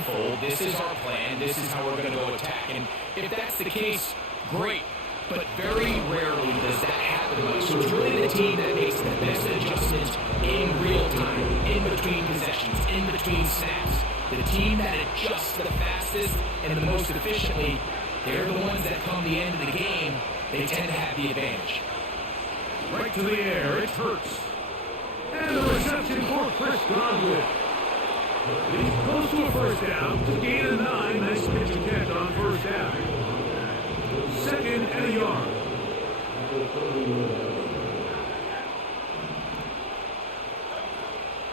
unfold. This is our plan. This is how we're going to go attack. And if that's the case, great. But very rarely does that happen much. So it's really the team that makes the best adjustments in real time, in between possessions, in between snaps. The team that adjusts the fastest and the most efficiently, they're the ones that come the end of the game, they tend to have the advantage. Right to the air, it hurts. And the reception for Chris Godwin. He's close to a first down to gain a 9. Nice pitch and catch on first down. 2nd and a yard.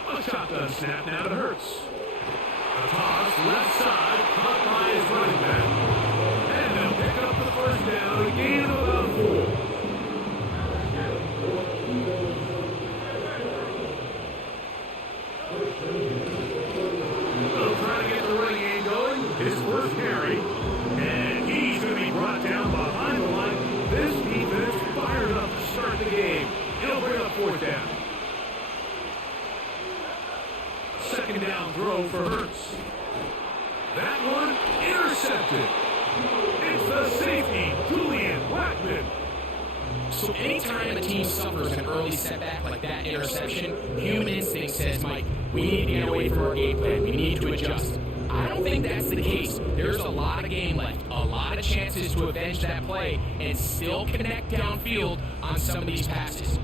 A shotgun snap now to Hurts. A toss left side, caught by his running back. And they'll pick up the first down, a gain of about 4. They'll try to get the running game going. His first carry. And he's going to be brought down behind the line. This defense fired up to start the game. He'll bring up 4th down. 2nd down throw for Hurts. That one intercepted. It's the safety, Julian Blackman. So anytime a team suffers an early setback like that interception, human instinct says, Mike, we need to get away from our game plan. We need to adjust. I don't think that's the case. There's a lot of game left, a lot of chances to avenge that play and still connect downfield on some of these passes.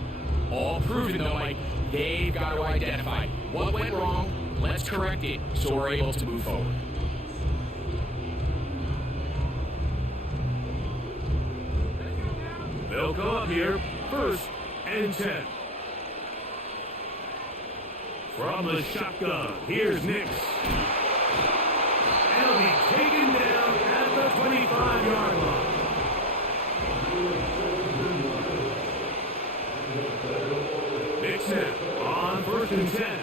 All proven, though, Mike, they've got to identify what went wrong, let's correct it so we're able to move forward. They'll go up here, 1st and 10. From the shotgun, here's Nix. And he'll be taken down at the 25-yard line. Nixon on 1st and 10.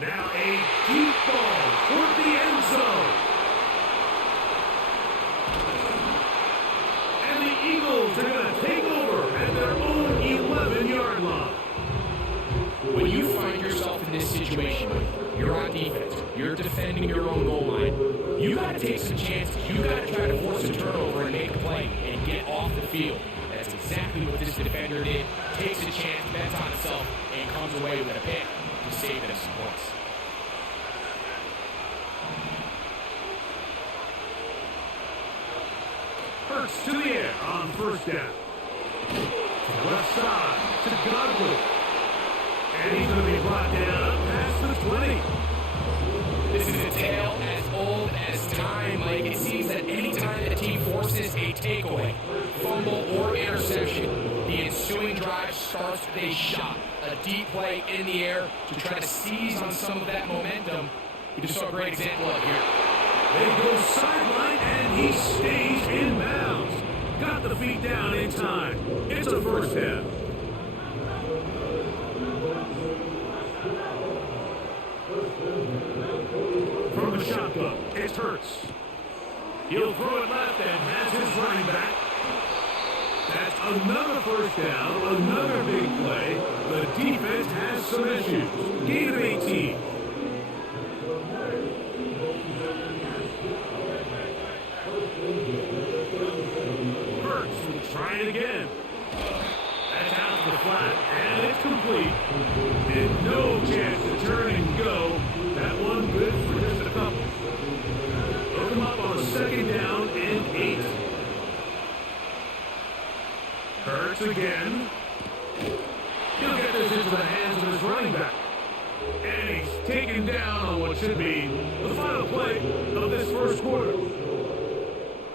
Now a deep ball toward the end zone. And the Eagles are going to take over at their own 11-yard line. When you find yourself in this situation, you're on defense, you're defending your own goal line, you got to take some chances. You got to try to force a turnover and make a play and get off the field. That's exactly what this defender did. Takes a chance, bets on himself, and comes away with a pick to save us some points. Hurts to the air on 1st down. Left side to Godwin. And he's going to be brought down past the 20. This is a tale as old as time. Like, it seems that any time that a team forces a takeaway, fumble, or interception, the ensuing drive starts with a shot, a deep play in the air to try to seize on some of that momentum. We just saw a great example of here. They go sideline, and he stays in bounds. Got the feet down in time. It's a 1st down. From the shotgun, it's Hurts. He'll throw it left, and that's his running back. That's another 1st down, another big play. The defense has some issues. Gain of 18. Hurts will try it again. That's out to the flat, and it's complete. And no chance to turn and go. That one good for just a couple. They'll come up on 2nd down and 8. Hurts again. He'll get this into the hands of his running back. And he's taken down on what should be the final play of this 1st quarter.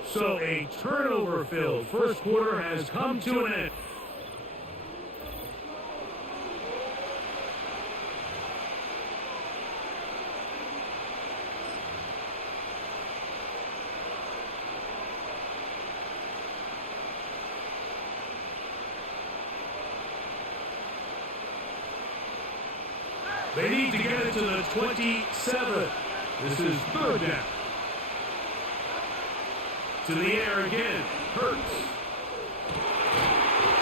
So a turnover-filled 1st quarter has come to an end. They need to get it to the 27. This is 3rd down. To the air again. Hurts.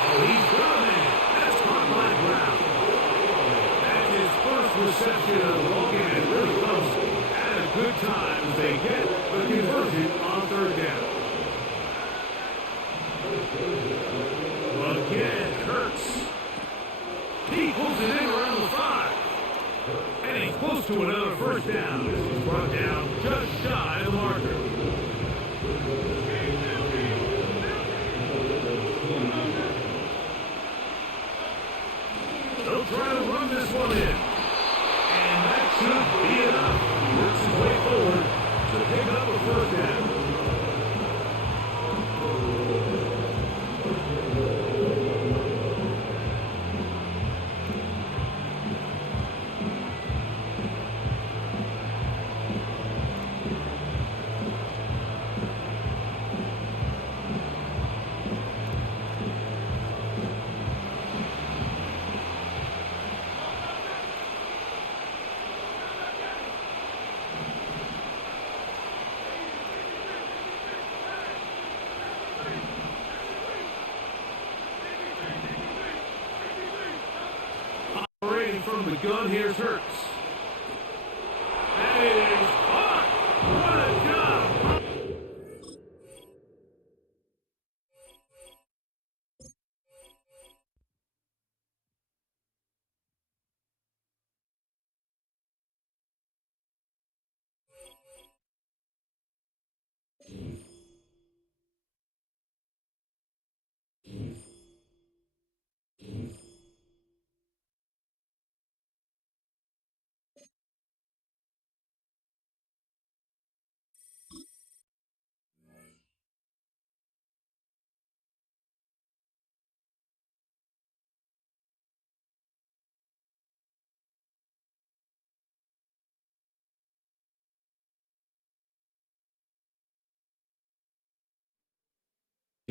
Oh, he's gone in. That's caught by Browne. That's his 1st reception of the ball game. Really close. At a good time. they get the conversion on third down. Again, Hurts. He pulls it in around the 5. And he's close to another first down. This is brought down just shy of the marker. They'll try to run this one in. And that should be enough. He works his way forward to pick up a first down. From the gun, here's Hurts. And it is caught. What a job.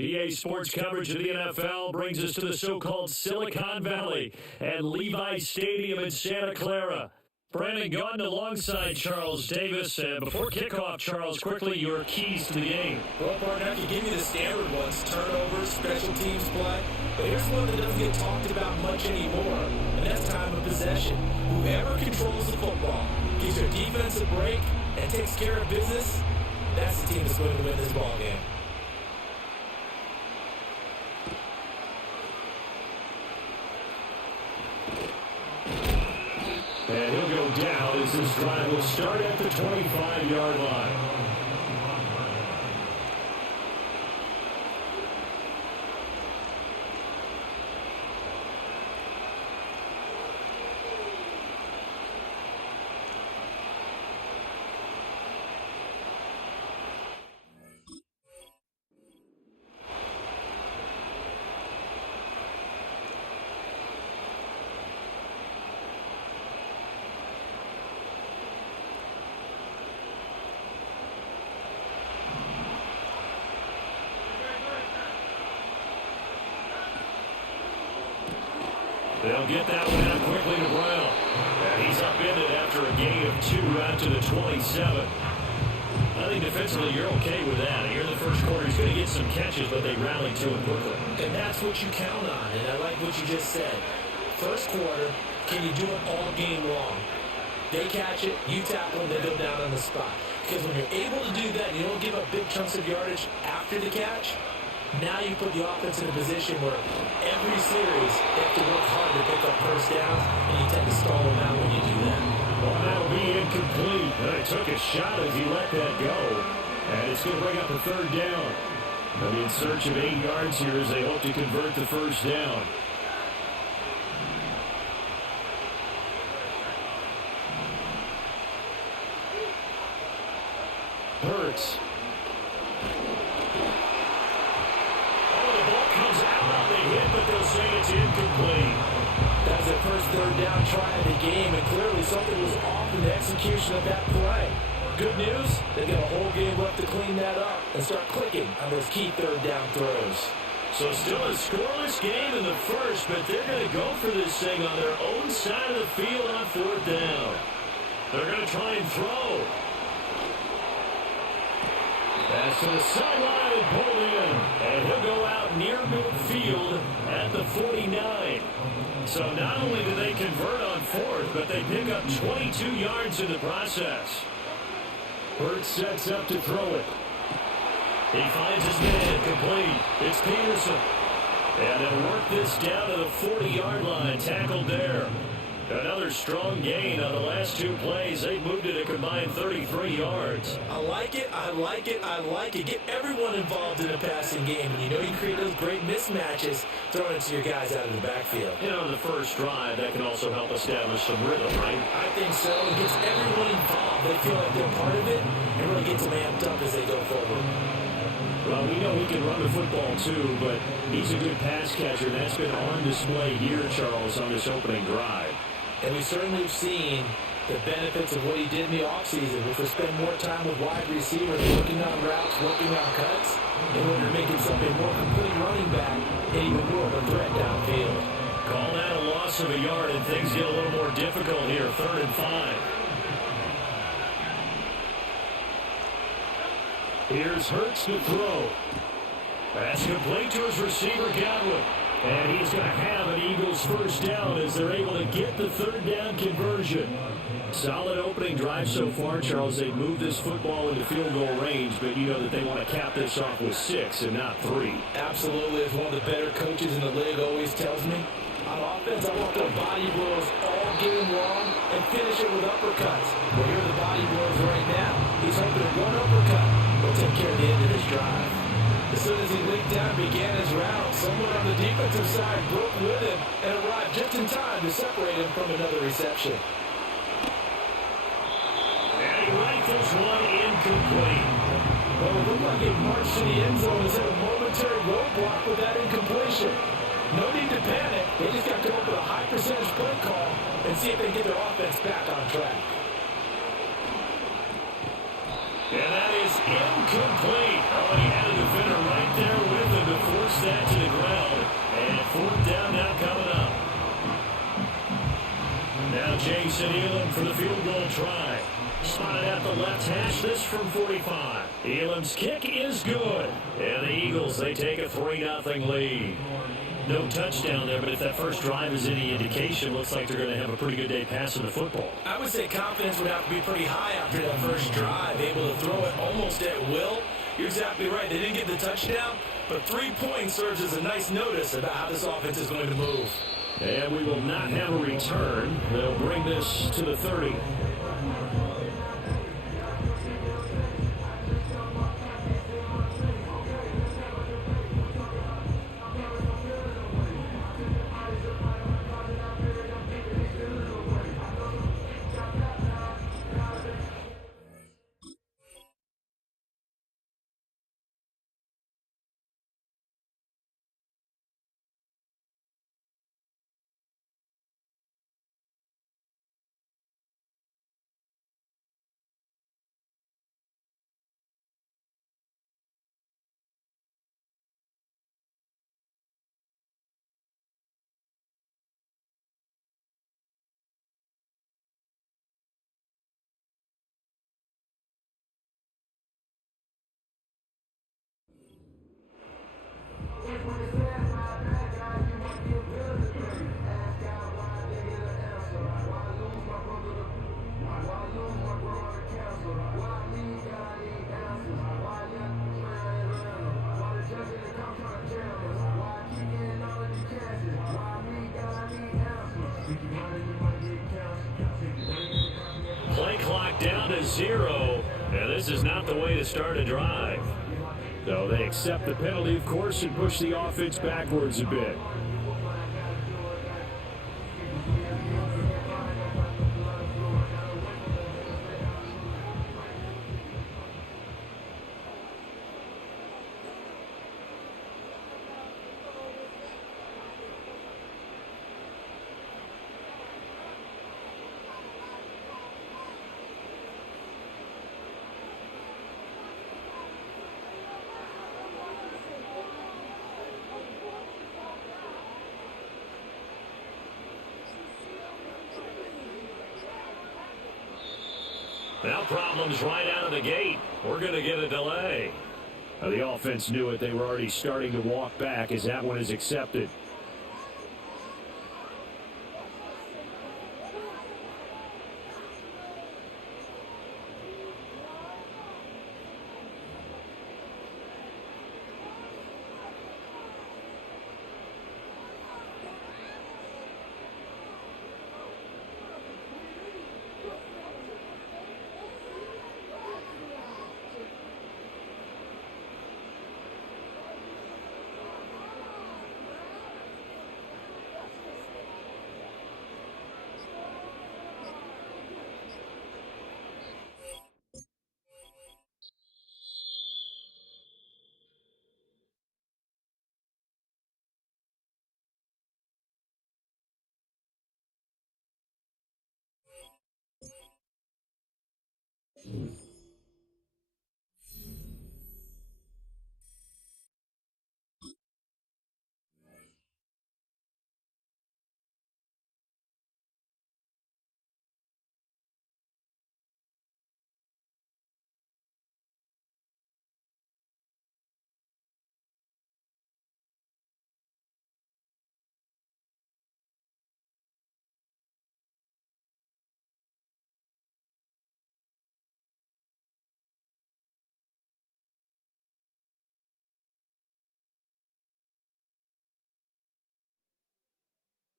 EA Sports coverage of the NFL brings us to the so-called Silicon Valley at Levi's Stadium in Santa Clara. Brandon Gaudin alongside Charles Davis. Before kickoff, Charles, quickly your keys to the game. Well, partner, I can give you the standard ones: turnovers, special teams play. But here's one that doesn't get talked about much anymore, and that's time of possession. Whoever controls the football, gives their defense a break, and takes care of business, that's the team that's going to win this ball game. And he'll go down as this drive will start at the 25-yard line. They'll get that one out quickly to Browne. And he's upended after a gain of 2 out to the 27. I think defensively you're okay with that. Here in the first quarter, he's going to get some catches, but they rally to him quickly. And that's what you count on, and I like what you just said. First quarter, can you do it all game long? They catch it, you tackle them, they go down on the spot. Because when you're able to do that, you don't give up big chunks of yardage after the catch. Now you put the offense in a position where every series they have to work hard to pick up first downs, and you tend to stall them out when you do that. Well, that'll be incomplete. And I took a shot as he let that go. And it's going to bring up a third down. They'll be in search of 8 yards here as they hope to convert the first down. Hurts. But they'll say it's incomplete. That was their first third down try of the game, and clearly something was off in the execution of that play. Good news, they got a whole game left to clean that up and start clicking on those key third down throws. So still a scoreless game in the first, but they're going to go for this thing on their own side of the field on fourth down. They're going to try and throw. Pass to the sideline and pulled in. And he'll go out near midfield at the 49. So not only do they convert on fourth, but they pick up 22 yards in the process. Hurts sets up to throw it. He finds his man complete. It's Peterson. And they'll work this down to the 40-yard line. Tackled there. Another strong gain on the last two plays. They moved it a combined 33 yards. I like it. I like it. I like it. Get everyone involved in a passing game. And you know you create those great mismatches throwing it to your guys out of the backfield. You know, the first drive, that can also help establish some rhythm, right? I think so. It gets everyone involved. They feel like they're part of it and really gets them amped up as they go forward. Well, we know he can run the football, too, but he's a good pass catcher. That's been on display here, Charles, on this opening drive. And we certainly have seen the benefits of what he did in the offseason, which was spend more time with wide receivers, working on routes, working on cuts, in order to make himself a more complete running back and even more of a threat downfield. Call that a loss of a yard, and things get a little more difficult here. 3rd and 5. Here's Hurts to throw. Pass complete to his receiver, Godwin. And he's going to have an Eagles first down as they're able to get the 3rd down conversion. Solid opening drive so far, Charles. They've moved this football into field goal range, but you know that they want to cap this off with 6 and not 3. Absolutely. As one of the better coaches in the league always tells me, on offense, I want their body blows all game long and finish it with uppercuts. Well, here are the body blows right now. He's hoping that one uppercut will take care of the end of this drive. As soon as he leaped down and began his route, someone on the defensive side broke with him and arrived just in time to separate him from another reception. And he rifles one incomplete. Well, it looked like he marched to the end zone and hit a momentary roadblock with that incompletion. No need to panic. They just got to come up with a high percentage play call and see if they can get their offense back on track. And that is incomplete. Oh, he had a defender right there with him to force that to the ground. And 4th down now coming up. Now Jason Elam for the field goal try. Spotted at the left hash, this from 45. Elam's kick is good. And the Eagles, they take a 3-0 lead. No touchdown there, but if that first drive is any indication, looks like they're going to have a pretty good day passing the football. I would say confidence would have to be pretty high after that first drive, able to throw it almost at will. You're exactly right. They didn't get the touchdown, but 3 points serves as a nice notice about how this offense is going to move. And we will not have a return. They'll bring this to the 30. Play clock down to 0, and this is not the way to start a drive. So they accept the penalty, of course, and push the offense backwards a bit. Now problems right out of the gate. We're going to get a delay. The offense knew it. They were already starting to walk back as that one is accepted.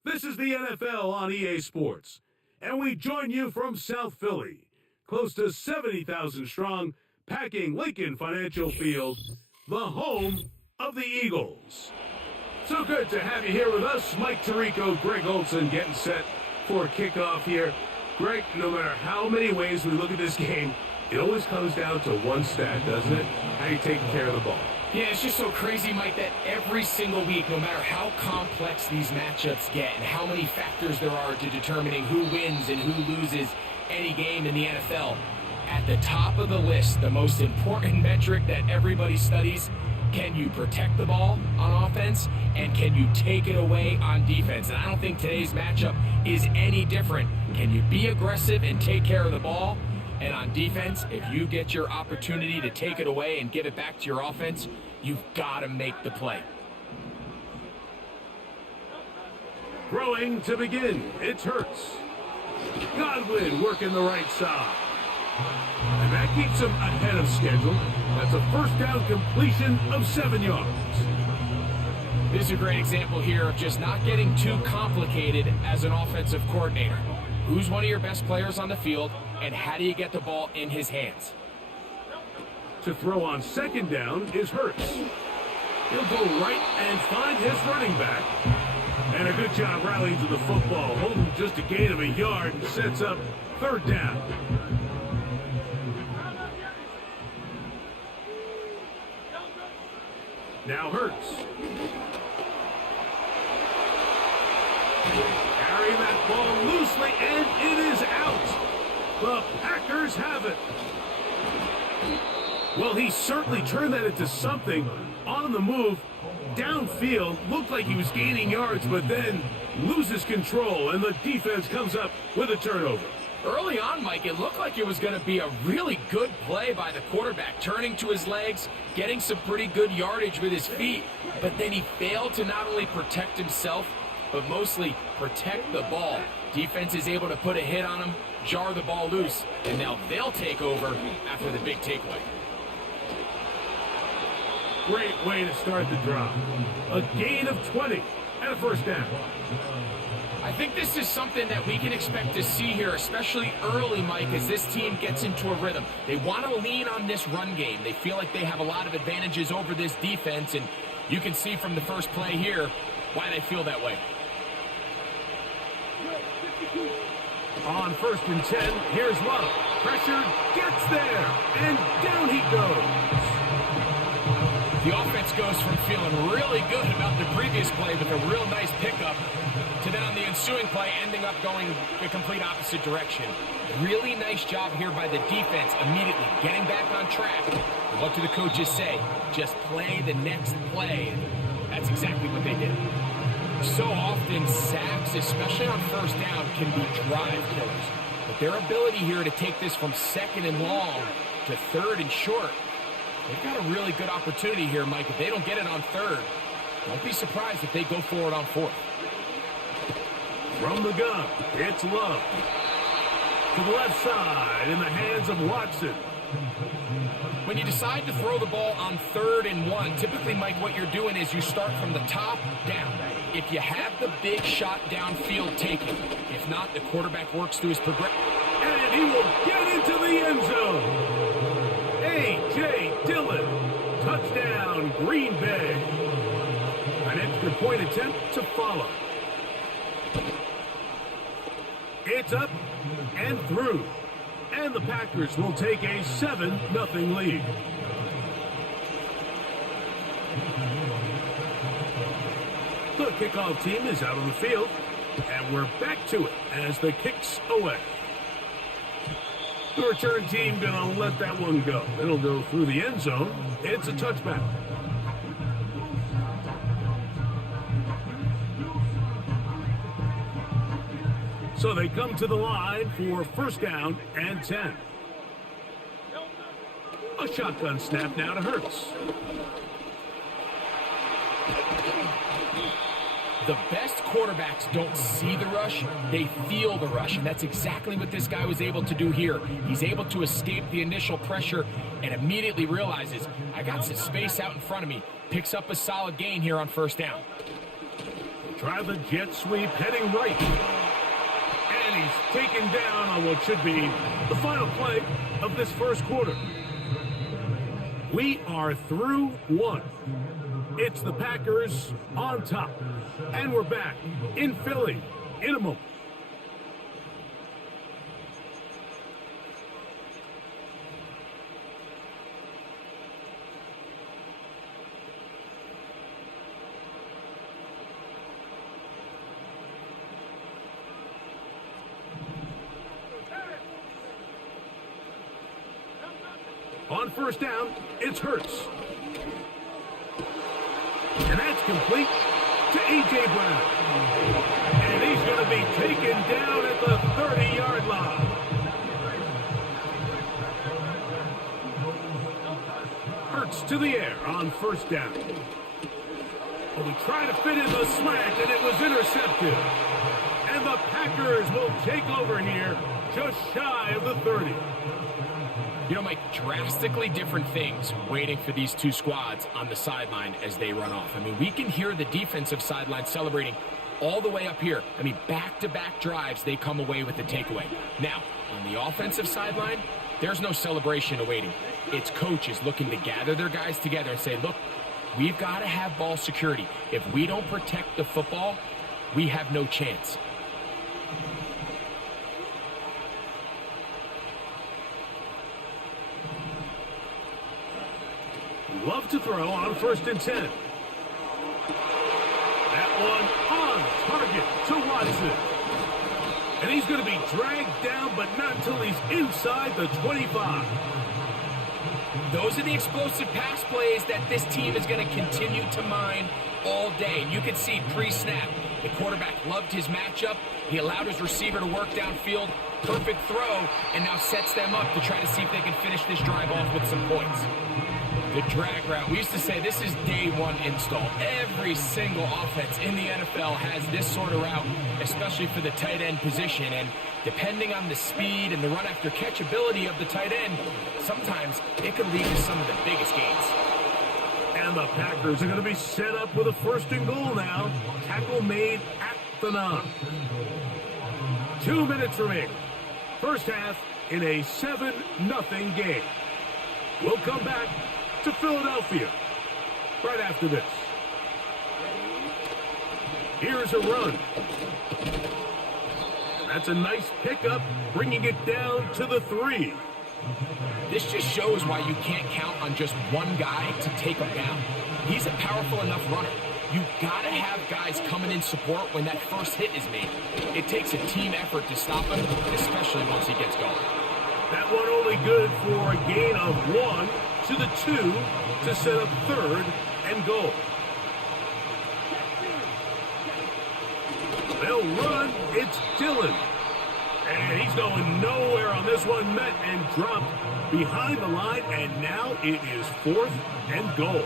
This is the NFL on EA Sports, and we join you from South Philly, close to 70,000 strong, packing Lincoln Financial Field, the home of the Eagles. So good to have you here with us. Mike Tirico, Greg Olson getting set for kickoff here. Greg, no matter how many ways we look at this game, it always comes down to one stat, doesn't it? How you taking care of the ball. Yeah, it's just so crazy, Mike, that every single week, no matter how complex these matchups get and how many factors there are to determining who wins and who loses any game in the NFL, at the top of the list, the most important metric that everybody studies, can you protect the ball on offense and can you take it away on defense? And I don't think today's matchup is any different. Can you be aggressive and take care of the ball? And on defense, if you get your opportunity to take it away and give it back to your offense, you've got to make the play. Throwing to begin, it's Hurts. Godwin working the right side. And that keeps him ahead of schedule. That's a first down completion of 7 yards. This is a great example here of just not getting too complicated as an offensive coordinator. Who's one of your best players on the field, and how do you get the ball in his hands? To throw on second down is Hurts. He'll go right and find his running back. And a good job rallying to the football, holding just a gain of a yard and sets up third down. Now Hurts. Carrying that ball loosely, and it is out. The Packers have it. Well, he certainly turned that into something on the move. Downfield, looked like he was gaining yards, but then loses control, and the defense comes up with a turnover. Early on, Mike, it looked like it was going to be a really good play by the quarterback, turning to his legs, getting some pretty good yardage with his feet, but then he failed to not only protect himself, but mostly protect the ball. Defense is able to put a hit on him, jar the ball loose, and now they'll take over after the big takeaway. Great way to start the drive. A gain of 20 and a first down. I think this is something that we can expect to see here, especially early, Mike, as this team gets into a rhythm. They want to lean on this run game. They feel like they have a lot of advantages over this defense, and you can see from the first play here why they feel that way. On 1st and 10, here's Love. Pressure gets there, and down he goes. The offense goes from feeling really good about the previous play with a real nice pickup to then on the ensuing play ending up going the complete opposite direction. Really nice job here by the defense immediately getting back on track. What do the coaches say? Just play the next play. That's exactly what they did. So often sacks, especially on first down, can be drive killers. But their ability here to take this from second and long to third and short, they've got a really good opportunity here, Mike. If they don't get it on third, don't be surprised if they go forward on fourth. From the gun, it's Love. To the left side, in the hands of Watson. When you decide to throw the ball on 3rd and 1, typically, Mike, what you're doing is you start from the top down. If you have the big shot downfield taken, if not, the quarterback works through his progression. And he will get into the end zone. A.J. Dillon, touchdown, Green Bay. An extra point attempt to follow. It's up and through. And the Packers will take a 7-0 lead. The kickoff team is out on the field. And we're back to it as the kick's away. The return team going to let that one go. It'll go through the end zone. It's a touchback. So they come to the line for first down and 10. A shotgun snap now to Hurts. The best quarterbacks don't see the rush, they feel the rush, and that's exactly what this guy was able to do here. He's able to escape the initial pressure and immediately realizes, I got some space out in front of me. Picks up a solid gain here on first down. Try the jet sweep heading right. And he's taken down on what should be the final play of this first quarter. We are through one. It's the Packers on top. And we're back in Philly in a moment. On first down, it's Hurts. And that's complete to A.J. Browne. And he's going to be taken down at the 30-yard line. Hurts to the air on first down. Well, he tried to fit in the slant, and it was intercepted. And the Packers will take over here just shy of the 30. You know, Mike, drastically different things waiting for these two squads on the sideline as they run off. I mean, we can hear the defensive sideline celebrating all the way up here. I mean, back-to-back drives, they come away with the takeaway. Now, on the offensive sideline, there's no celebration awaiting. It's coaches looking to gather their guys together and say, look, we've got to have ball security. If we don't protect the football, we have no chance. Love to throw on first and 10. That one on target to Watson. And he's going to be dragged down, but not until he's inside the 25. Those are the explosive pass plays that this team is going to continue to mine all day. And you can see pre-snap, the quarterback loved his matchup. He allowed his receiver to work downfield. Perfect throw, and now sets them up to try to see if they can finish this drive off with some points. The drag route. We used to say this is day one install. Every single offense in the NFL has this sort of route, especially for the tight end position. And depending on the speed and the run after catch ability of the tight end, sometimes it can lead to some of the biggest gains. And the Packers are going to be set up with a first and goal now. Tackle made at the 9. 2 minutes remaining. First half in a 7-0 game. We'll come back to Philadelphia right after this. Here's a run. That's a nice pickup, bringing it down to the 3. This just shows why you can't count on just one guy to take him down. He's a powerful enough runner. You've got to have guys coming in support when that first hit is made. It takes a team effort to stop him, especially once he gets going. That one only good for a gain of 1 to the 2 to set up third and goal. They'll run. It's Dillon. And he's going nowhere on this one. Met and dropped behind the line. And now it is 4th and goal.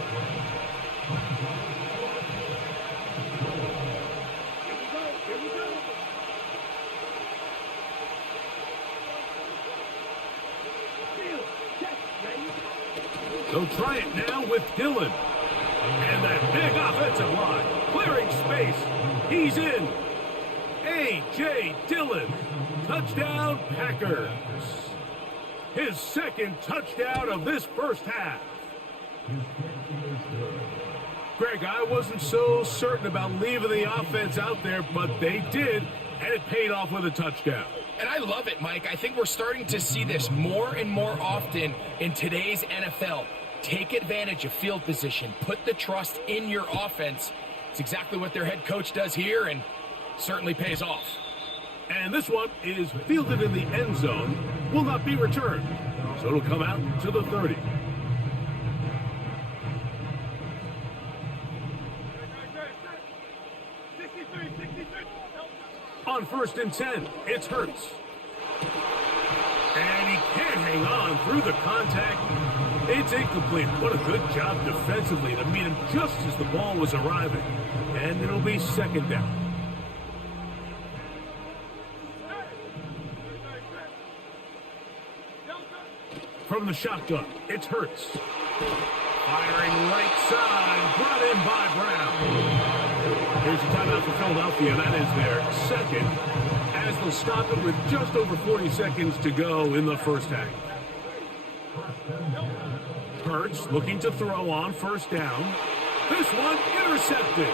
They'll try it now with Dillon. And that big offensive line clearing space. He's in. A.J. Dillon. Touchdown, Packers. His second touchdown of this first half. Greg, I wasn't so certain about leaving the offense out there, but they did, and it paid off with a touchdown. And I love it, Mike. I think we're starting to see this more and more often in today's NFL. Take advantage of field position. Put the trust in your offense. It's exactly what their head coach does here, and certainly pays off. And this one is fielded in the end zone will not be returned. So it'll come out to the 30. On 1st and 10, it's Hurts. And he can't hang on through the contact. It's incomplete. What a good job defensively to meet him just as the ball was arriving. And it'll be 2nd down. From the shotgun, it's Hurts. Firing right side, brought in by Browne. Here's a timeout for Philadelphia, that is their second, as they'll stop it with just over 40 seconds to go in the first half. Hurts looking to throw on 1st down. This one intercepted.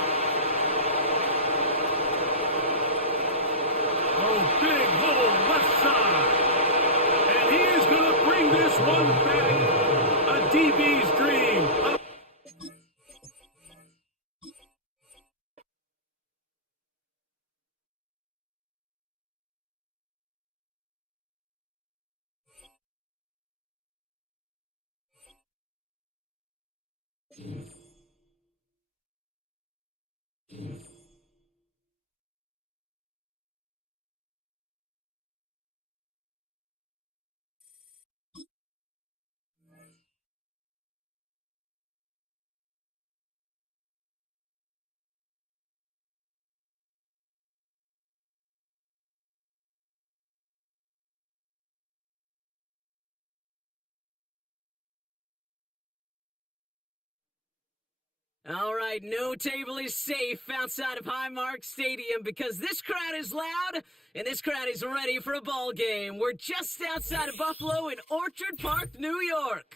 Oh, big hole left side. And he is going to bring this one back. A DB's dream. All right, no table is safe outside of Highmark Stadium because this crowd is loud and this crowd is ready for a ball game. We're just outside of Buffalo in Orchard Park, New York.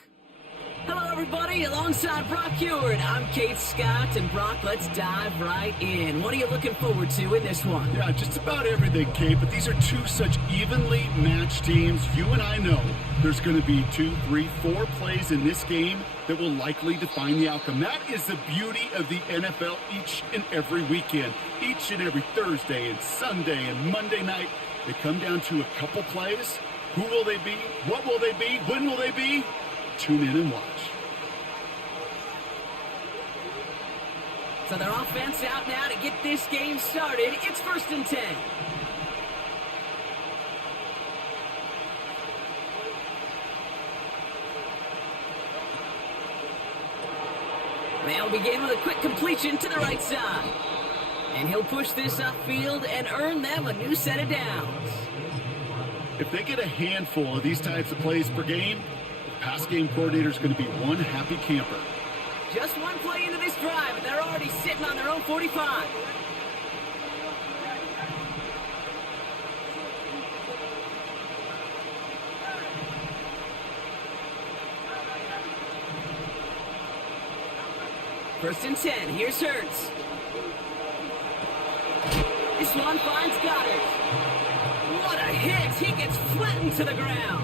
Hello, everybody. Alongside Brock Heward, I'm Kate Scott, and Brock, let's dive right in. What are you looking forward to in this one? Yeah, just about everything, Kate, but these are two such evenly matched teams. You and I know there's going to be 2, 3, 4 plays in this game that will likely define the outcome. That is the beauty of the NFL each and every weekend. Each and every Thursday and Sunday and Monday night, they come down to a couple plays. Who will they be? What will they be? When will they be? Tune in and watch. So their offense out now to get this game started. It's 1st and 10. They'll begin with a quick completion to the right side. And he'll push this upfield and earn them a new set of downs. If they get a handful of these types of plays per game, the pass game coordinator is going to be one happy camper. Just one play into this drive, and they're already sitting on their own 45. First and 10, here's Hurts. This one finds Goddard. What a hit! He gets flattened to the ground.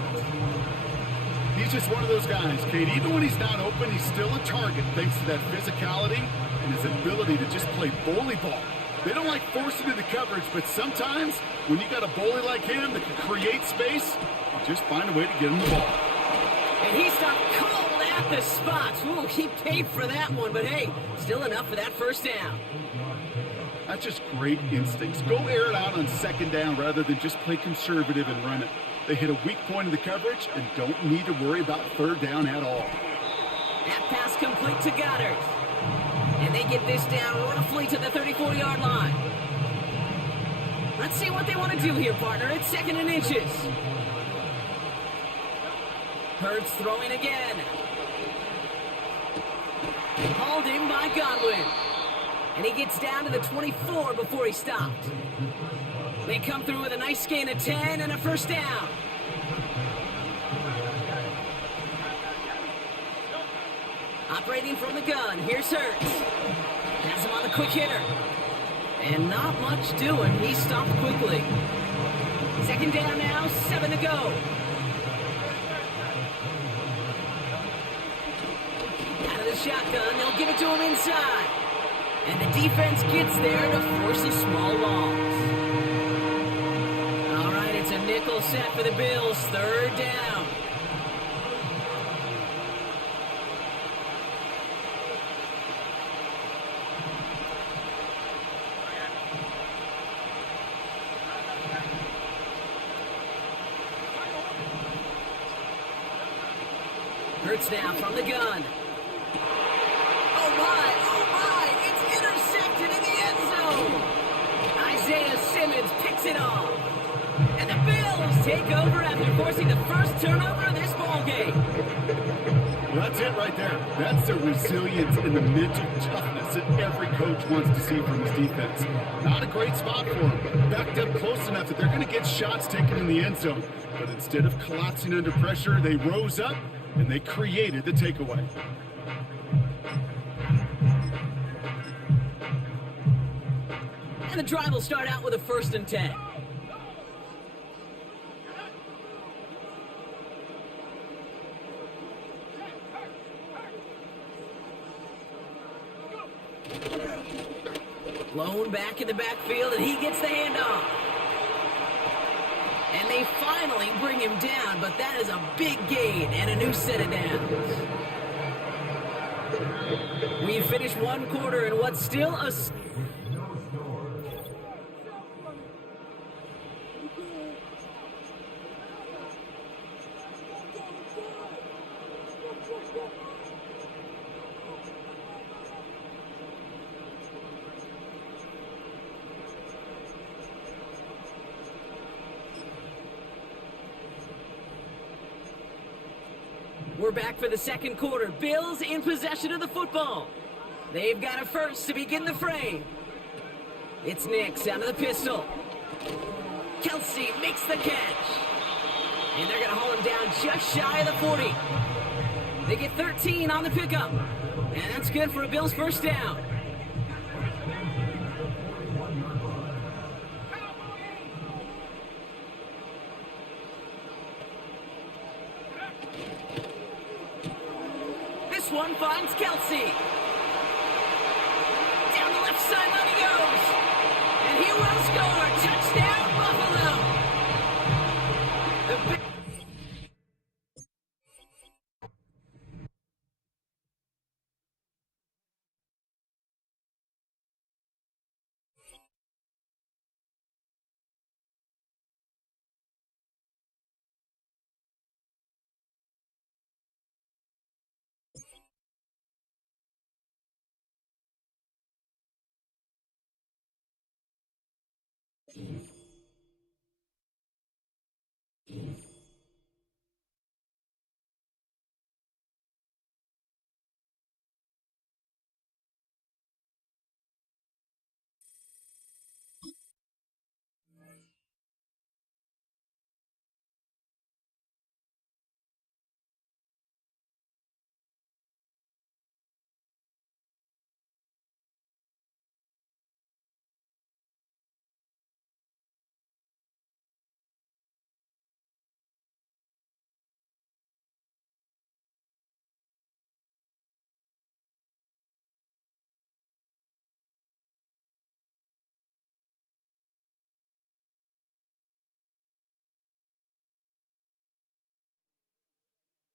He's just one of those guys, Kate. Even when he's not open, he's still a target thanks to that physicality and his ability to just play bully ball. They don't like forcing into coverage, but sometimes when you got a bully like him that can create space, you just find a way to get him the ball. And he stopped cold at the spots. Ooh, he paid for that one, but hey, still enough for that first down. That's just great instincts. Go air it out on 2nd down rather than just play conservative and run it. They hit a weak point in the coverage and don't need to worry about 3rd down at all. That pass complete to Goddard. And they get this down roughly to the 34-yard line. Let's see what they want to do here, partner. It's 2nd and inches. Hurts throwing again. Hauled in by Godwin. And he gets down to the 24 before he stopped. They come through with a nice gain of 10 and a first down. Operating from the gun, here's Hurts. Has him on the quick hitter. And not much doing, he stopped quickly. 2nd down now, 7 to go. Out of the shotgun, they'll give it to him inside. And the defense gets there to force a small loss. All right, it's a nickel all set for the Bills. Third down. Hurts now from the gun. Oh my, it's intercepted in the end zone. Isaiah Simmons picks it off. And the Bills take over after forcing the first turnover of this ball game. Well, that's it right there. That's the resilience and the mental toughness that every coach wants to see from his defense. Not a great spot for him, but backed up close enough that they're going to get shots taken in the end zone. But instead of collapsing under pressure, they rose up and they created the takeaway. And the drive will start out with a 1st and 10. Blown back in the backfield, and he gets the handoff. And they finally bring him down, but that is a big gain and a new set of downs. We finished one quarter in what's still a... We're back for the second quarter. Bills in possession of the football. They've got a first to begin the frame. It's Nix out of the pistol. Kelsey makes the catch. And they're going to hold him down just shy of the 40. They get 13 on the pickup. And that's good for a Bills first down. This one finds Kelsey. Down the left sideline he goes. And he will score. Touchdown, Buffalo.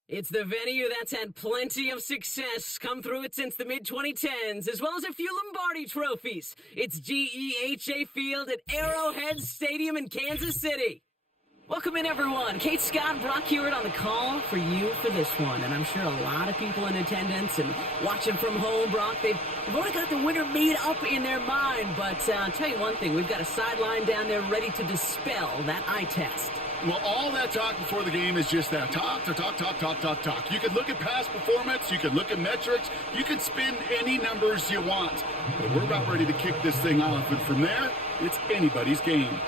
It's the venue that's had plenty of success come through it since the mid-2010s, as well as a few Lombardi trophies. It's GEHA Field at Arrowhead Stadium in Kansas City. Welcome in, everyone. Kate Scott and Brock Hewitt on the call for you for this one. And I'm sure a lot of people in attendance and watching from home, Brock, they've already got the winner made up in their mind. But I'll tell you one thing, we've got a sideline down there ready to dispel that eye test. Well, all that talk before the game is just that. Talk. You could look at past performance. You could look at metrics. You could spin any numbers you want. But we're about ready to kick this thing off. And from there, it's anybody's game.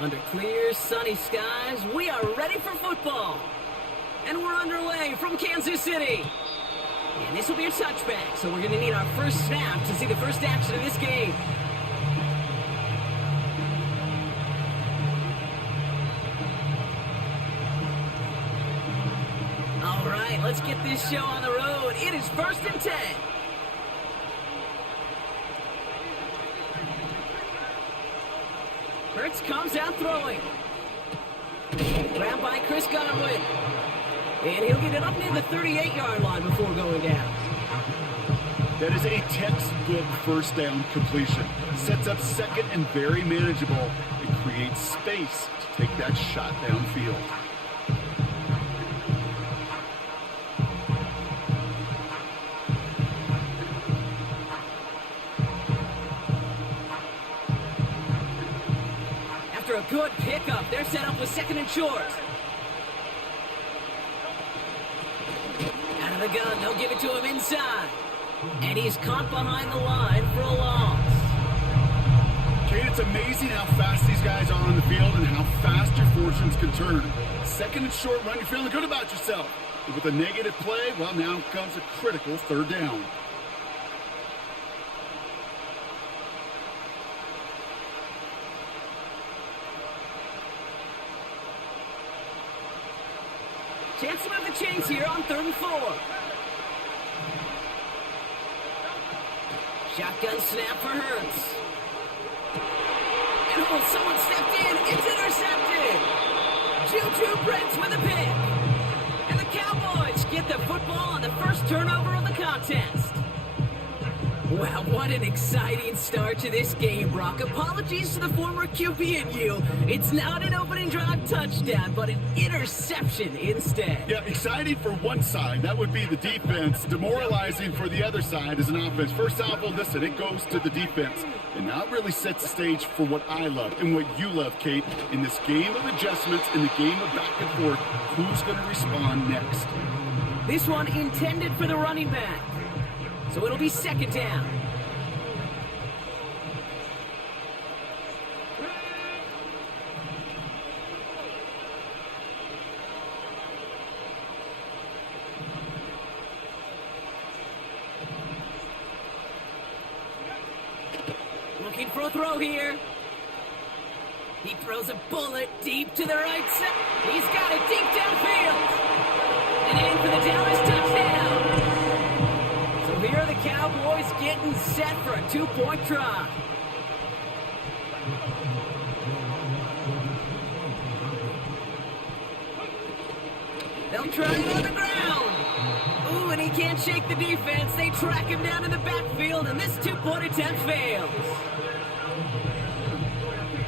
Under clear, sunny skies, we are ready for football. And we're underway from Kansas City. And this will be a touchback, so we're going to need our first snap to see the first action of this game. All right, let's get this show on the road. It is 1st and 10. Hurts comes out throwing. Grabbed by Chris Godwin. And he'll get it up near the 38-yard line before going down. That is a textbook first down completion. Sets up second and very manageable. It creates space to take that shot downfield. After a good pickup, they're set up with 2nd and short. Out of the gun, they'll give it to him inside. And he's caught behind the line for a loss. Kate, it's amazing how fast these guys are on the field and how fast your fortunes can turn. 2nd and short run, you're feeling good about yourself. But with a negative play, well, now comes a critical 3rd down. Chance to move the chains here on 3rd and 4. Shotgun snap for Hurts. And someone stepped in. It's intercepted. Juju Brents with a pick. And the Cowboys get the football on the first turnover of the contest. Wow, what an exciting start to this game, Brock. Apologies to the former QB and you. It's not an opening drive touchdown, but an interception instead. Yeah, exciting for one side. That would be the defense. Demoralizing for the other side as an offense. First off, well, listen, it goes to the defense. And now it really sets the stage for what I love and what you love, Kate. In this game of adjustments, in the game of back and forth, who's going to respond next? This one intended for the running back. So it'll be 2nd down. Looking for a throw here. He throws a bullet deep to the right side. He's got it deep downfield. And in for the Dallas touchdown. Here are the Cowboys getting set for a 2-point try. They'll try it on the ground. Ooh, and he can't shake the defense. They track him down in the backfield, and this 2-point attempt fails.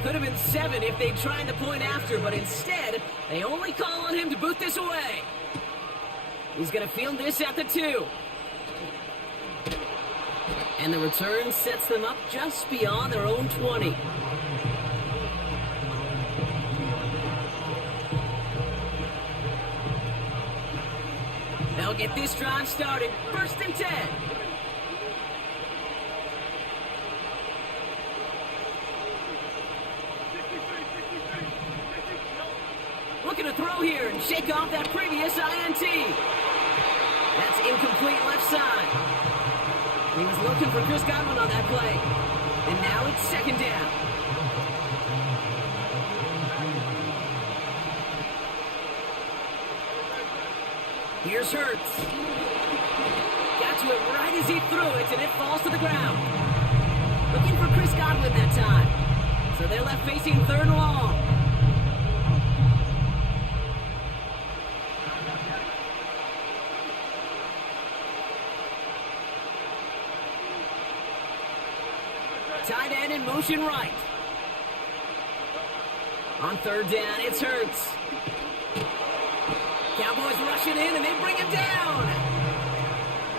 Could have been 7 if they tried the point after, but instead, they only call on him to boot this away. He's going to field this at the 2. And the return sets them up just beyond their own 20. They'll get this drive started. 1st and 10. Looking to throw here and shake off that previous INT. That's incomplete left side. He was looking for Chris Godwin on that play. And now it's 2nd down. Here's Hurts. Got to it right as he threw it, and it falls to the ground. Looking for Chris Godwin that time. So they're left facing 3rd and long. Tight end in motion right. On 3rd down, it's Hurts. Cowboys rushing in, and they bring him down.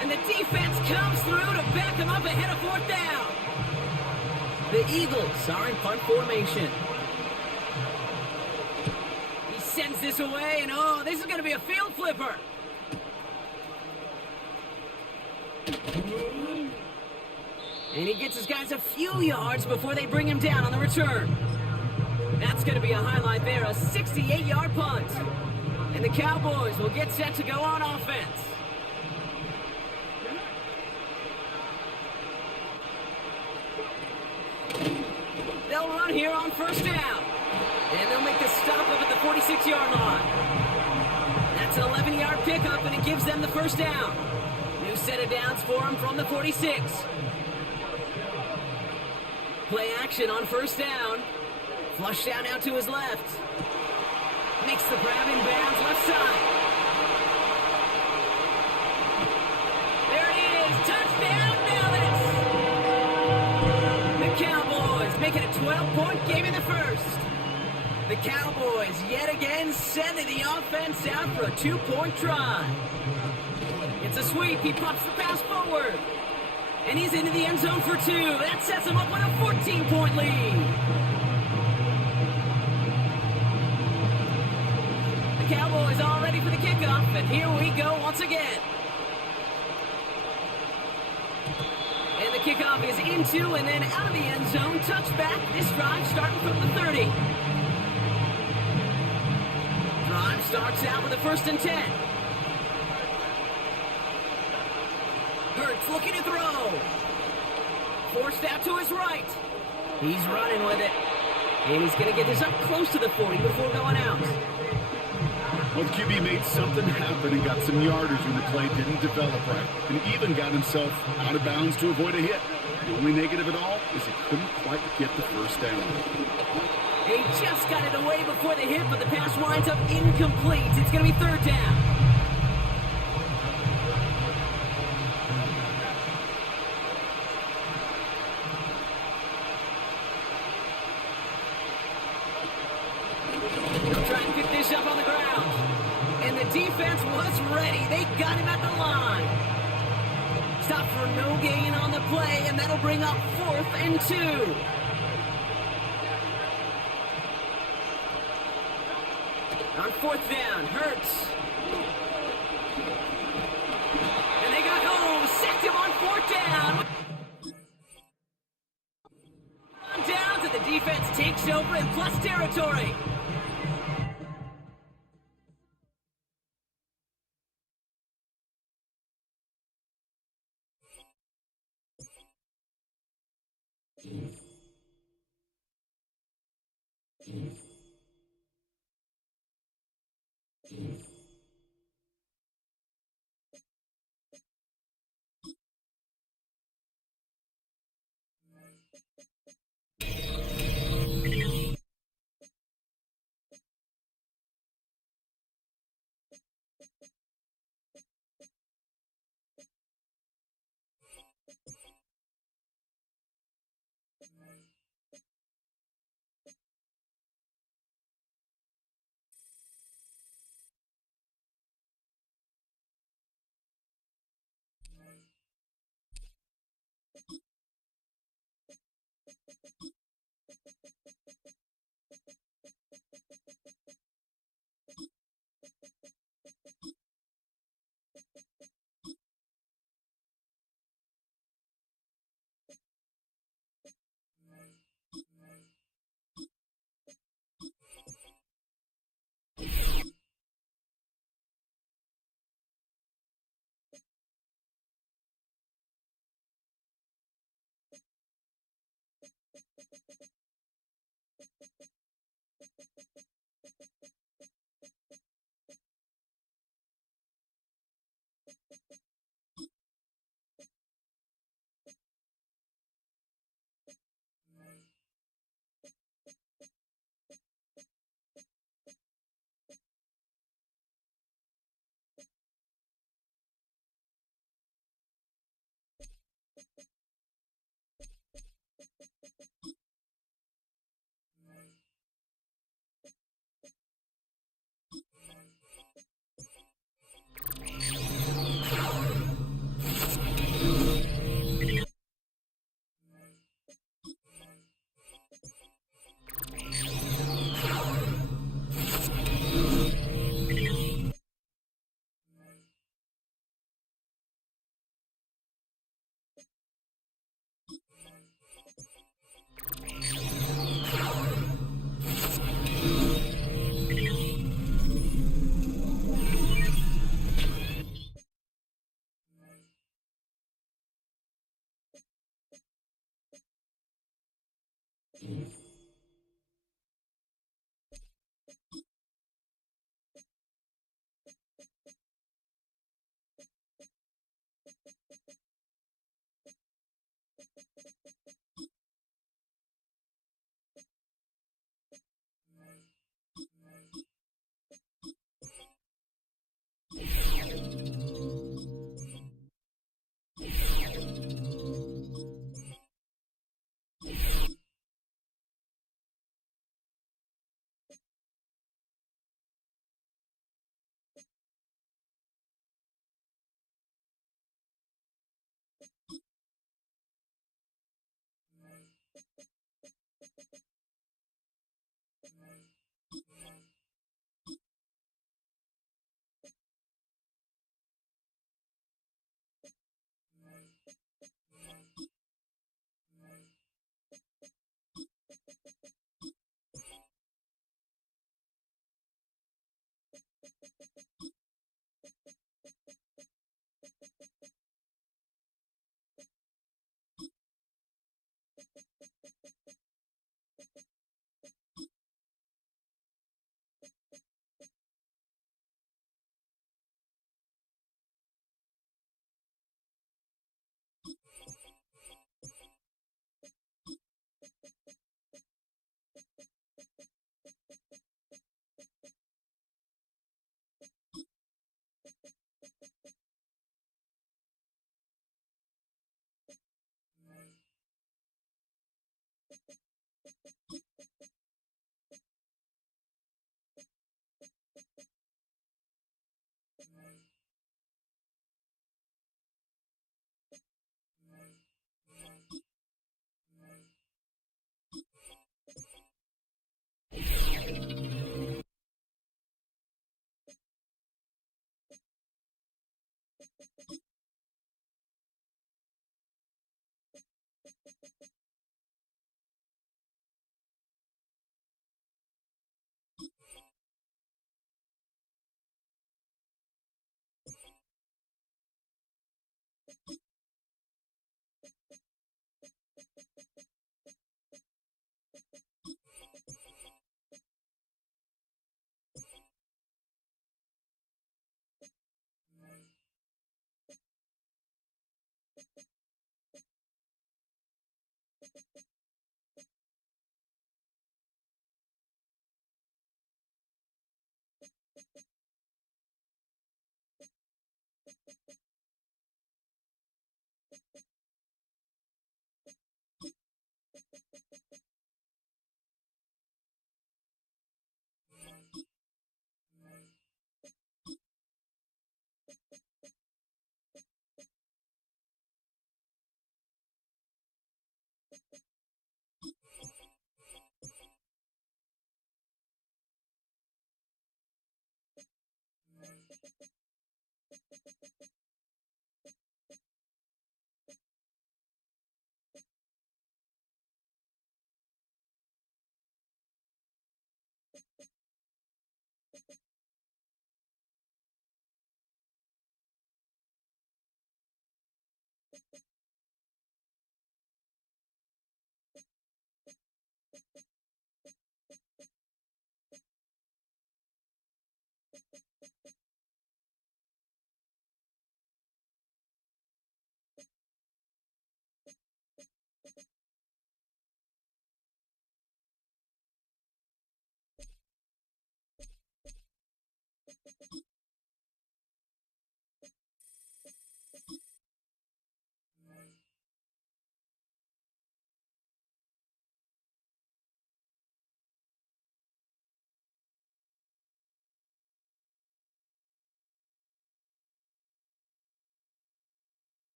And the defense comes through to back him up ahead of 4th down. The Eagles are in punt formation. He sends this away, and oh, this is going to be a field flipper. And he gets his guys a few yards before they bring him down on the return. That's going to be a highlight there, a 68-yard punt. And the Cowboys will get set to go on offense. They'll run here on 1st down. And they'll make the stop up at the 46-yard line. That's an 11-yard pickup, and it gives them the 1st down. set of downs for him from the 46. Play action on first down. Flush down now to his left. Makes the grab in bounds left side. There it is. Touchdown, Dallas. The Cowboys make it a 12-point game in the first. The Cowboys yet again sending the offense out for a 2-point try. It's a sweep. He pops the pass forward. And he's into the end zone for 2. That sets him up with a 14-point lead. The Cowboys all ready for the kickoff, and here we go once again. And the kickoff is into and then out of the end zone. Touchback. This drive starting from the 30. Drive starts out with a 1st and 10. Hurts looking to throw. Forced out to his right. He's running with it. And he's going to get this up close to the 40 before going out. Well, the QB made something happen and got some yardage when the play didn't develop right. And even got himself out of bounds to avoid a hit. The only negative at all is he couldn't quite get the first down. He just got it away before the hit, but the pass winds up incomplete. It's going to be 3rd down. Trying to pick this up on the ground. And the defense was ready. They got him at the line. Stop for no gain on the play, and that'll bring up 4th and 2. On 4th down, Hurts. And they got home, sacked him on 4th down. On down to the defense takes over in plus territory.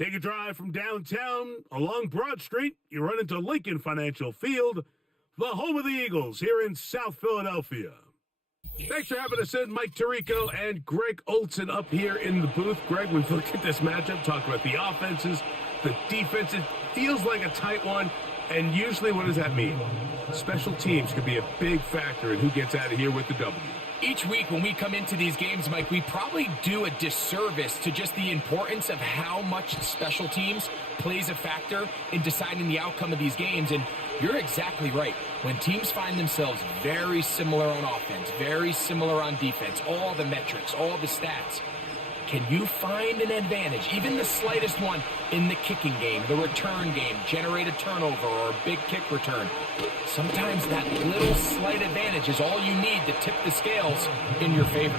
Take a drive from downtown along Broad Street. You run into Lincoln Financial Field, the home of the Eagles here in South Philadelphia. Thanks for having us in, Mike Tirico and Greg Olson up here in the booth. Greg, we've looked at this matchup, talked about the offenses, the defense. It feels like a tight one, and usually what does that mean? Special teams could be a big factor in who gets out of here with the W. Each week when we come into these games, Mike, we probably do a disservice to just the importance of how much special teams plays a factor in deciding the outcome of these games. And you're exactly right. When teams find themselves very similar on offense, very similar on defense, all the metrics, all the stats, can you find an advantage, even the slightest one, in the kicking game, the return game, generate a turnover or a big kick return? Sometimes that little slight advantage is all you need to tip the scales in your favor.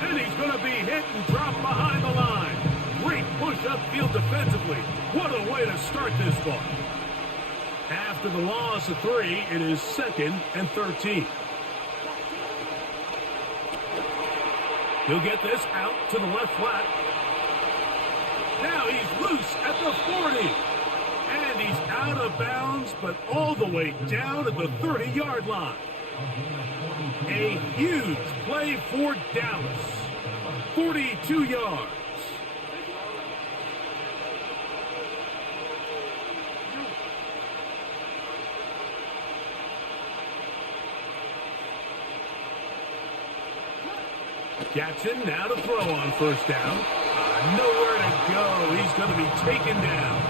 And he's going to be hit and dropped behind the line. Great push upfield defensively. What a way to start this one. After the loss of 3, it is 2nd and 13. He'll get this out to the left flat. Now he's loose at the 40. And he's out of bounds, but all the way down at the 30-yard line. A huge play for Dallas. 42 yards. Jackson now to throw on first down. Nowhere to go. He's going to be taken down.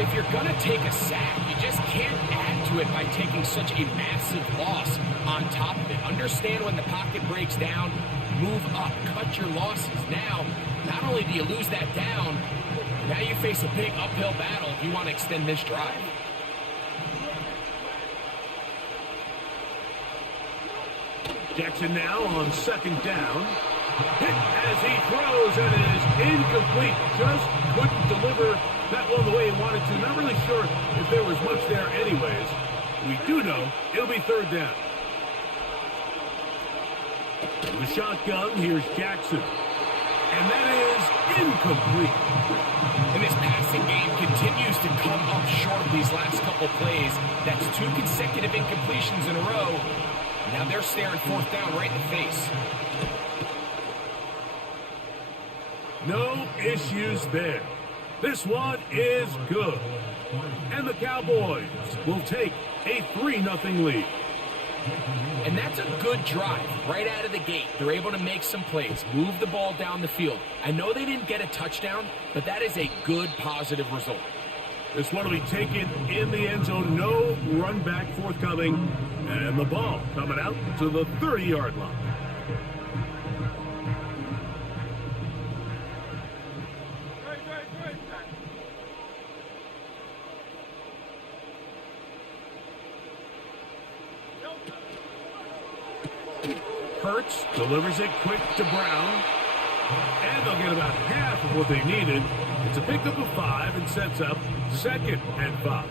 If you're going to take a sack, you just can't add to it by taking such a massive loss on top of it. Understand when the pocket breaks down, move up, cut your losses. Now, not only do you lose that down, now you face a big uphill battle if you want to extend this drive. Jackson now on second down. Hit as he throws, and it is incomplete. Just couldn't deliver that one the way he wanted to. Not really sure if there was much there anyways. We do know it'll be third down. The shotgun, here's Jackson. And that is incomplete. And this passing game continues to come up short these last couple plays. That's 2 consecutive incompletions in a row. Now they're staring fourth down right in the face. No issues there. This one is good. And the Cowboys will take a 3-0 lead. And that's a good drive right out of the gate. They're able to make some plays, move the ball down the field. I know they didn't get a touchdown, but that is a good positive result. This one will be taken in the end zone. No run back forthcoming. And the ball coming out to the 30-yard line. Hurts delivers it quick to Browne. And they'll get about half of what they needed. It's a pickup of 5 and sets up 2nd and 5.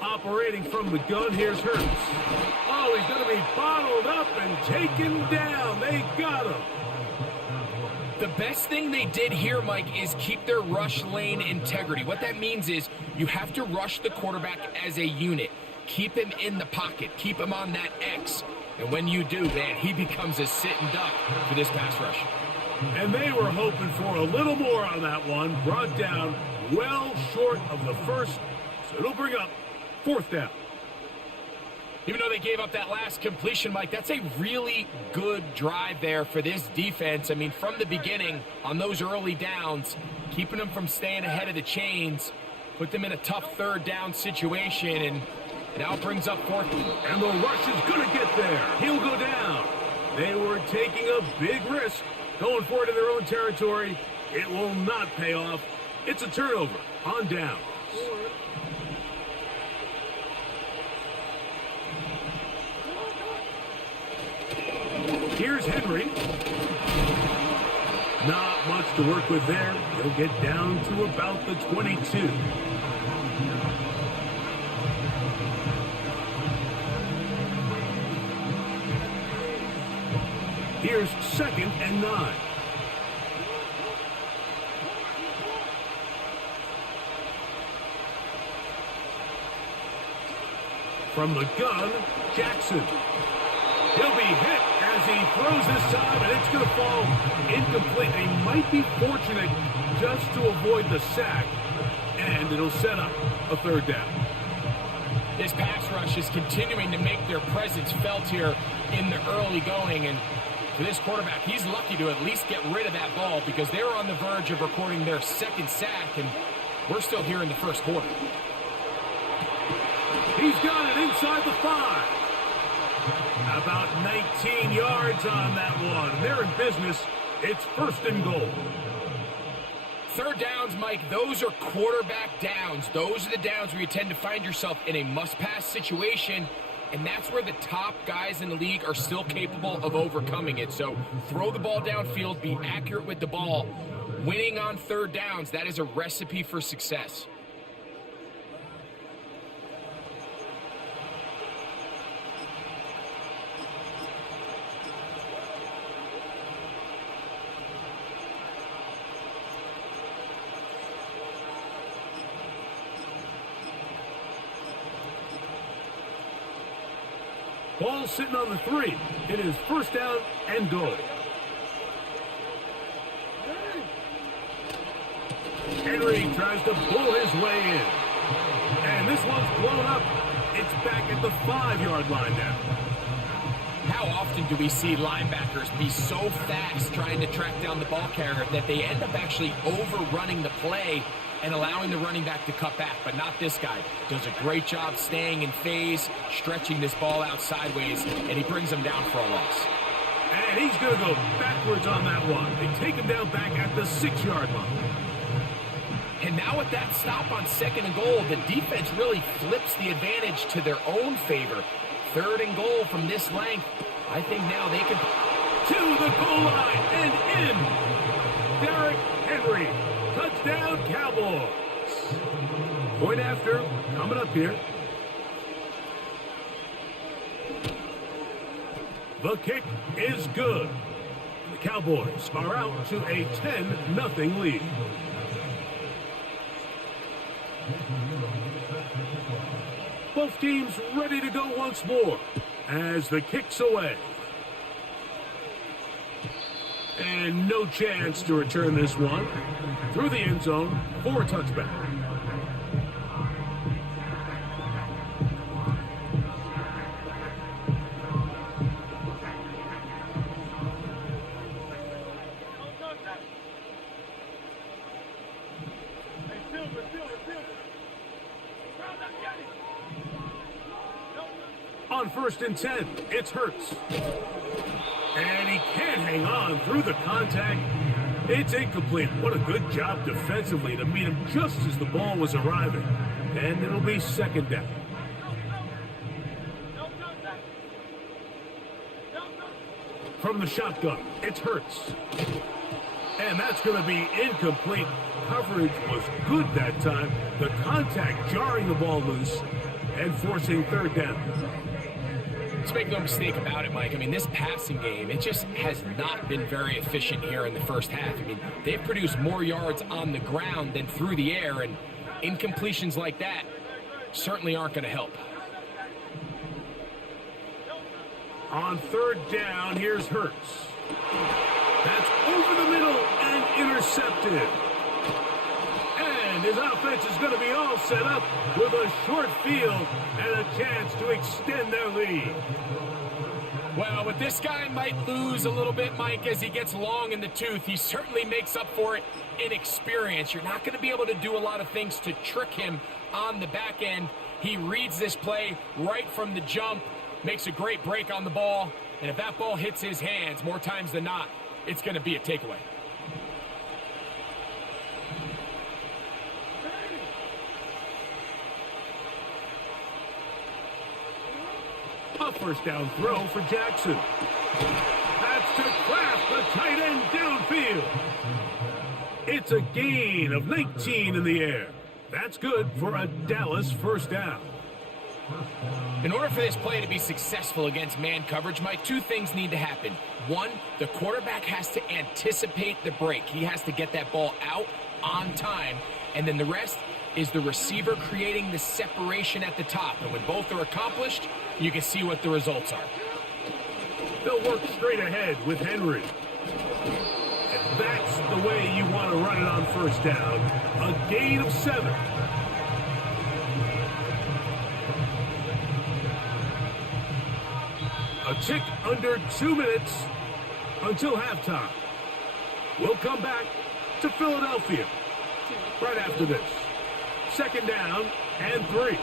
Operating from the gun, here's Hurts. Oh, he's going to be bottled up and taken down. They got him. The best thing they did here, Mike, is keep their rush lane integrity. What that means is you have to rush the quarterback as a unit. Keep him in the pocket. Keep him on that X. And when you do, man, he becomes a sitting duck for this pass rush. And they were hoping for a little more on that one. Brought down well short of the first. So it'll bring up 4th down. Even though they gave up that last completion, Mike, that's a really good drive there for this defense. I mean, from the beginning, on those early downs, keeping them from staying ahead of the chains, put them in a tough 3rd down situation, and now it brings up 4th. And the rush is going to get there. He'll go down. They were taking a big risk, going for it in their own territory. It will not pay off. It's a turnover on down. Here's Henry. Not Not much to work with there. He'll get down to about the 22. Here's 2nd and 9. From the gun, Jackson. He'll be hit as he throws this time, and it's going to fall incomplete. He might be fortunate just to avoid the sack, and it'll set up a 3rd down. This pass rush is continuing to make their presence felt here in the early going, and for this quarterback, he's lucky to at least get rid of that ball because they were on the verge of recording their 2nd sack, and we're still here in the 1st quarter. He's got it inside the 5. About 19 yards on that one. They're in business. It's 1st and goal. 3rd downs, Mike, those are quarterback downs. Those are the downs where you tend to find yourself in a must-pass situation, and that's where the top guys in the league are still capable of overcoming it. So throw the ball downfield, be accurate with the ball. Winning on 3rd downs, that is a recipe for success. Ball sitting on the 3. It is 1st down and goal. Henry tries to pull his way in. And this one's blown up. It's back at the 5-yard line now. How often do we see linebackers be so fast trying to track down the ball carrier that they end up actually overrunning the play and allowing the running back to cut back? But not this guy. Does a great job staying in phase, stretching this ball out sideways, and he brings them down for a loss. And he's going to go backwards on that one. They take him down back at the 6-yard line. And now with that stop on 2nd and goal, the defense really flips the advantage to their own favor. 3rd and goal from this length. I think now they can... To the goal line and in. Derrick Henry. Touchdown, Cowboys. Point after, coming up here. The kick is good. The Cowboys are out to a 10-0 lead. Both teams ready to go once more as the kick's away. And no chance to return this one through the end zone for a touchback. On 1st and 10, it's Hurts. And he can't hang on through the contact. It's incomplete. What a good job defensively to meet him just as the ball was arriving. And it'll be 2nd down. From the shotgun, it's Hurts. And that's going to be incomplete. Coverage was good that time. The contact jarring the ball loose and forcing 3rd down. Let's make no mistake about it, Mike. I mean, this passing game, it just has not been very efficient here in the 1st half. I mean, they've produced more yards on the ground than through the air, and incompletions like that certainly aren't going to help. On 3rd down, here's Hurts. That's over the middle and intercepted. And his offense is going to be all set up with a short field and a chance to extend their lead. Well, but this guy might lose a little bit, Mike, as he gets long in the tooth. He certainly makes up for it in experience. You're not going to be able to do a lot of things to trick him on the back end. He reads this play right from the jump, makes a great break on the ball, and if that ball hits his hands more times than not, it's going to be a takeaway. A 1st down throw for Jackson. That's to Kraft, the tight end downfield. It's a gain of 19 in the air. That's good for a Dallas first down. In order for this play to be successful against man coverage, Mike, two things need to happen. One, the quarterback has to anticipate the break. He has to get that ball out on time. And then the rest is the receiver creating the separation at the top. And when both are accomplished, you can see what the results are. They'll work straight ahead with Henry. And that's the way you want to run it on first down. A gain of 7. A tick under 2 minutes until halftime. We'll come back to Philadelphia right after this. Second down and 3.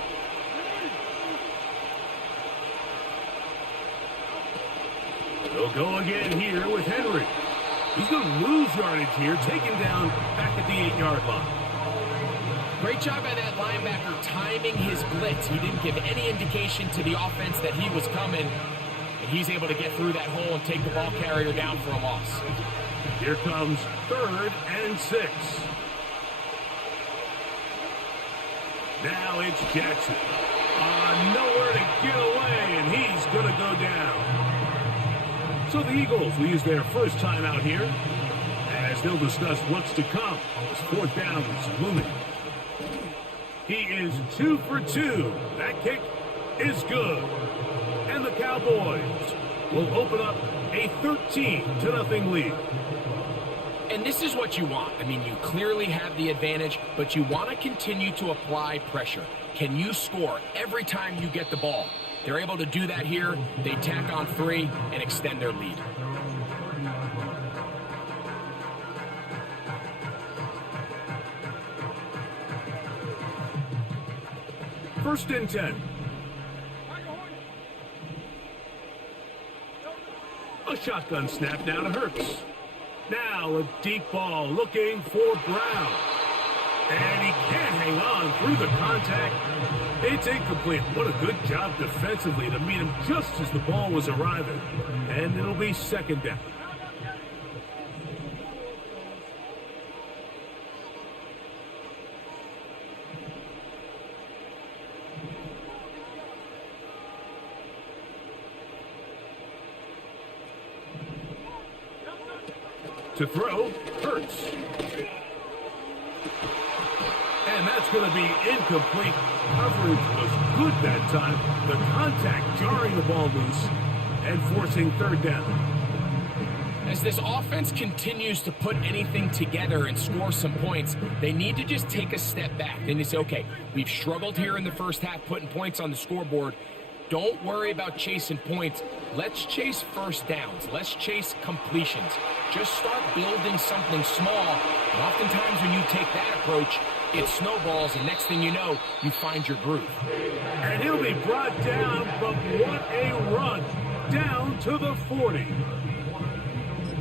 They'll go again here with Henry. He's going to lose yardage here, taken down back at the 8-yard line. Great job by that linebacker timing his blitz. He didn't give any indication to the offense that he was coming. And he's able to get through that hole and take the ball carrier down for a loss. Here comes 3rd and 6. Now it's Jackson. Nowhere to get away, and he's going to go down. So the Eagles will use their first time out here as they'll discuss what's to come. This 4th down is looming. He is 2 for 2. That kick is good. And the Cowboys will open up a 13-0 lead. And this is what you want. I mean, you clearly have the advantage, but you want to continue to apply pressure. Can you score every time you get the ball? They're able to do that here. They tack on 3 and extend their lead. First and 10. A shotgun snap now to Hurts. Now a deep ball looking for Browne. And he can't hang on through the contact. It's incomplete. What a good job defensively to meet him just as the ball was arriving. And it'll be second down. To throw, Hurts. And that's going to be incomplete. Coverage was good that time. The contact jarring the ball loose and forcing 3rd down. As this offense continues to put anything together and score some points, they need to just take a step back. Then they say, okay, we've struggled here in the first half putting points on the scoreboard. Don't worry about chasing points. Let's chase first downs. Let's chase completions. Just start building something small. And oftentimes when you take that approach, it snowballs, and next thing you know, you find your groove. And he'll be brought down, but what a run. Down to the 40.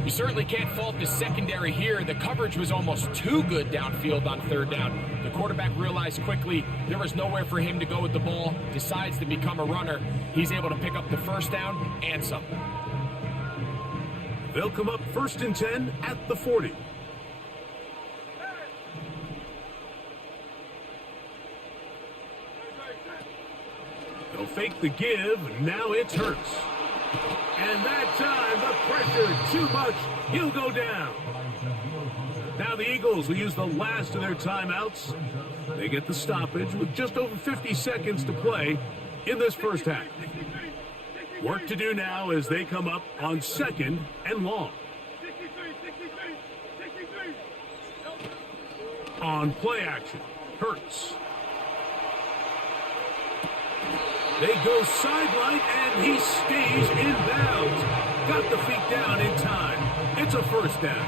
You certainly can't fault the secondary here. The coverage was almost too good downfield on 3rd down. The quarterback realized quickly there was nowhere for him to go with the ball, decides to become a runner. He's able to pick up the first down and some. They'll come up 1st and 10 at the 40. They'll fake the give. Now it's Hurts. And that time, the pressure too much. He'll go down. Now the Eagles will use the last of their timeouts. They get the stoppage with just over 50 seconds to play in this first half. Work to do now as they come up on 2nd and long. On play action, Hurts. They go sideline, and he stays in bounds. Got the feet down in time. It's a first down.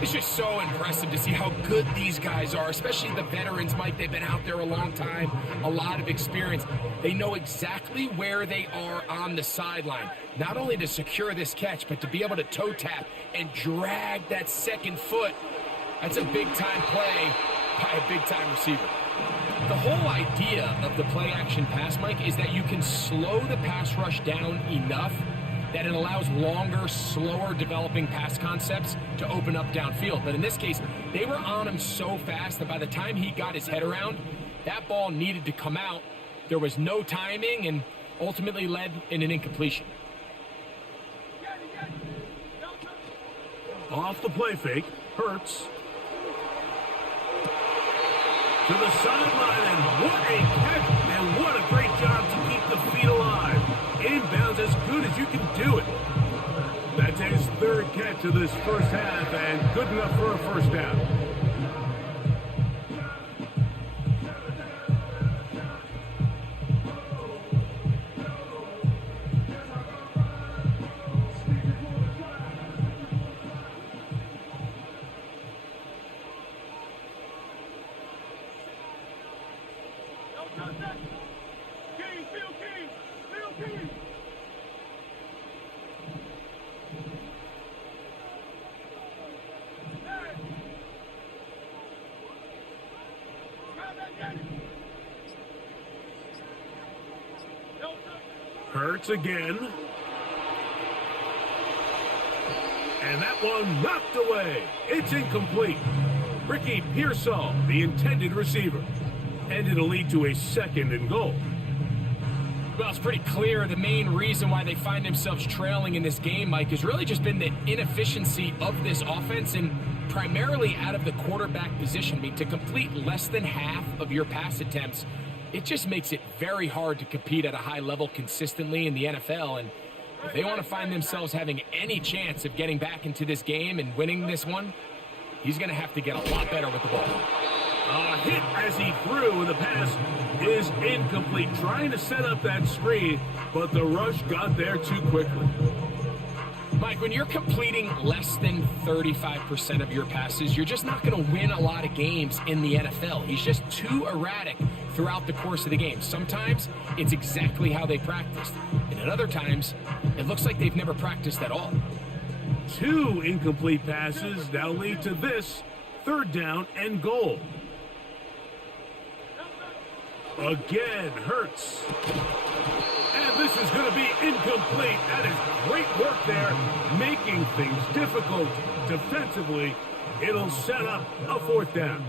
It's just so impressive to see how good these guys are, especially the veterans, Mike. They've been out there a long time, a lot of experience. They know exactly where they are on the sideline, not only to secure this catch, but to be able to toe tap and drag that second foot. That's a big-time play by a big-time receiver. The whole idea of the play-action pass, Mike, is that you can slow the pass rush down enough that it allows longer, slower developing pass concepts to open up downfield. But in this case, they were on him so fast that by the time he got his head around, that ball needed to come out. There was no timing and ultimately led in an incompletion. Off the play fake, Hurts. To the sideline, and what a catch, and what a great job to keep the feet alive. Inbounds as good as you can do it. That's his third catch of this first half, and good enough for a first down. Hurts again. And that one knocked away. It's incomplete. Ricky Pearsall, the intended receiver. And it'll lead to a 2nd and goal. Well, it's pretty clear the main reason why they find themselves trailing in this game, Mike, has really just been the inefficiency of this offense and primarily out of the quarterback position. I mean, to complete less than half of your pass attempts, it just makes it very hard to compete at a high level consistently in the NFL. And if they want to find themselves having any chance of getting back into this game and winning this one, he's going to have to get a lot better with the ball. A hit as he threw, and the pass is incomplete. Trying to set up that screen, but the rush got there too quickly. Mike, when you're completing less than 35% of your passes, you're just not going to win a lot of games in the NFL. He's just too erratic throughout the course of the game. Sometimes it's exactly how they practiced, and at other times, it looks like they've never practiced at all. 2 incomplete passes now lead to this 3rd down and goal. Again, Hurts. And this is going to be incomplete. That is great work there, making things difficult defensively. It'll set up a 4th down.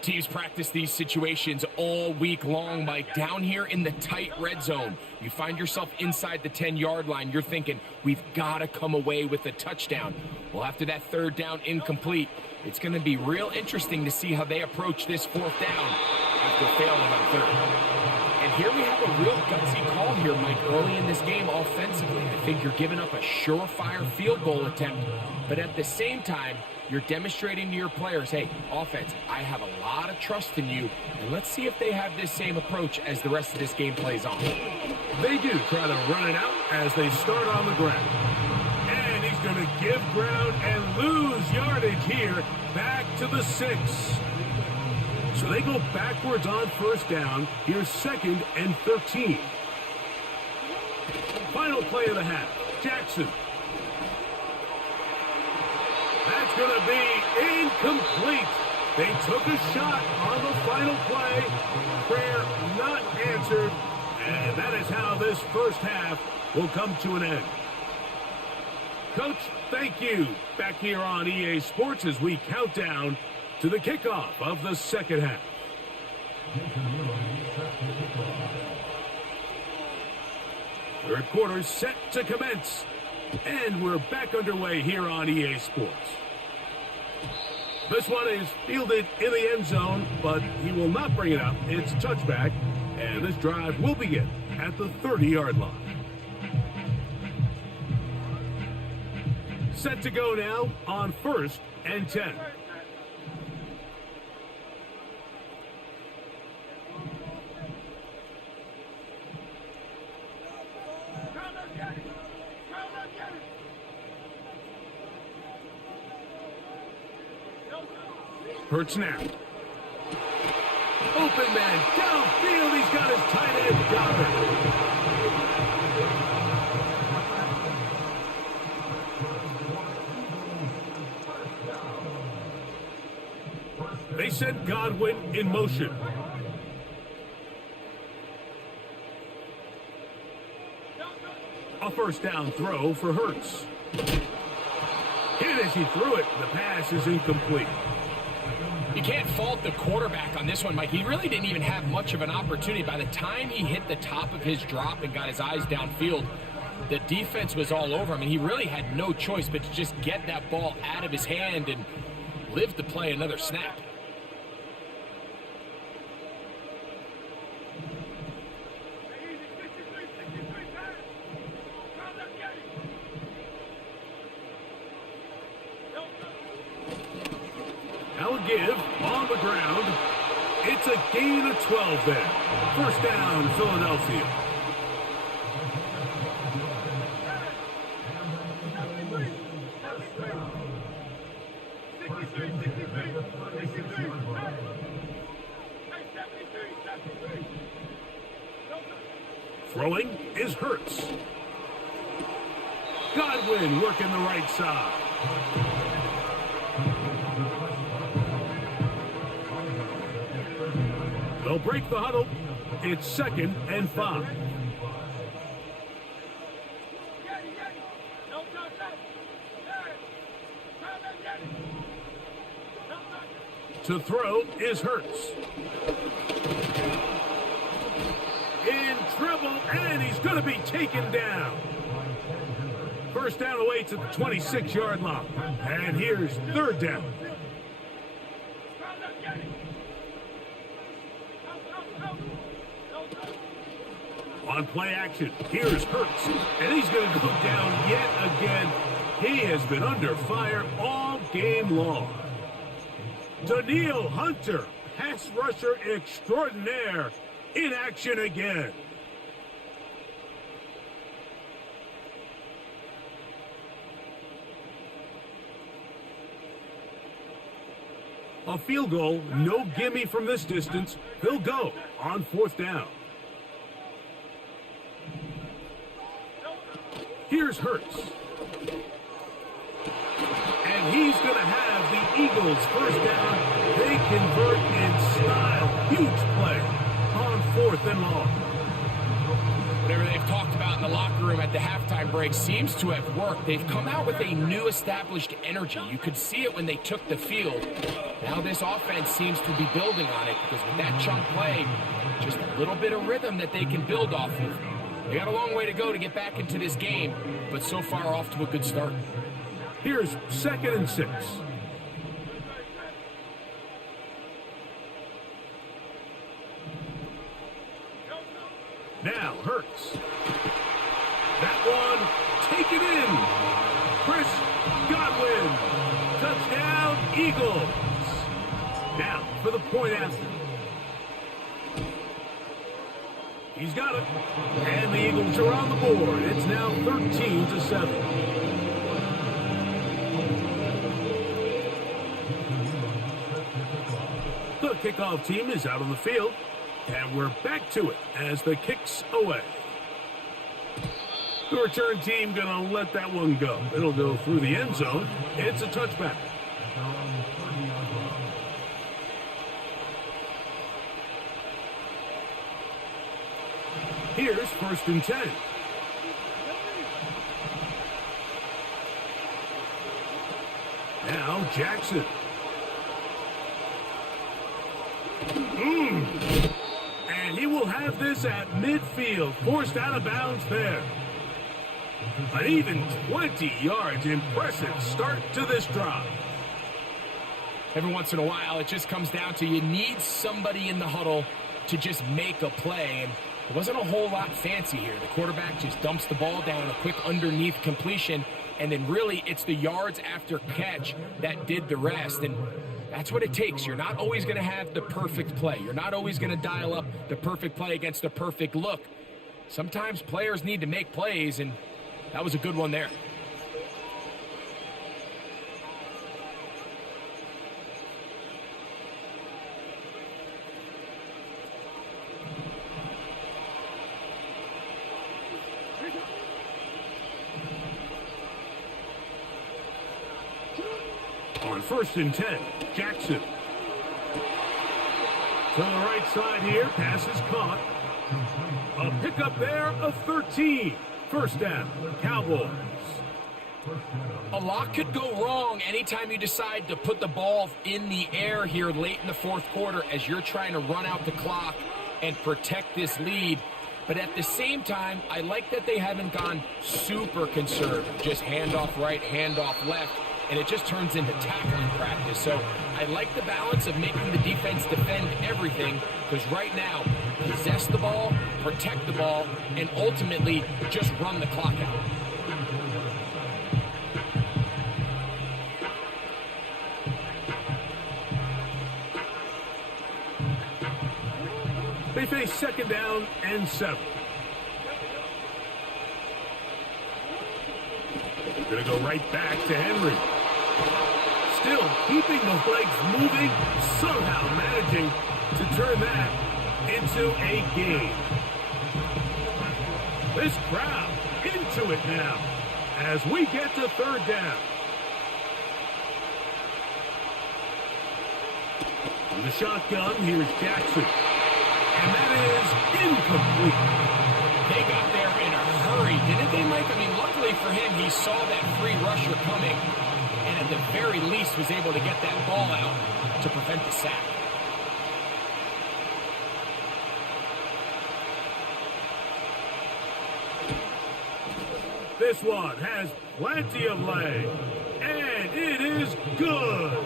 Teams practice these situations all week long, Mike. Down here in the tight red zone, you find yourself inside the 10-yard line. You're thinking, we've got to come away with a touchdown. Well, after that 3rd down incomplete, it's going to be real interesting to see how they approach this 4th down after failing on 3rd. And here we have a real gutsy call here, Mike, early in this game offensively. I think you're giving up a surefire field goal attempt, but at the same time, you're demonstrating to your players, hey, offense, I have a lot of trust in you, and let's see if they have this same approach as the rest of this game plays on. They do try to run it out as they start on the ground. And he's going to give ground and lose yardage here, back to the 6. So they go backwards on 1st down. Here's 2nd and 13. Final play of the half. Jackson. That's going to be incomplete. They took a shot on the final play. Prayer not answered. And that is how this first half will come to an end. Coach, thank you. Back here on EA Sports as we count down to the kickoff of the 2nd half. 3rd quarter set to commence. And we're back underway here on EA Sports. This one is fielded in the end zone, but he will not bring it up. It's touchback, and this drive will begin at the 30-yard line. Set to go now on 1st and 10. Hurts now. Open man downfield. He's got his tight end covered. They sent Godwin in motion. A 1st down throw for Hurts. Hit as he threw it. The pass is incomplete. You can't fault the quarterback on this one, Mike. He really didn't even have much of an opportunity. By the time he hit the top of his drop and got his eyes downfield, the defense was all over him, and he really had no choice but to just get that ball out of his hand and live to play another snap. Now a give on the ground. It's a gain of 12 there. First down, Philadelphia. Throwing is Hurts. Godwin working the right side. They'll break the huddle. It's 2nd and 5. To throw is Hurts. In trouble, and he's going to be taken down. First down away to the 26-yard line. And here's 3rd down. On play action, here's Hurts, and he's going to go down yet again. He has been under fire all game long. Daniil Hunter, pass rusher extraordinaire, in action again. A field goal, no gimme from this distance. He'll go on 4th down. Here's Hurts. And he's going to have the Eagles first down. They convert in style. Huge play on 4th and long. Whatever they've talked about in the locker room at the halftime break seems to have worked. They've come out with a new established energy. You could see it when they took the field. Now this offense seems to be building on it because with that chunk play, just a little bit of rhythm that they can build off of. They got a long way to go to get back into this game, but so far off to a good start. Here's 2nd and 6. Now Hurts. That one taken in. Chris Godwin. Touchdown, Eagles. Now for the point after. He's got it. And the Eagles are on the board. It's now 13-7. The kickoff team is out on the field. And we're back to it as the kick's away. The return team going to let that one go. It'll go through the end zone. It's a touchback. Here's 1st and 10. Now Jackson. And he will have this at midfield, forced out of bounds there. An even 20 yards. Impressive start to this drive. Every once in a while, it just comes down to you need somebody in the huddle to just make a play. And it wasn't a whole lot fancy here. The quarterback just dumps the ball down, a quick underneath completion, and then really it's the yards after catch that did the rest. And that's what it takes. You're not always going to have the perfect play. You're not always going to dial up the perfect play against the perfect look. Sometimes players need to make plays, and that was a good one there. On 1st and 10, Jackson. To the right side here, pass is caught. A pickup there of 13. First down, Cowboys. A lot could go wrong anytime you decide to put the ball in the air here late in the fourth quarter as you're trying to run out the clock and protect this lead. But at the same time, I like that they haven't gone super conservative. Just handoff right, handoff left, and it just turns into tackling practice. So I like the balance of making the defense defend everything, because right now, possess the ball, protect the ball, and ultimately just run the clock out. They face second down and 7. Going to go right back to Henry. Still keeping the legs moving, somehow managing to turn that into a game. This crowd into it now as we get to third down. From the shotgun, here's Jackson. And that is incomplete. They got there in a hurry, didn't they, Mike? I mean, luckily for him, he saw that free rusher coming, and at the very least was able to get that ball out to prevent the sack. This one has plenty of leg, and it is good.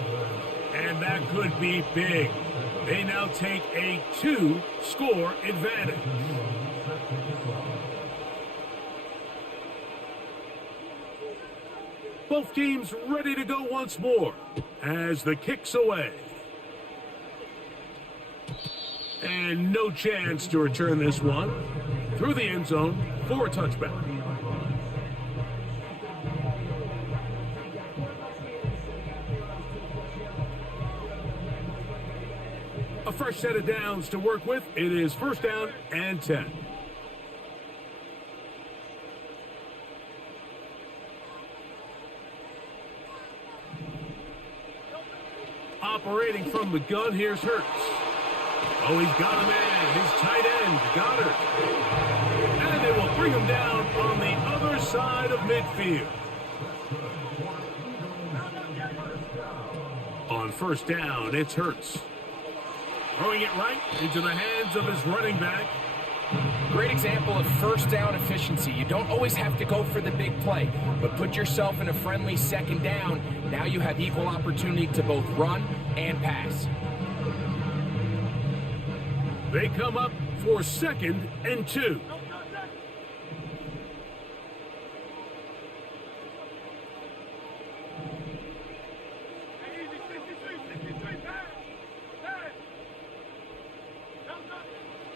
And that could be big. They now take a 2-score advantage. Both teams ready to go once more as the kick's away. And no chance to return this one through the end zone for a touchback. A fresh set of downs to work with. It is first down and 10. Operating from the gun, here's Hurts. Oh, he's got a man. His tight end, Goddard. And they will bring him down on the other side of midfield. On first down, it's Hurts. Throwing it right into the hands of his running back. Great example of first down efficiency. You don't always have to go for the big play, but put yourself in a friendly second down. Now you have equal opportunity to both run and pass. They come up for second and 2.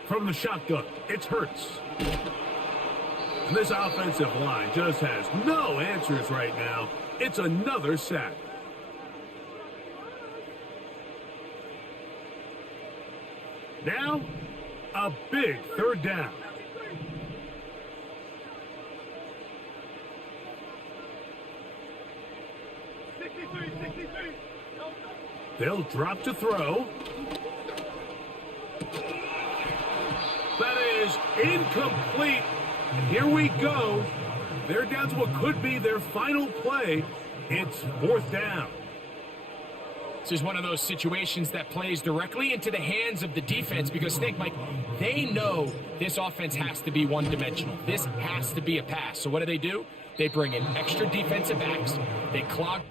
From the shotgun, it's Hurts. And this offensive line just has no answers right now. It's another sack. Now, a big third down. They'll drop to throw. That is incomplete. And here we go. They're down to what could be their final play. It's fourth down. This is one of those situations that plays directly into the hands of the defense because, think, Mike, they know this offense has to be one-dimensional. This has to be a pass. So what do? They bring in extra defensive backs. They clog.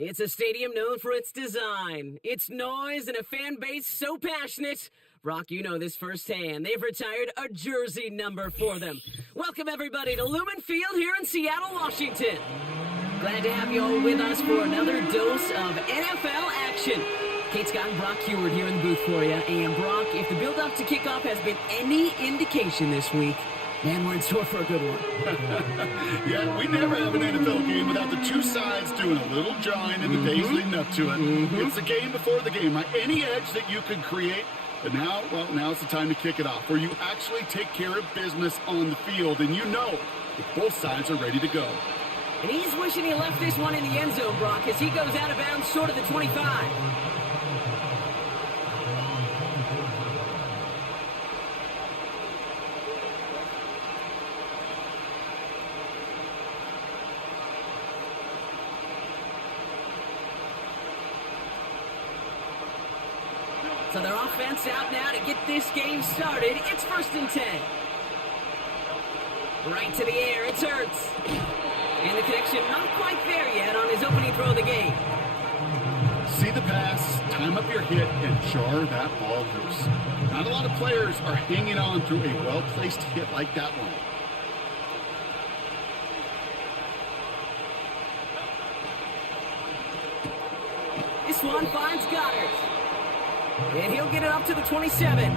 It's a stadium known for its design, its noise, and a fan base so passionate. Brock, you know this firsthand. They've retired a jersey number for them. Welcome, everybody, to Lumen Field here in Seattle, Washington. Glad to have you all with us for another dose of NFL action. Kate Scott and Brock Heward here in the booth for you. And Brock, if the build-up to kickoff has been any indication this week, man, we're in store for a good one. Yeah, we never have an NFL game without the two sides doing a little jawing in the days leading up to it. It's the game before the game, right? Any edge that you could create. But now, well, now it's the time to kick it off, where you actually take care of business on the field, and you know if both sides are ready to go. And he's wishing he left this one in the end zone, Brock, as he goes out of bounds short of the 25. So their offense out now to get this game started. It's 1st and 10. Right to the air, it's Hurts. And the connection not quite there yet on his opening throw of the game. See the pass, time up your hit, and jar that ball loose. Not a lot of players are hanging on through a well-placed hit like that one. This one finds Goddard. And he'll get it up to the 27.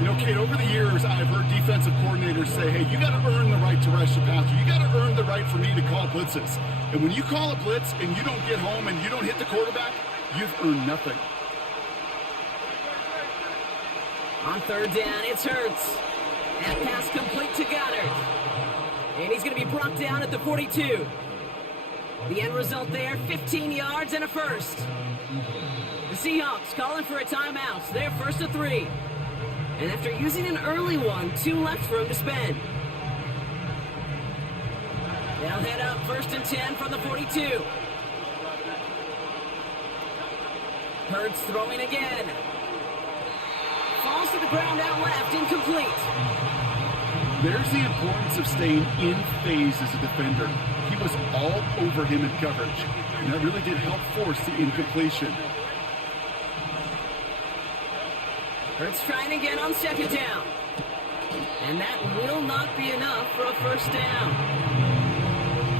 You know, Kate, over the years, I've heard defensive coordinators say, hey, you got to earn the right to rush the passer. You got to earn the right for me to call blitzes. And when you call a blitz and you don't get home and you don't hit the quarterback, you've earned nothing. On 3rd down, it's Hurts. That pass complete to Goddard. And he's going to be brought down at the 42. The end result there, 15 yards and a first. The Seahawks calling for a timeout. They're 1st and 3. And after using an early one, 2 left for him to spend. They'll head up 1st and 10 from the 42. Hurts throwing again. Falls to the ground out left, incomplete. There's the importance of staying in phase as a defender. He was all over him in coverage, and that really did help force the incompletion. Hurts trying again on 2nd down. And that will not be enough for a 1st down.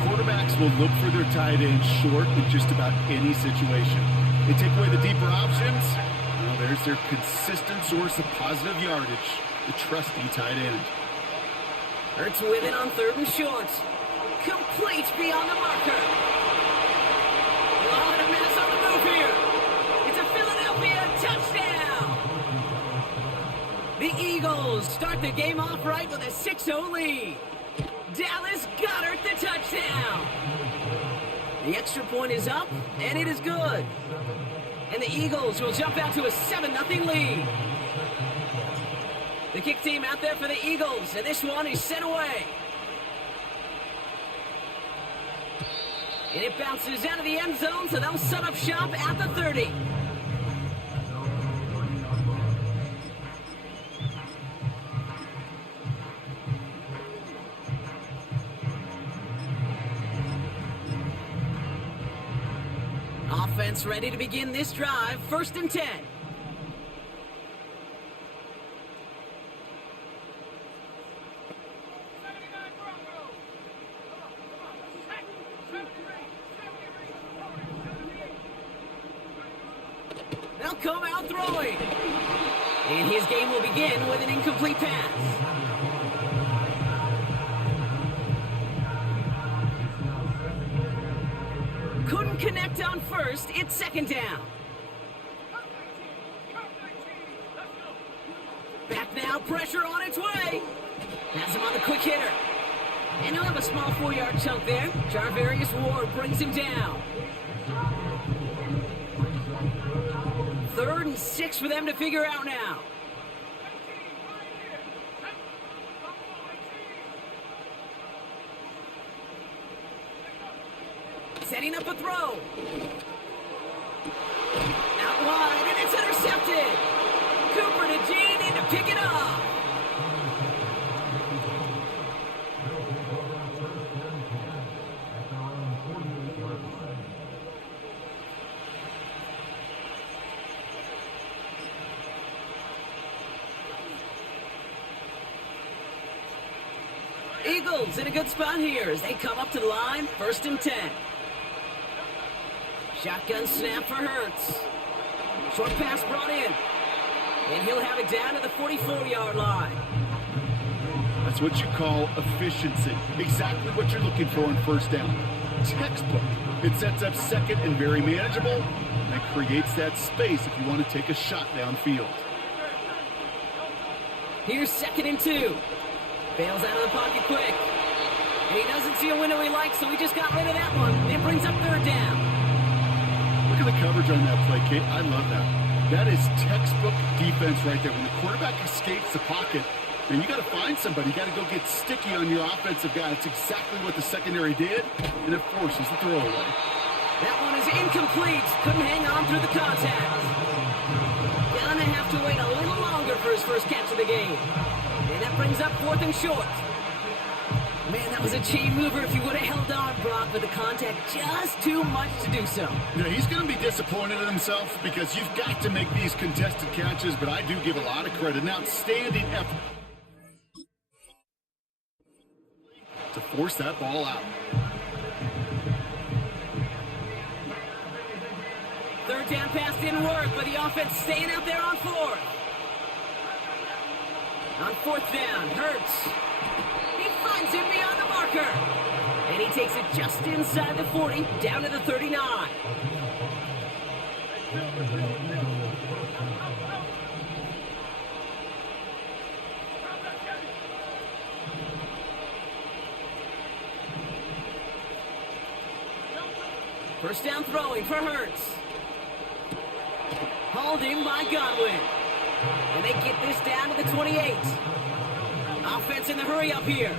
Quarterbacks will look for their tight end short in just about any situation. They take away the deeper options. Well, there's their consistent source of positive yardage, the trusty tight end. Hurts with it on 3rd and short. Complete beyond the marker. Oh, and a mess on the move here. It's a Philadelphia touchdown. The Eagles start the game off right with a 6-0 lead. Dallas Goedert the touchdown. The extra point is up, and it is good. And the Eagles will jump out to a 7-0 lead. The kick team out there for the Eagles, and this one is sent away. And it bounces out of the end zone, so they'll set up shop at the 30. Offense ready to begin this drive, 1st and 10. They'll come out throwing. And his game will begin with an incomplete pass. Couldn't connect on 1st. It's 2nd down. Back now, pressure on its way. Has him on the quick hitter. And he'll have a small 4-yard chunk there. Jarvarius Ward brings him down. 3rd and 6 for them to figure out now. Setting up a throw. Out wide, and it's intercepted. Cooper to Gene in to pick it up. Eagles in a good spot here as they come up to the line, 1st and 10. Shotgun snap for Hurts. Short pass brought in. And he'll have it down to the 44-yard line. That's what you call efficiency. Exactly what you're looking for on 1st down. Textbook. It sets up 2nd and very manageable. And it creates that space if you want to take a shot downfield. Here's 2nd and 2. Bails out of the pocket quick. And he doesn't see a window he likes, so he just got rid of that one. It brings up third down. Look at the coverage on that play, Kate. I love that. That is textbook defense right there. When the quarterback escapes the pocket, and you got to find somebody. You got to go get sticky on your offensive guy. That's exactly what the secondary did, and it forces the throwaway. That one is incomplete. Couldn't hang on through the contact. Gonna have to wait a little longer for his first catch of the game. And that brings up 4th and short. Man, that was a chain mover if he would have held on, Brock, but the contact just too much to do so. Yeah, he's going to be disappointed in himself because you've got to make these contested catches, but I do give a lot of credit. An outstanding effort to force that ball out. Third down pass didn't work, but the offense staying out there on 4th. On 4th down, Hurts. He finds him beyond the marker. And he takes it just inside the 40, down to the 39. First down throwing for Hurts. Hauled in by Godwin. And they get this down to the 28. Offense in the hurry up here.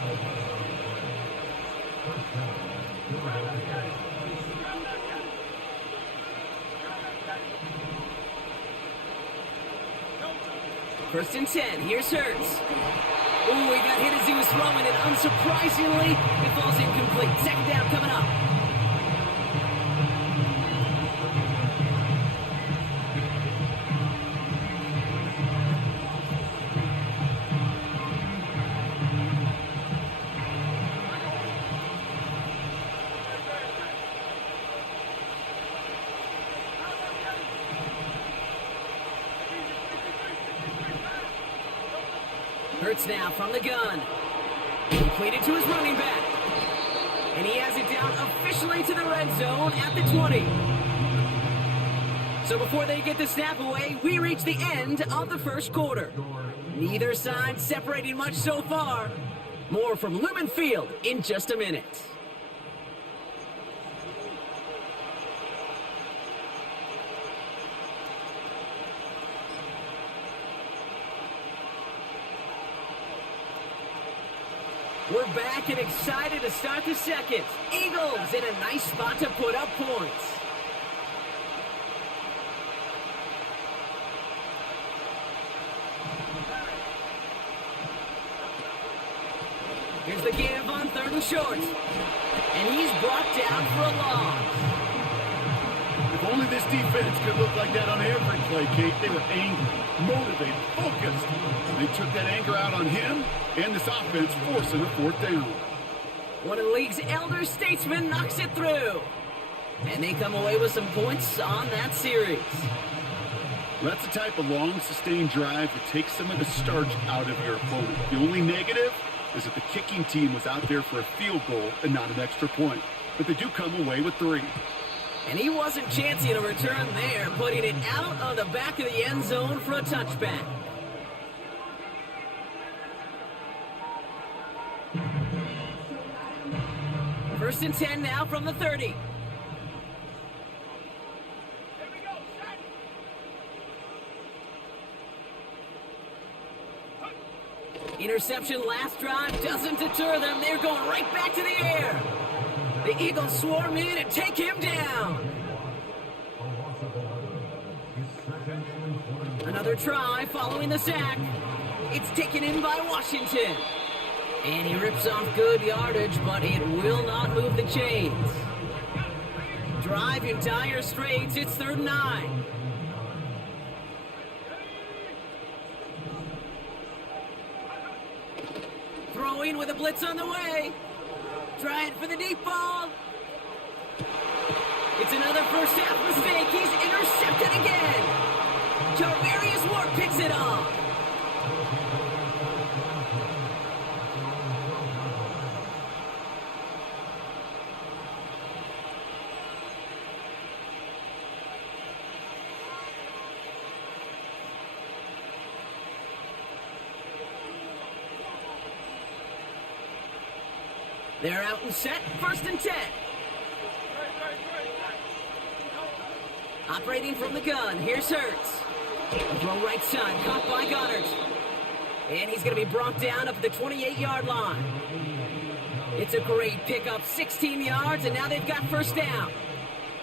First and 10. Here's Hurts. Ooh, he got hit as he was throwing, and unsurprisingly, he falls incomplete. Second down coming up. Hurts now from the gun. Completed to his running back. And he has it down officially to the red zone at the 20. So before they get the snap away, we reach the end of the first quarter. Neither side separating much so far. More from Lumen Field in just a minute. We're back and excited to start the second. Eagles in a nice spot to put up points. Here's the give on 3rd and short. And he's brought down for a loss. If only this defense could look like that on every play, Kate. They were angry, motivated, focused. They took that anger out on him and this offense, forcing a 4th down. One of the league's elder statesmen knocks it through. And they come away with some points on that series. That's the type of long, sustained drive that takes some of the starch out of your opponent. The only negative is that the kicking team was out there for a field goal and not an extra point. But they do come away with 3. And he wasn't chancing a return there, putting it out on the back of the end zone for a touchback. First and 10 now from the 30. Interception last drive doesn't deter them. They're going right back to the air. The Eagles swarm in and take him down. Another try following the sack. It's taken in by Washington. And he rips off good yardage, but it will not move the chains. Drive in dire straits. It's 3rd and 9. Throwing with a blitz on the way. Trying for the deep ball. It's another first half mistake. He's intercepted again. Tarvarius Ward picks it off. They're out and set, 1st and 10. Operating from the gun, here's Hurts. Throw right side, caught by Goddard. And he's going to be brought down up at the 28-yard line. It's a great pickup, 16 yards, and now they've got 1st down.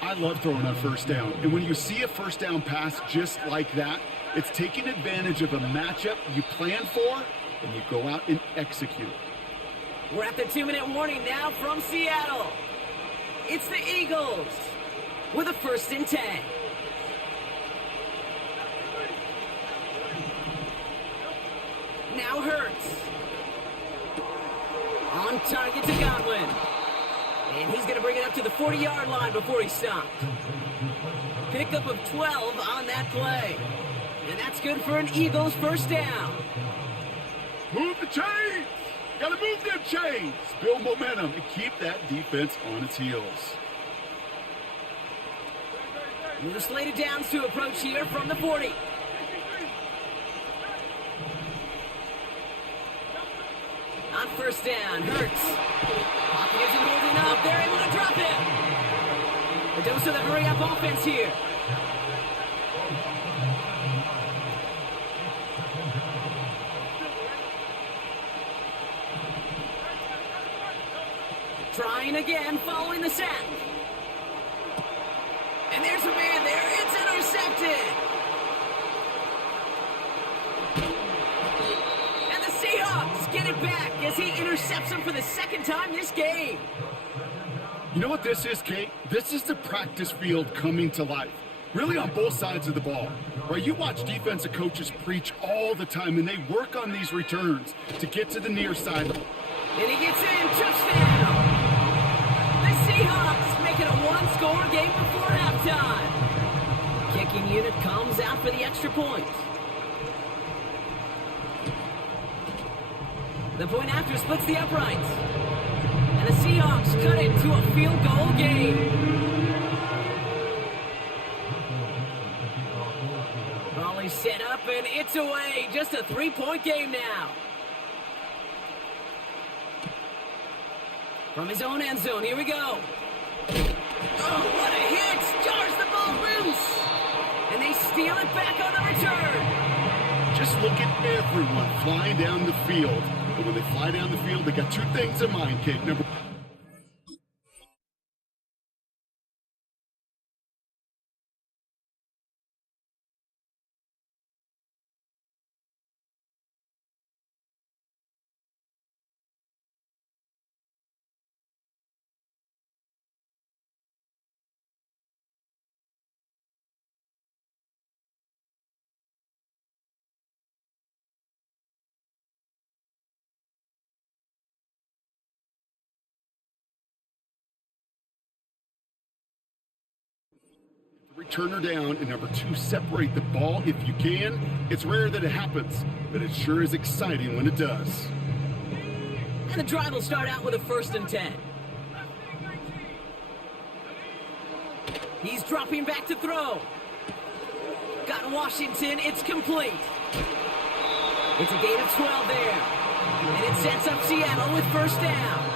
I love throwing on 1st down. And when you see a 1st down pass just like that, it's taking advantage of a matchup you plan for, and you go out and execute. We're at the 2-minute warning now from Seattle. It's the Eagles with a 1st and 10. Now Hurts. On target to Godwin. And he's going to bring it up to the 40-yard line before he stops. Pickup of 12 on that play. And that's good for an Eagles 1st down. Move the chains! Gotta move them chains! Build momentum and keep that defense on its heels. New slated downs to approach here from the 40. On 1st down, Hurts. Pocket isn't holding up. They're able to drop him. The dose of the hurry-up offense here. Trying again, following the sack. And there's a man there. It's intercepted. And the Seahawks get it back as he intercepts him for the 2nd time this game. You know what this is, Kate? This is the practice field coming to life. Really on both sides of the ball. Right, you watch defensive coaches preach all the time, and they work on these returns to get to the near side. And he gets in. Touchdown. Seahawks make it a 1-score game before halftime. Kicking unit comes out for the extra point. The point after splits the uprights. And the Seahawks cut it to a field goal game. Raleigh set up and it's away. Just a 3-point game now. From his own end zone, here we go. Oh, what a hit! Jars the ball loose! And they steal it back on the return. Just look at everyone flying down the field. But when they fly down the field, they got 2 things in mind, Kate. Number returner down, and number 2, separate the ball if you can. It's rare that it happens, but it sure is exciting when it does. And the drive will start out with a 1st and 10. He's dropping back to throw. Got Washington, it's complete. It's a gain of 12 there. And it sets up Seattle with 1st down.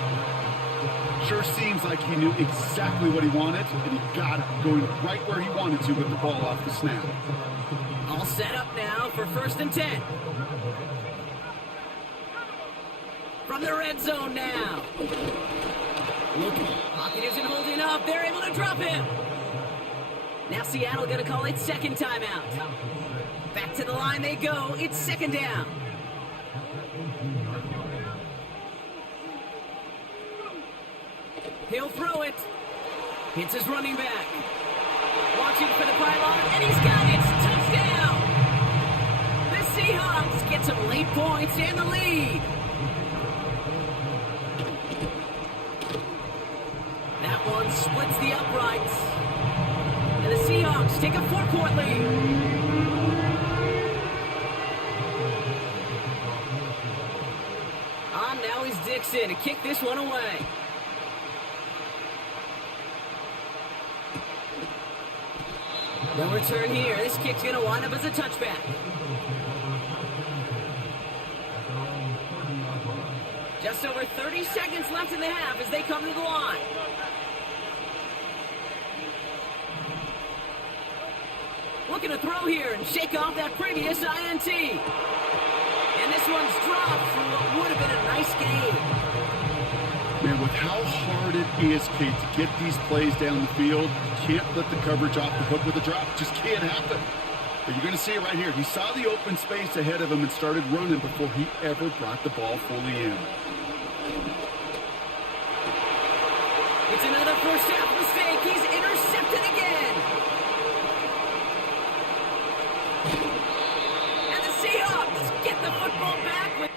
Sure seems like he knew exactly what he wanted, and he got it, going right where he wanted to with the ball off the snap. All set up now for 1st and 10. From the red zone now. Looking, pocket isn't holding up. They're able to drop him. Now Seattle going to call its 2nd timeout. Back to the line they go. It's 2nd down. He'll throw it. Hits his running back. Watching for the pylon, and he's got it. Touchdown! The Seahawks get some late points and the lead. That one splits the uprights. And the Seahawks take a 4-point lead. On now is Dixon to kick this one away. No return here. This kick's going to wind up as a touchback. Just over 30 seconds left in the half as they come to the line. Looking to throw here and shake off that previous INT. And this one's dropped for what would have been a nice gain. Man, with how hard it is, Kate, to get these plays down the field, you can't let the coverage off the hook with a drop. It just can't happen. But you're going to see it right here. He saw the open space ahead of him and started running before he ever brought the ball fully in. It's another first half mistake. He's intercepted again. And the Seahawks get the football back with...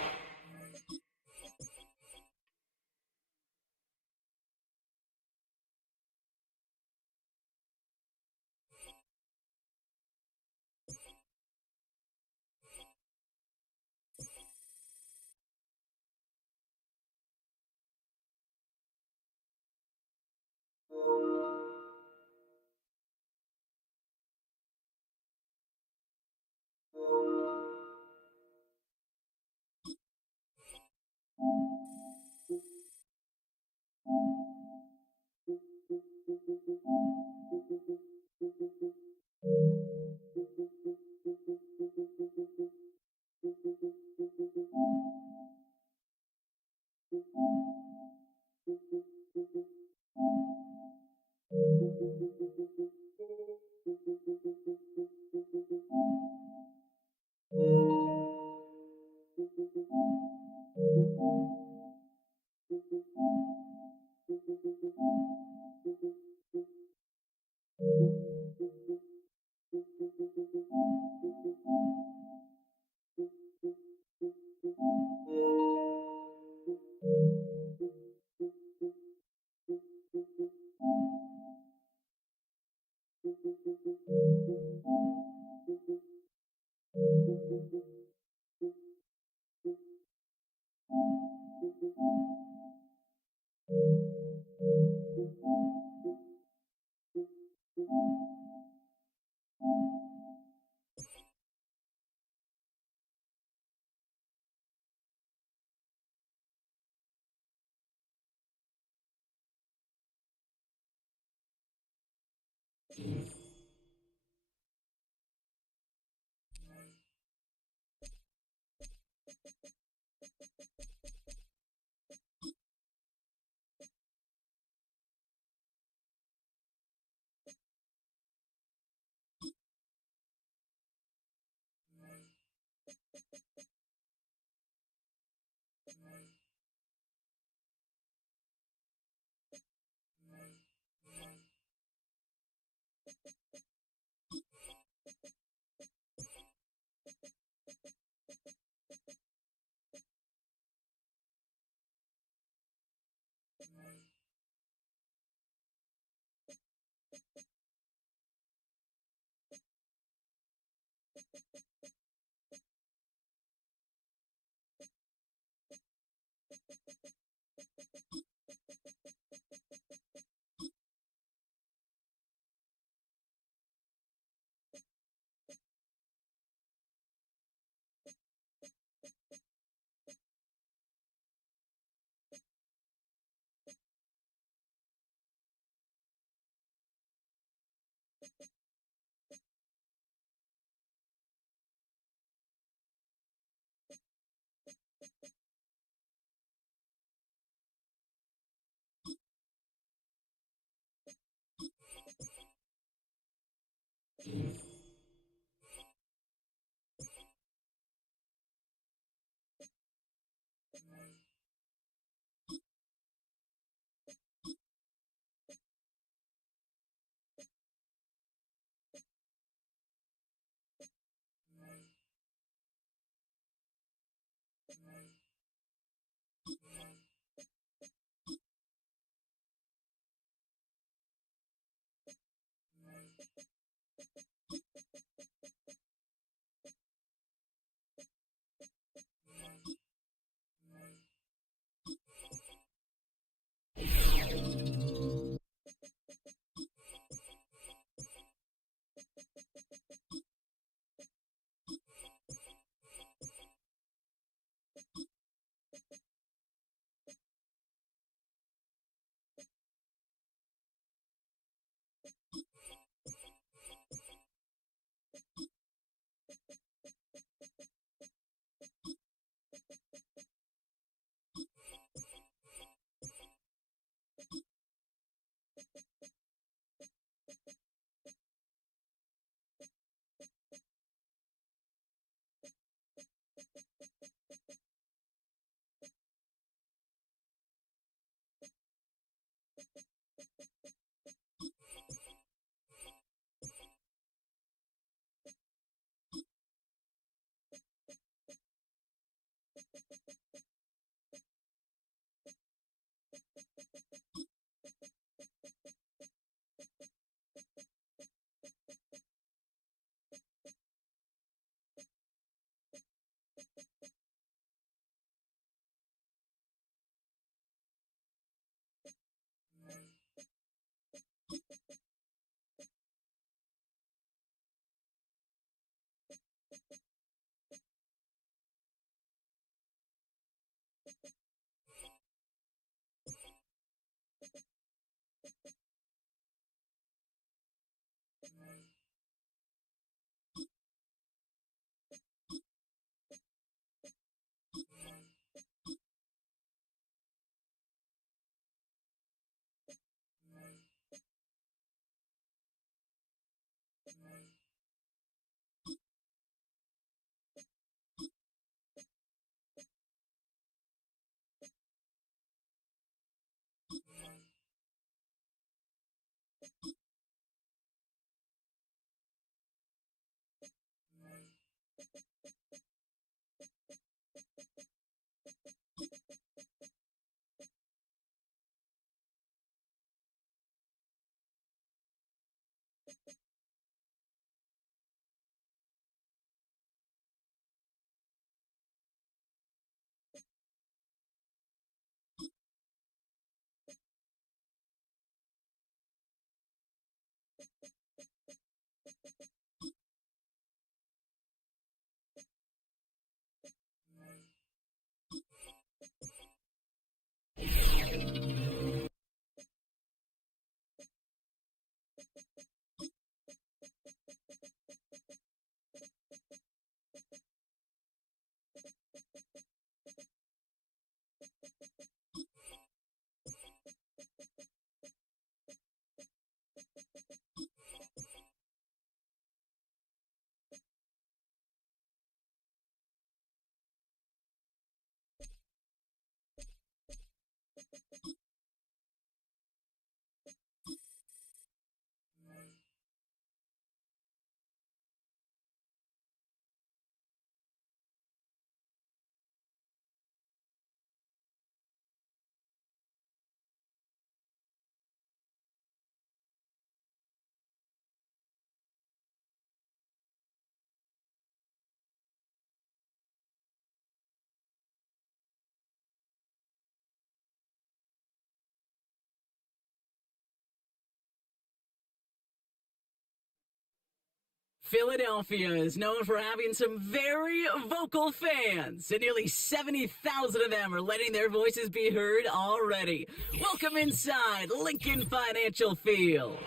Philadelphia is known for having some very vocal fans, and nearly 70,000 of them are letting their voices be heard already. Welcome inside Lincoln Financial Field.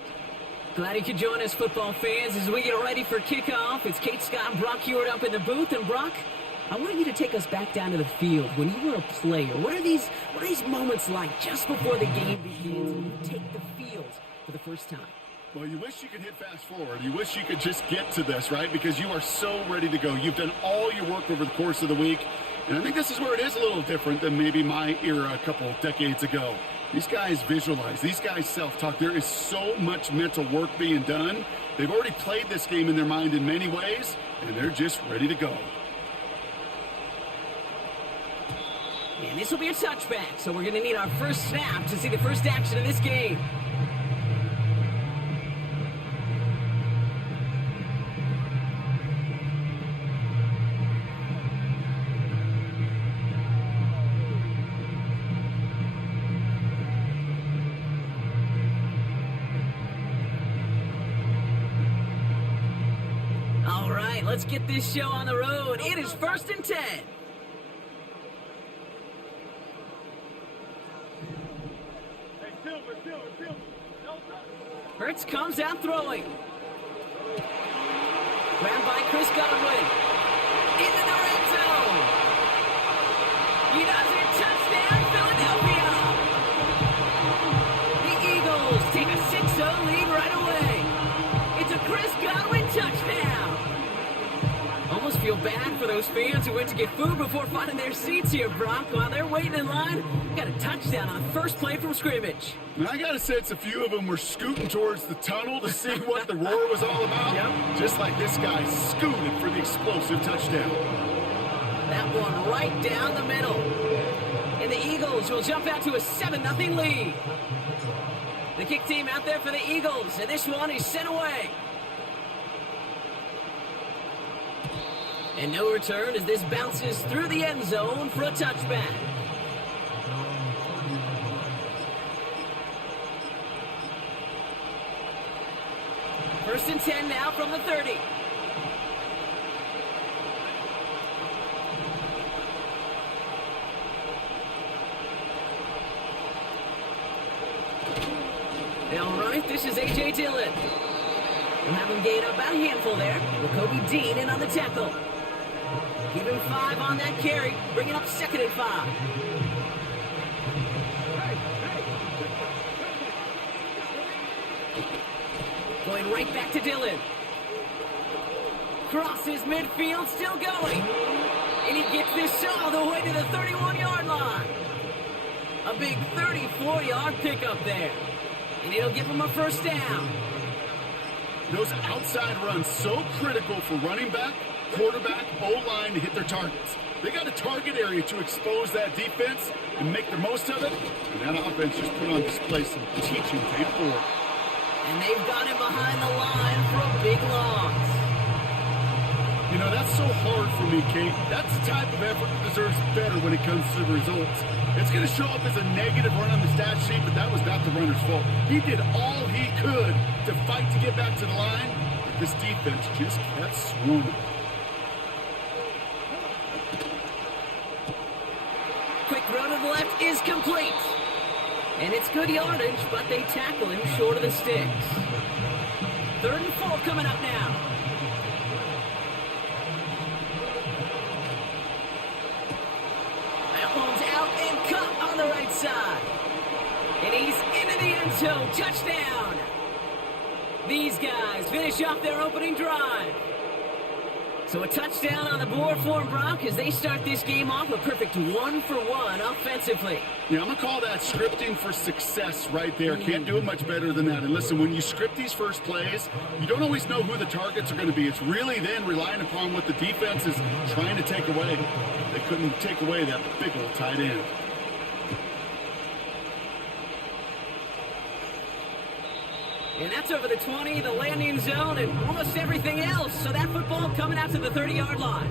Glad you could join us, football fans, as we get ready for kickoff. It's Kate Scott and Brock Hewitt up in the booth. And Brock, I want you to take us back down to the field. When you were a player, what are these moments like just before the game begins and you take the field for the first time? Well, you wish you could hit fast forward. You wish you could just get to this, right? Because you are so ready to go. You've done all your work over the course of the week. And I think this is where it is a little different than maybe my era a couple decades ago. These guys visualize. These guys self-talk. There is so much mental work being done. They've already played this game in their mind in many ways, and they're just ready to go. And this will be a touchback, so we're going to need our first snap to see the first action of this game. Let's get this show on the road. It is 1st and 10. Hurts comes out throwing. Grabbed by Chris Godwin. Into the red zone. He does it. Touchdown, Philadelphia. The Eagles take a 6-0 lead right away. It's a Chris Godwin touchdown. Almost feel bad for those fans who went to get food before finding their seats here, Brock. While they're waiting in line, got a touchdown on the first play from scrimmage. And I got to sense a few of them were scooting towards the tunnel to see what the roar was all about. Yep. Just like this guy scooted for the explosive touchdown. That one right down the middle. And the Eagles will jump out to a 7-0 lead. The kick team out there for the Eagles, and this one is sent away. And no return as this bounces through the end zone for a touchback. First and 10 now from the 30. All right, this is A.J. Dillon. We'll have him gain about a handful there. With Kobe Dean in on the tackle. Give him 5 on that carry, bringing up 2nd and 5. Going right back to Dillon. Crosses midfield, still going. And he gets this all the way to the 31-yard line. A big 34-yard pickup there. And it'll give him a first down. Those outside runs so critical for running back, quarterback, O-line to hit their targets. They got a target area to expose that defense and make the most of it. And that offense just put on display some teaching tape for it. And they've got him behind the line for a big loss. You know, that's so hard for me, Kate. That's the type of effort that deserves better when it comes to the results. It's going to show up as a negative run on the stat sheet, but that was not the runner's fault. He did all he could to fight to get back to the line, but this defense just kept swarming. Quick throw to the left is complete. And it's good yardage, but they tackle him short of the sticks. 3rd and 4 coming up now. That one's out and cut on the right side. And he's into the end zone. Touchdown. These guys finish off their opening drive. So a touchdown on the board for Brock as they start this game off a perfect 1-for-1 offensively. Yeah, I'm going to call that scripting for success right there. Can't do it much better than that. And listen, when you script these first plays, you don't always know who the targets are going to be. It's really then relying upon what the defense is trying to take away. They couldn't take away that big old tight end. And that's over the 20, the landing zone, and almost everything else. So that football coming out to the 30-yard line.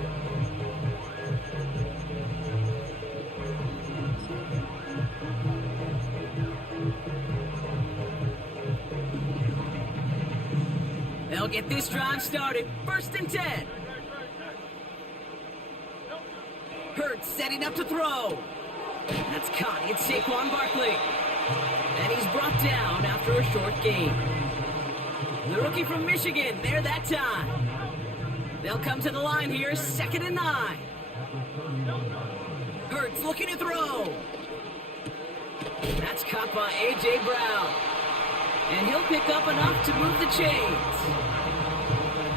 They'll get this drive started. 1st and 10. Hurts setting up to throw. That's caught. It's Saquon Barkley. And he's brought down after a short gain. The rookie from Michigan, there that time. They'll come to the line here, 2nd and 9. Hurts looking to throw. That's caught by A.J. Browne. And he'll pick up enough to move the chains.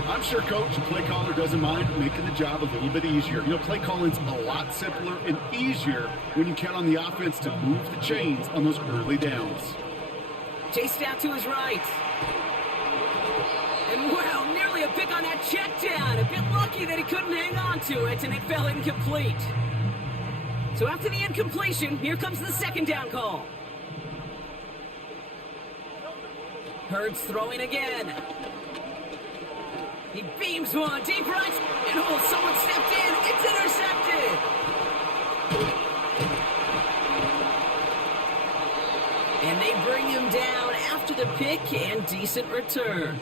I'm sure Coach, play caller doesn't mind making the job a little bit easier. You know, play calling's a lot simpler and easier when you count on the offense to move the chains on those early downs. Chased out to his right. And wow, nearly a pick on that check down. A bit lucky that he couldn't hang on to it, and it fell incomplete. So after the incompletion, here comes the 2nd down call. Hurts throwing again. He beams one deep right, and oh, someone stepped in. It's intercepted. And they bring him down after the pick and decent return.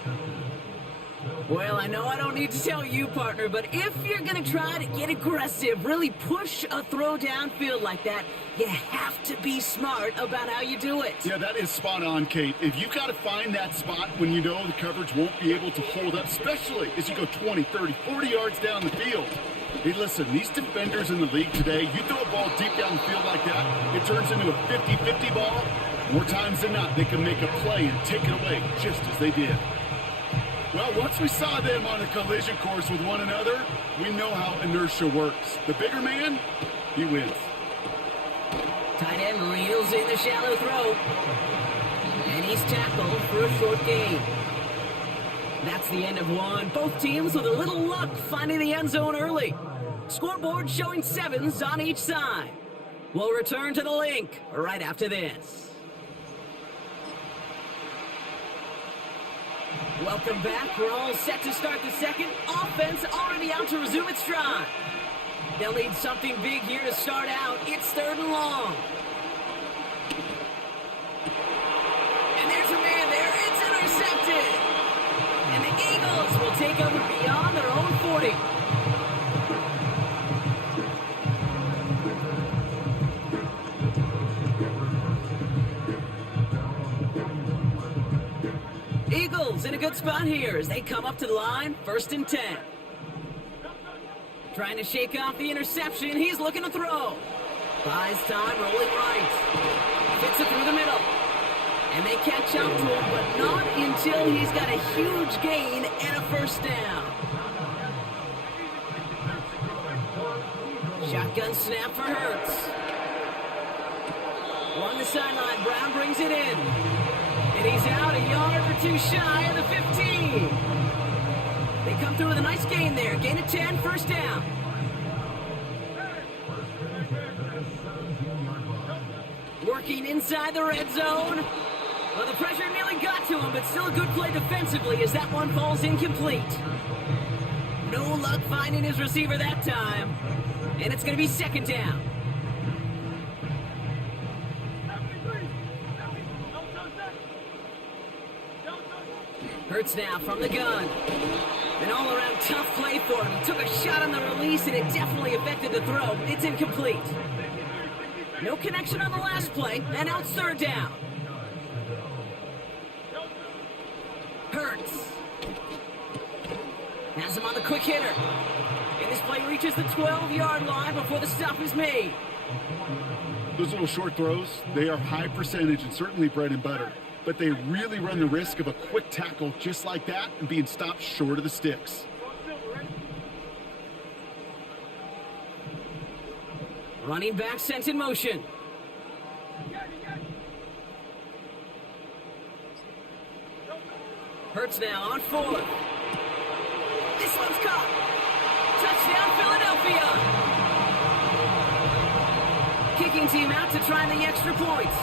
Well, I know I don't need to tell you, partner, but if you're going to try to get aggressive, really push a throw downfield like that, you have to be smart about how you do it. Yeah, that is spot on, Kate. If you've got to find that spot when you know the coverage won't be able to hold up, especially as you go 20, 30, 40 yards down the field. Hey, listen, these defenders in the league today, you throw a ball deep down the field like that, it turns into a 50-50 ball. More times than not, they can make a play and take it away just as they did. Well, once we saw them on a collision course with one another, we know how inertia works. The bigger man, he wins. Tight end reels in the shallow throw. And he's tackled for a short gain. That's the end of one. Both teams with a little luck finding the end zone early. Scoreboard showing 7s on each side. We'll return to the link right after this. Welcome back. We're all set to start the second. Offense already out to resume its drive. They'll need something big here to start out. It's 3rd and long. And there's a man there. It's intercepted. And the Eagles will take over beyond their own 40. Eagles in a good spot here as they come up to the line, 1st and 10. Trying to shake off the interception. He's looking to throw. Buys time, rolling right. Fits it through the middle. And they catch up to him, but not until he's got a huge gain and a 1st down. Shotgun snap for Hurts. Along the sideline, Browne brings it in. And he's out a yard or 2 shy of the 15. They come through with a nice gain there. Gain of 10, 1st down. Working inside the red zone. Well, the pressure nearly got to him, but still a good play defensively as that one falls incomplete. No luck finding his receiver that time. And it's going to be 2nd down. Hurts now from the gun. An all-around tough play for him. He took a shot on the release, and it definitely affected the throw. It's incomplete. No connection on the last play, and now it's 3rd down. Hurts. Has him on the quick hitter. And this play reaches the 12-yard line before the stop is made. Those little short throws, they are high percentage and certainly bread and butter. But they really run the risk of a quick tackle just like that and being stopped short of the sticks. Running back sent in motion. Hurts now on 4th. This one's caught. Touchdown, Philadelphia. Kicking team out to try the extra points.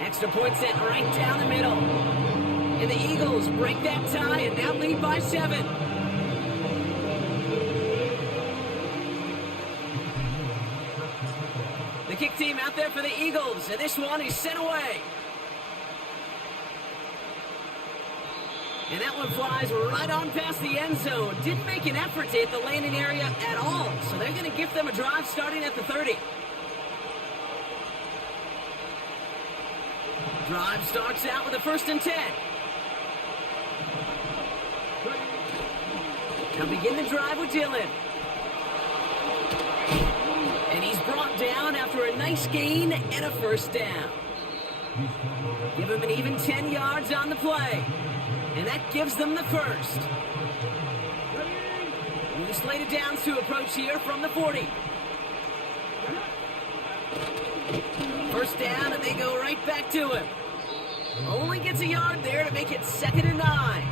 Extra point sent right down the middle. And the Eagles break that tie and now lead by 7. The kick team out there for the Eagles, and this one is sent away. And that one flies right on past the end zone. Didn't make an effort to hit the landing area at all. So they're going to give them a drive starting at the 30. Drive starts out with a 1st and 10. Now begin the drive with Dillon. And he's brought down after a nice gain and a 1st down. Give him an even 10 yards on the play. And that gives them the 1st. New slated downs to approach here from the 40. 1st down, and they go right back to him. Only gets a yard there to make it 2nd and 9.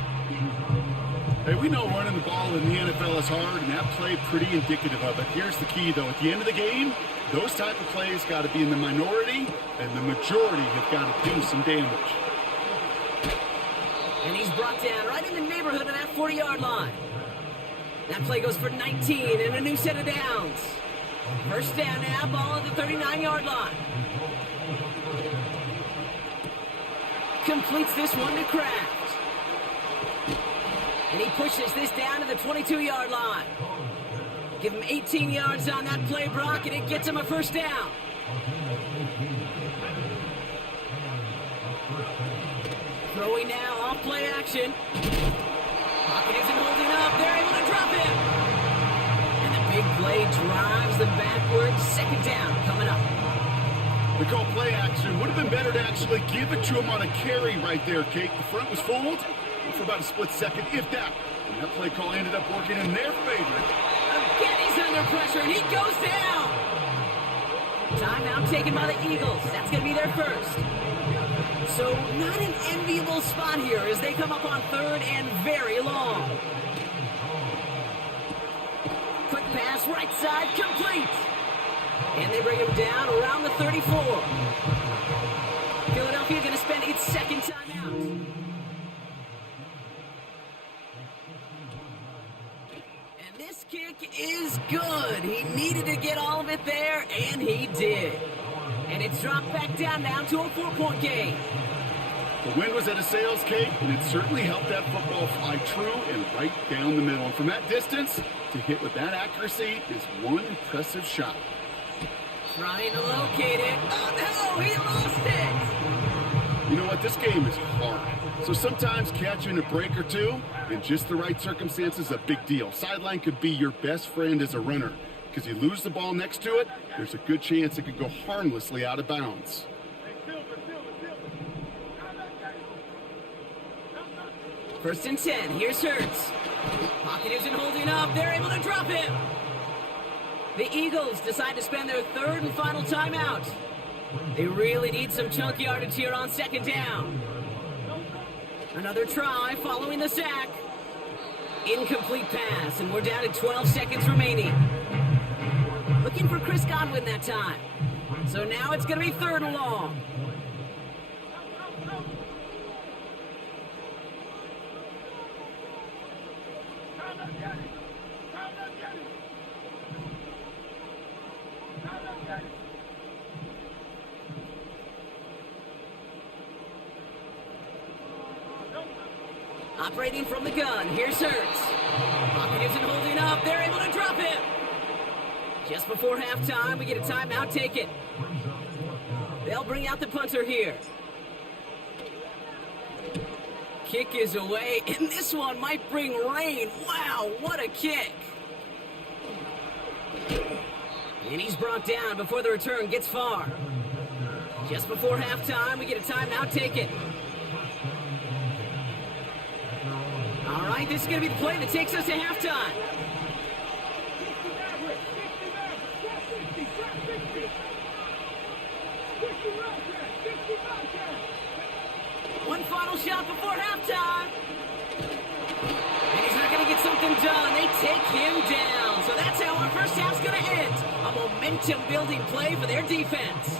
Hey, we know running the ball in the NFL is hard, and that play pretty indicative of it. Here's the key, though. At the end of the game, those type of plays got to be in the minority, and the majority have got to do some damage. And he's brought down right in the neighborhood of that 40-yard line. That play goes for 19 and a new set of downs. 1st down now, ball at the 39-yard line. Completes this one to Kraft. And he pushes this down to the 22-yard line. Give him 18 yards on that play, Brock, and it gets him a 1st down. Throwing now, off play action. Pocket isn't holding up. They're able to drop him. And the big play drives them backwards. 2nd down coming up. We call play action. Would have been better to actually give it to him on a carry right there, Kate. The front was fooled for about a split second, if that. And that play call ended up working in their favor. Again, he's under pressure, and he goes down. Timeout taken by the Eagles. That's going to be their 1st. So not an enviable spot here as they come up on 3rd and very long. Quick pass, right side, complete. And they bring him down around the 34. Philadelphia going to spend its 2nd timeout. And this kick is good. He needed to get all of it there, and he did. And it's dropped back down now to a 4-point game. The wind was at a sails, Kate, and it certainly helped that football fly true and right down the middle. And from that distance, to hit with that accuracy is one impressive shot. Trying to locate it. Oh, no, he lost it. You know what? This game is hard. So sometimes catching a break or two in just the right circumstances is a big deal. Sideline could be your best friend as a runner because you lose the ball next to it, there's a good chance it could go harmlessly out of bounds. First and 10. Here's Hurts. Pocket isn't holding up. They're able to drop him. The Eagles decide to spend their 3rd and final timeout. They really need some chunk yardage here on 2nd down. Another try following the sack. Incomplete pass, and we're down to 12 seconds remaining. Looking for Chris Godwin that time. So now it's going to be 3rd and long. Operating from the gun, here's Hurts. Pocket isn't holding up, they're able to drop him. Just before halftime, we get a timeout taken. They'll bring out the punter here. Kick is away, and this one might bring rain. Wow, what a kick. And he's brought down before the return gets far. Just before halftime, we get a timeout taken. All right, this is going to be the play that takes us to halftime. One final shot before halftime. And he's not going to get something done. They take him down. So that's how our first half's going to end. A momentum-building play for their defense.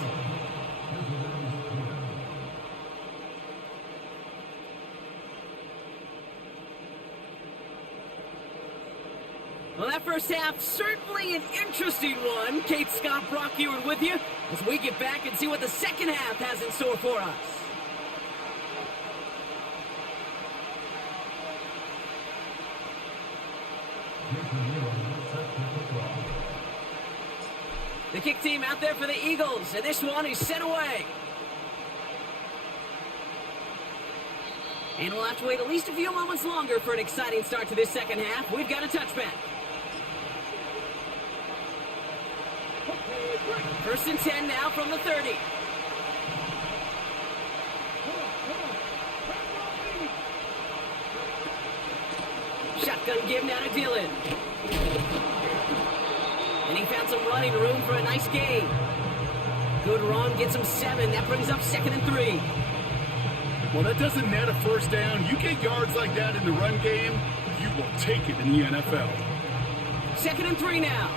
Well, that first half, certainly an interesting one. Kate, Scott, Brock here with you as we get back and see what the second half has in store for us. The kick team out there for the Eagles, and this one is sent away. And we'll have to wait at least a few moments longer for an exciting start to this second half. We've got a touchback. 1st and 10 now from the 30. Shotgun give now to Dillon. And he found some running room for a nice gain. Good run, gets him 7. That brings up 2nd and 3. Well, that doesn't net a first down. You get yards like that in the run game, you will take it in the NFL. 2nd and 3 now.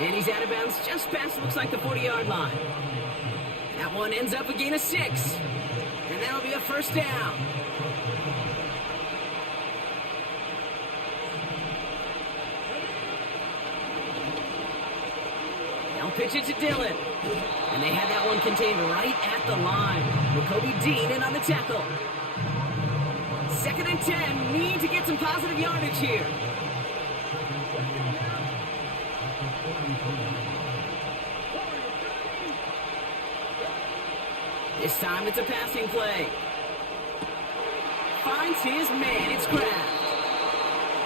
And he's out of bounds just past, looks like, the 40-yard line. That one ends up a gain of 6. And that'll be a first down. They'll pitch it to Dillon. And they had that one contained right at the line. Kobe Dean in on the tackle. 2nd and 10. Need to get some positive yardage here. This time it's a passing play. Finds his man. It's Kraft.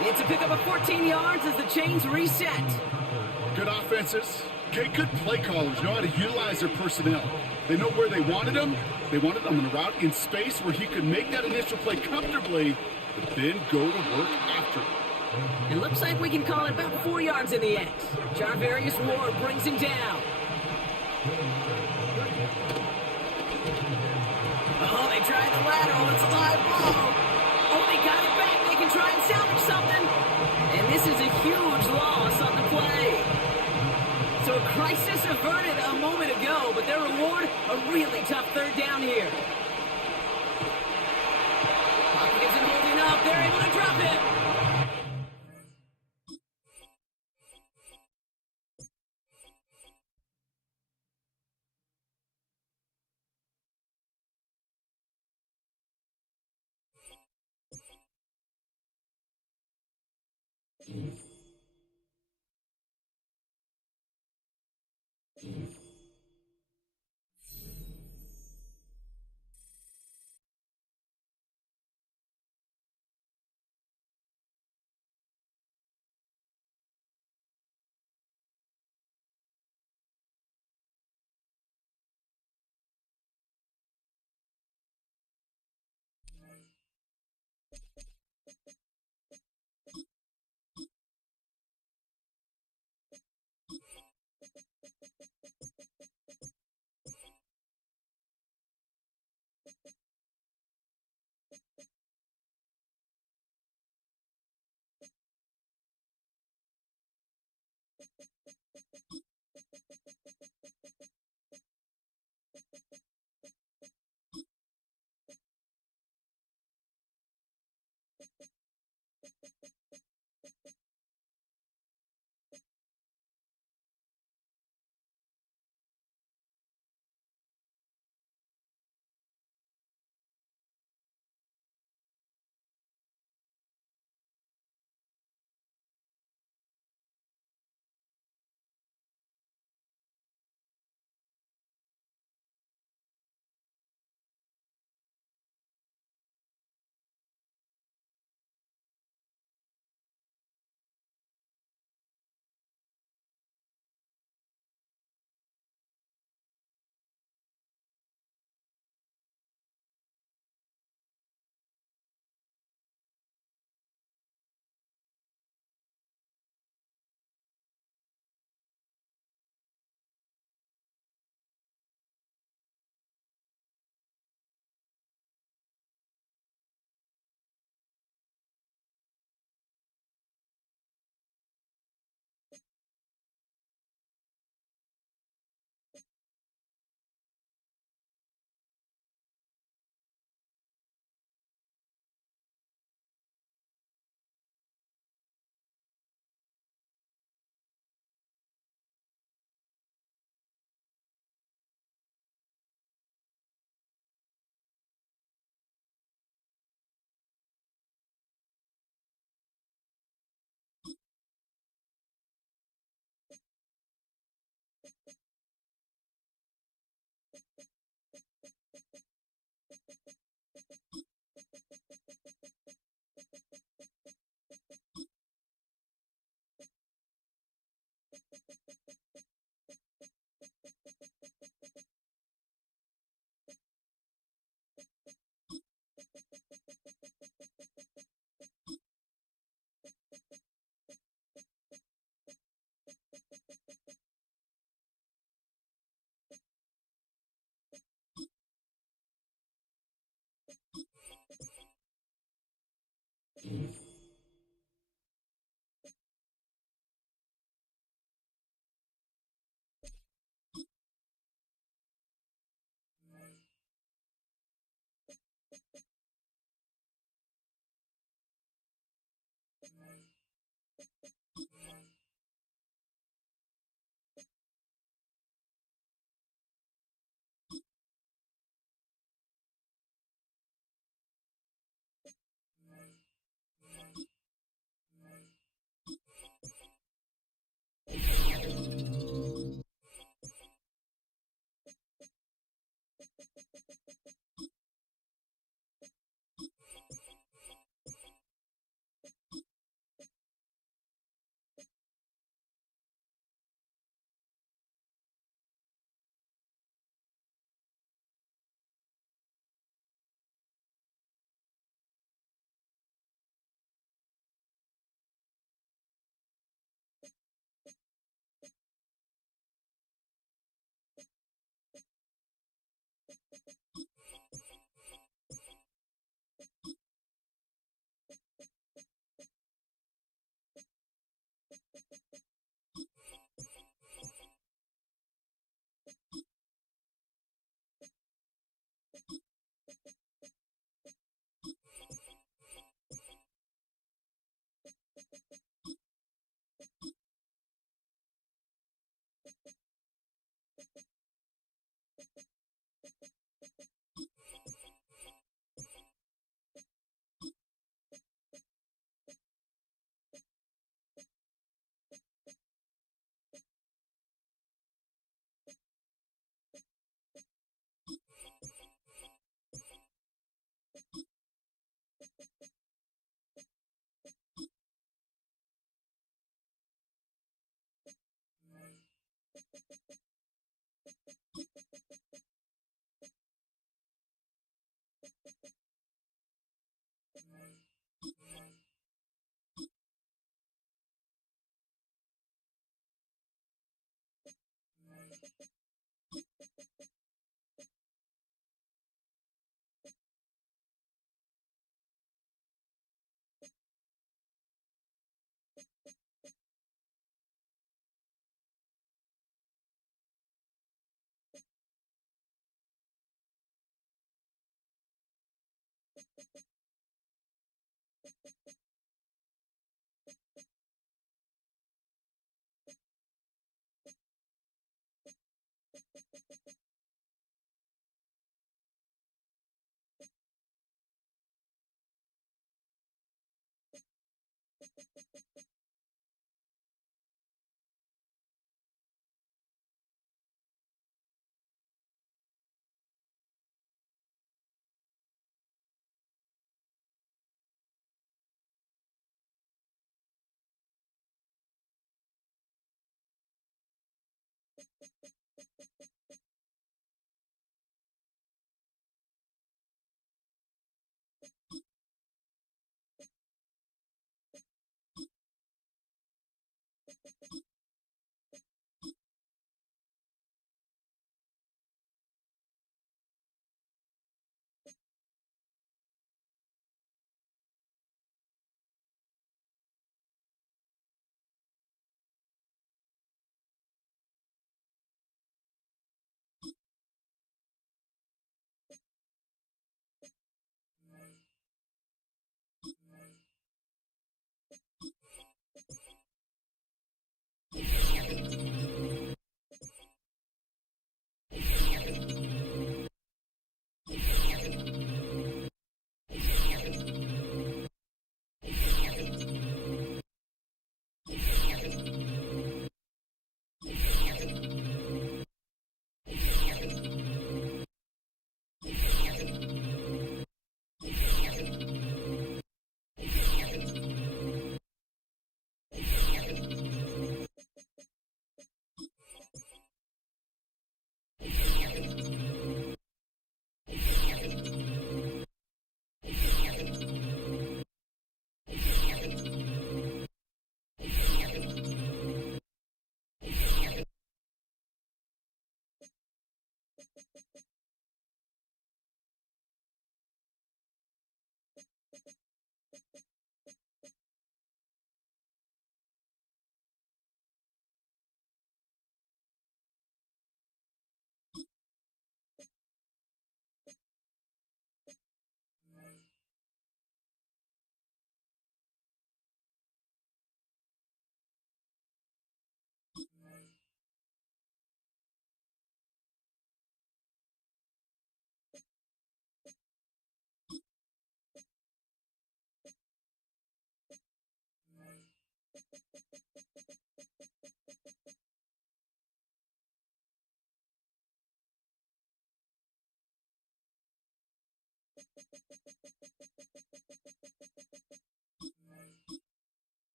It's a pickup of 14 yards as the chains reset. Good offenses. Okay, good play callers know how to utilize their personnel. They know where they wanted him. They wanted him on a route in space where he could make that initial play comfortably, but then go to work after it. It looks like we can call it about 4 yards in the end. Jarvarius Ward brings him down. Oh, they tried the lateral. It's a live ball. Oh, they got it back. They can try and salvage something. And this is a huge loss on the play. So a crisis averted a moment ago, but their reward, a really tough 3rd down here. Pocket isn't holding up. They're able to drop it.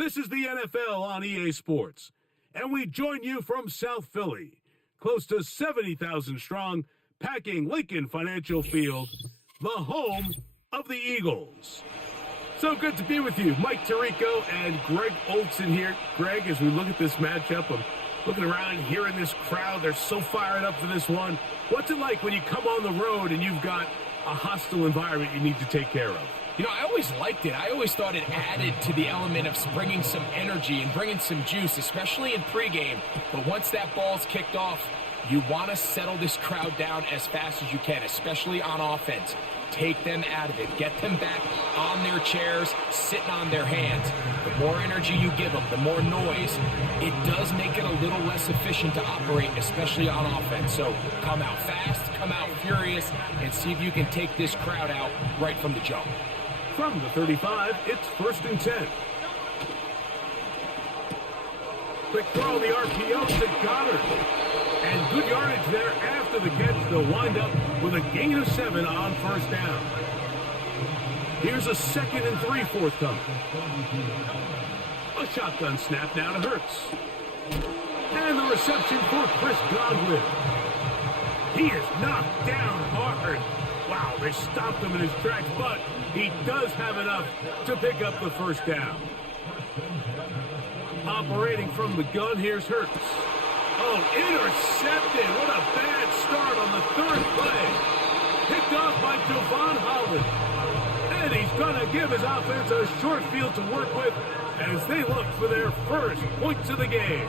This is the NFL on EA Sports, and we join you from South Philly, close to 70,000 strong, packing Lincoln Financial Field, the home of the Eagles. So good to be with you, Mike Tirico and Greg Olson here. Greg, as we look at this matchup, I'm looking around and hearing this crowd. They're so fired up for this one. What's it like when you come on the road and you've got a hostile environment you need to take care of? You know, I always liked it. I always thought it added to the element of bringing some energy and bringing some juice, especially in pregame. But once that ball's kicked off, you want to settle this crowd down as fast as you can, especially on offense. Take them out of it. Get them back on their chairs, sitting on their hands. The more energy you give them, the more noise, it does make it a little less efficient to operate, especially on offense. So come out fast, come out furious, and see if you can take this crowd out right from the jump. From the 35, it's 1st and 10. Quick throw, the RPO to Goddard. And good yardage there after the catch. They'll wind up with a gain of 7 on 1st down. Here's a 2nd and 3 forthcoming. A shotgun snap now to Hurts. And the reception for Chris Godwin. He is knocked down hard. Wow, they stopped him in his tracks, but he does have enough to pick up the 1st down. Operating from the gun, here's Hurts. Oh, intercepted. What a bad start on the 3rd play. Picked off by Javon Holland. And he's going to give his offense a short field to work with as they look for their first points of the game.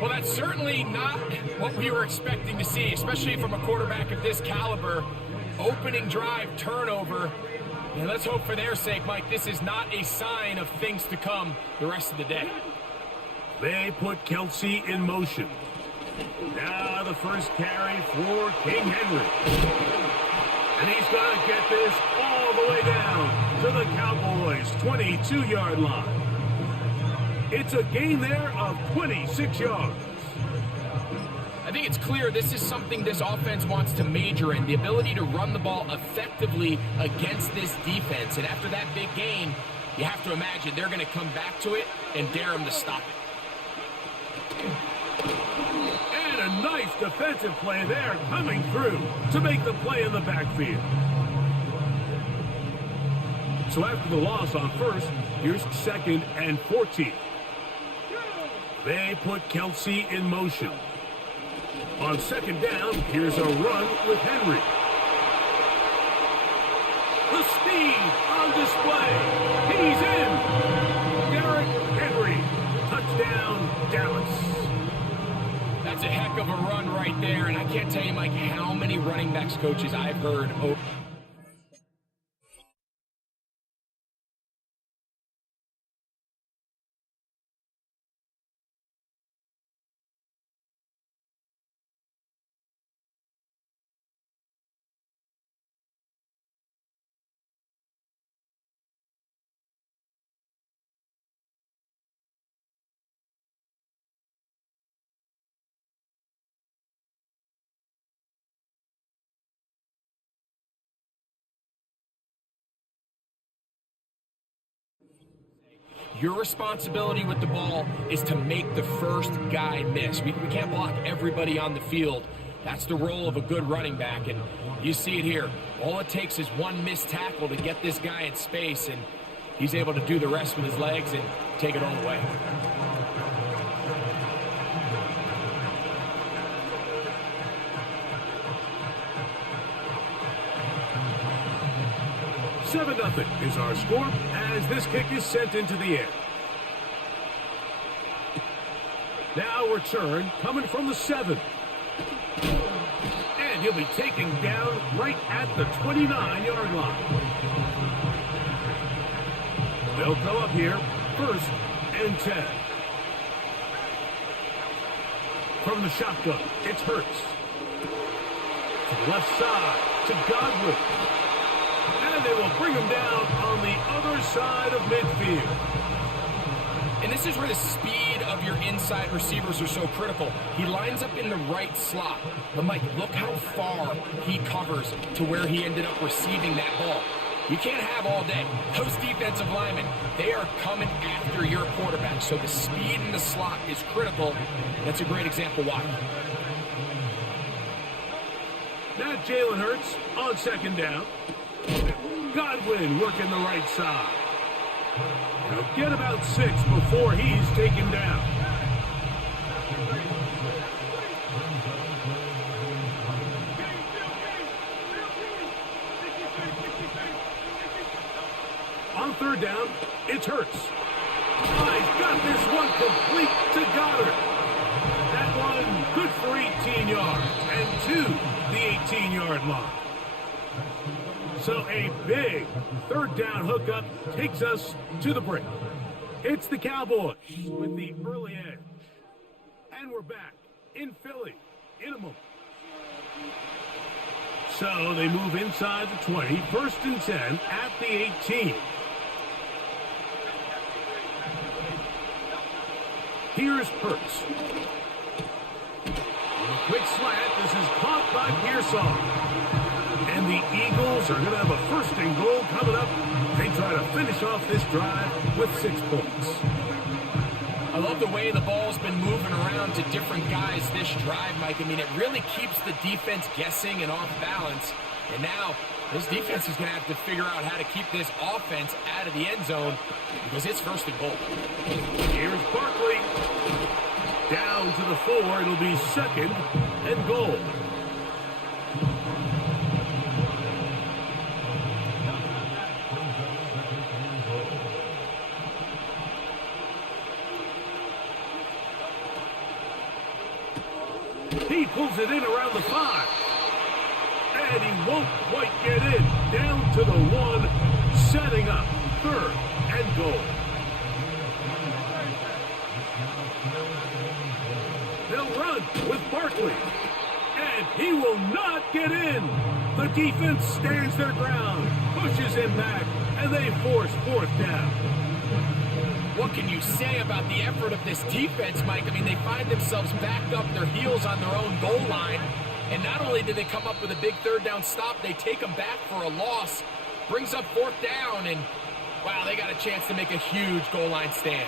Well, that's certainly not what we were expecting to see, especially from a quarterback of this caliber. Opening drive, turnover. And let's hope for their sake, Mike, this is not a sign of things to come the rest of the day. They put Kelsey in motion. Now the first carry for King Henry. And he's going to get this all the way down to the Cowboys' 22-yard line. It's a gain there of 26 yards. I think it's clear this is something this offense wants to major in, the ability to run the ball effectively against this defense. And after that big gain, you have to imagine they're going to come back to it and dare them to stop it. And a nice defensive play there coming through to make the play in the backfield. So after the loss on first, here's 2nd and 14. They put Kelsey in motion. On 2nd down, here's a run with Henry. The speed on display. He's in. Derrick Henry. Touchdown, Dallas. That's a heck of a run right there, and I can't tell you, Mike, how many running backs coaches I've heard over. Your responsibility with the ball is to make the first guy miss. We can't block everybody on the field. That's the role of a good running back, and you see it here. All it takes is one missed tackle to get this guy in space, and he's able to do the rest with his legs and take it all away. Nothing is our score as this kick is sent into the air. Now return coming from the 7. And he'll be taken down right at the 29-yard line. They'll go up here, 1st and 10. From the shotgun, it's Hurts. To the left side, to Godwin. And they will bring him down on the other side of midfield. And this is where the speed of your inside receivers are so critical. He lines up in the right slot. But, Mike, look how far he covers to where he ended up receiving that ball. You can't have all day. Those defensive linemen, they are coming after your quarterback. So the speed in the slot is critical. That's a great example why. Now Jalen Hurts on 2nd down. Godwin working the right side. He'll get about 6 before he's taken down. On 3rd down, it's Hurts. He's got this one complete to Goddard. That one good for 18 yards and to the 18-yard line. So a big 3rd down hookup takes us to the break. It's the Cowboys with the early edge. And we're back in Philly in a moment. So they move inside the 20, 1st and 10 at the 18. Here's Hurts. Quick slant. This is caught by Pearson. And the Eagles are going to have a 1st and goal coming up. They try to finish off this drive with 6 points. I love the way the ball's been moving around to different guys this drive, Mike. I mean, it really keeps the defense guessing and off balance. And now this defense is going to have to figure out how to keep this offense out of the end zone because it's 1st and goal. Here's Barkley. Down to the 4. It'll be 2nd and goal. He pulls it in around the 5. And he won't quite get in. Down to the 1. Setting up 3rd and goal. They'll run with Barkley. And he will not get in. The defense stands their ground. Pushes him back. And they force 4th down. What can you say about the effort of this defense, Mike? I mean, they find themselves backed up their heels on their own goal line. And not only do they come up with a big 3rd down stop, they take them back for a loss. Brings up 4th down, and wow, they got a chance to make a huge goal line stand.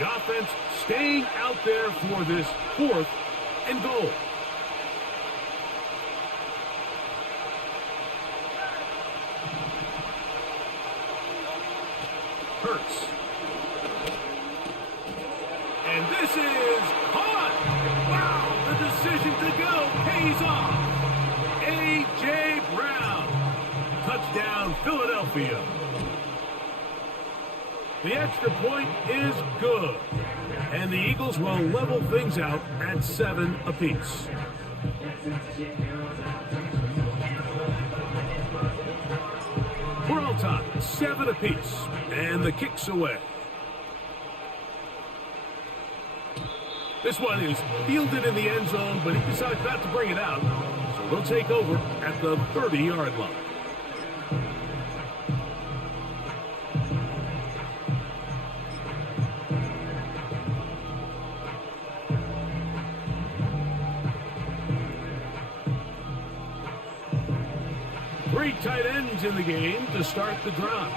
The offense staying out there for this 4th and goal. Hurts. And this is caught. Wow, the decision to go pays off. A.J. Browne. Touchdown, Philadelphia. The extra point is good. And the Eagles will level things out at 7 apiece. We're all tied, 7 apiece. And the kick's away. This one is fielded in the end zone, but he decides not to bring it out. So they'll take over at the 30-yard line. Three tight ends in the game to start the drive.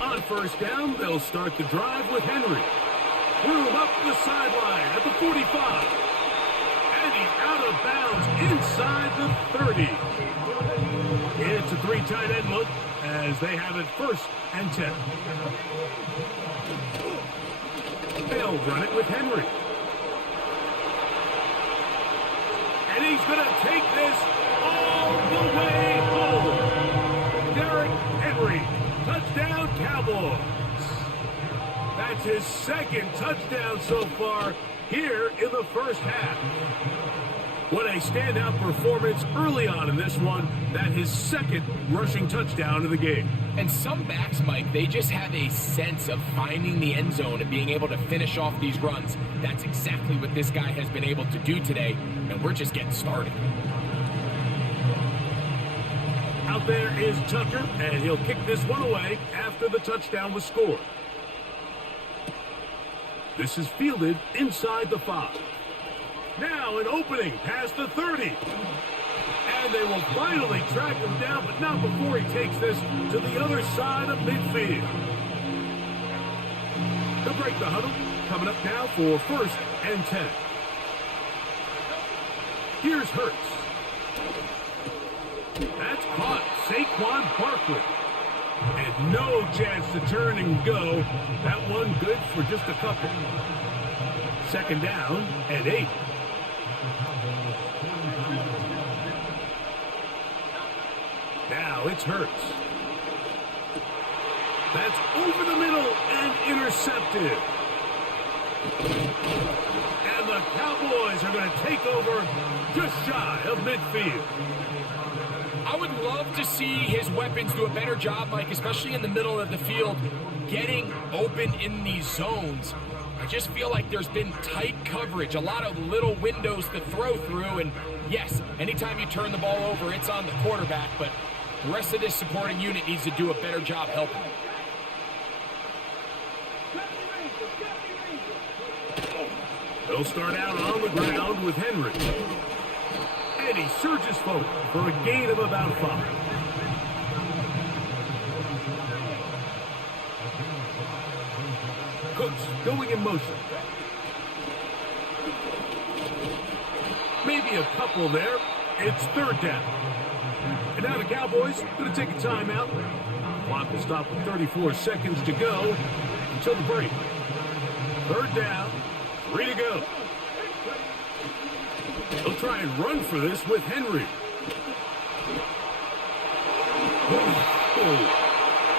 On first down, they'll start the drive with Henry. Room up the sideline at the 45. And he's out of bounds inside the 30. It's a 3 tight end look as they have it 1st and 10. They'll run it with Henry. And he's going to take this all the way home. Derrick Henry. Touchdown, Cowboys. That's his 2nd touchdown so far here in the first half. What a standout performance early on in this one. That his 2nd rushing touchdown of the game. And some backs, Mike, they just have a sense of finding the end zone and being able to finish off these runs. That's exactly what this guy has been able to do today, and we're just getting started. Out there is Tucker, and he'll kick this one away after the touchdown was scored. This is fielded inside the 5. Now an opening past the 30. And they will finally track him down, but not before he takes this to the other side of midfield. They'll break the huddle, coming up now for 1st and 10. Here's Hurts. That's caught. Saquon Barkley. And no chance to turn and go. That one good for just a couple. 2nd down and 8. Now it's Hurts. That's over the middle and intercepted. And the Cowboys are going to take over just shy of midfield. I would love to see his weapons do a better job, Mike, especially in the middle of the field, getting open in these zones. I just feel like there's been tight coverage, a lot of little windows to throw through, and yes, anytime you turn the ball over, it's on the quarterback, but the rest of this supporting unit needs to do a better job helping. They'll start out on the ground with Henry. And he surges forward for a gain of about 5. Cooks going in motion. Maybe a couple there. It's 3rd down. And now the Cowboys going to take a timeout. Clock will stop with 34 seconds to go until the break. 3rd down, 3 to go. They'll try and run for this with Henry.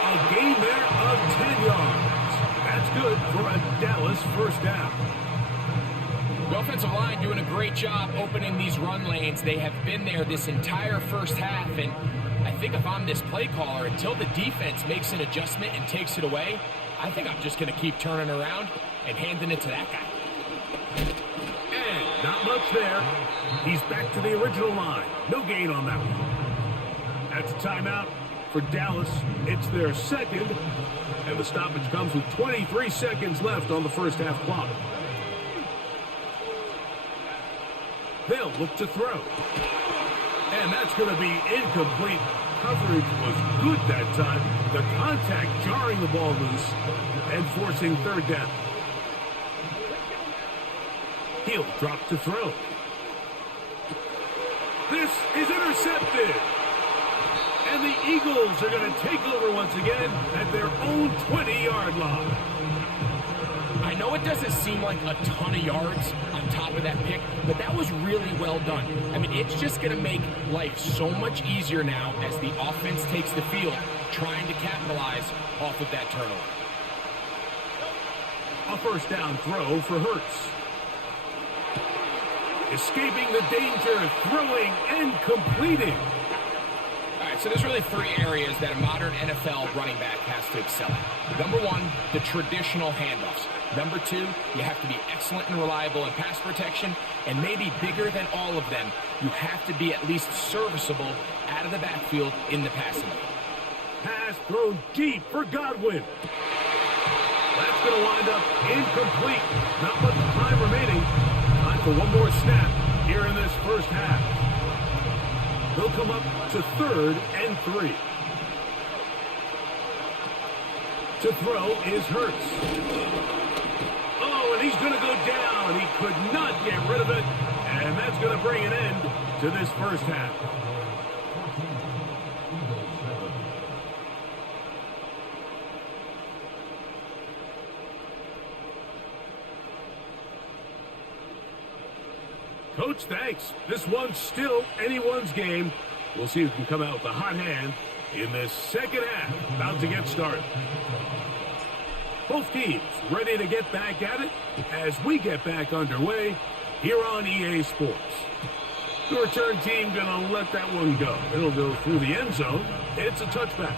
A gain there of 10 yards. That's good for a Dallas 1st down. The offensive line doing a great job opening these run lanes. They have been there this entire first half, and I think if I'm this play caller, until the defense makes an adjustment and takes it away, I think I'm just going to keep turning around and handing it to that guy. And not much there. He's back to the original line. No gain on that one. That's a timeout for Dallas. It's their 2nd, and the stoppage comes with 23 seconds left on the first half clock. They'll look to throw. And that's going to be incomplete. coverage was good that time. The contact jarring the ball loose and forcing third down. He'll drop to throw. This is intercepted. And the Eagles are going to take over once again at their own 20-yard line. I know it doesn't seem like a ton of yards on top of that pick, but that was really well done. I mean, it's just going to make life so much easier now as the offense takes the field, trying to capitalize off of that turnover. A first down throw for Hurts. Escaping the danger, throwing and completing. All right, so there's really three areas that a modern NFL running back has to excel at. Number one, the traditional handoffs. Number two, you have to be excellent and reliable in pass protection, and maybe bigger than all of them, you have to be at least serviceable out of the backfield in the passing game. Pass thrown deep for Godwin. That's going to wind up incomplete. Not much time remaining. Time for one more snap here in this first half. They'll come up to 3rd and 3. To throw is Hurts. Oh, and he's going to go down. He could not get rid of it. And that's going to bring an end to this first half. Coach, thanks. This one's still anyone's game. We'll see who can come out with a hot hand in this second half. About to get started. Both teams ready to get back at it as we get back underway here on EA Sports. The return team gonna let that one go. It'll go through the end zone. It's a touchback.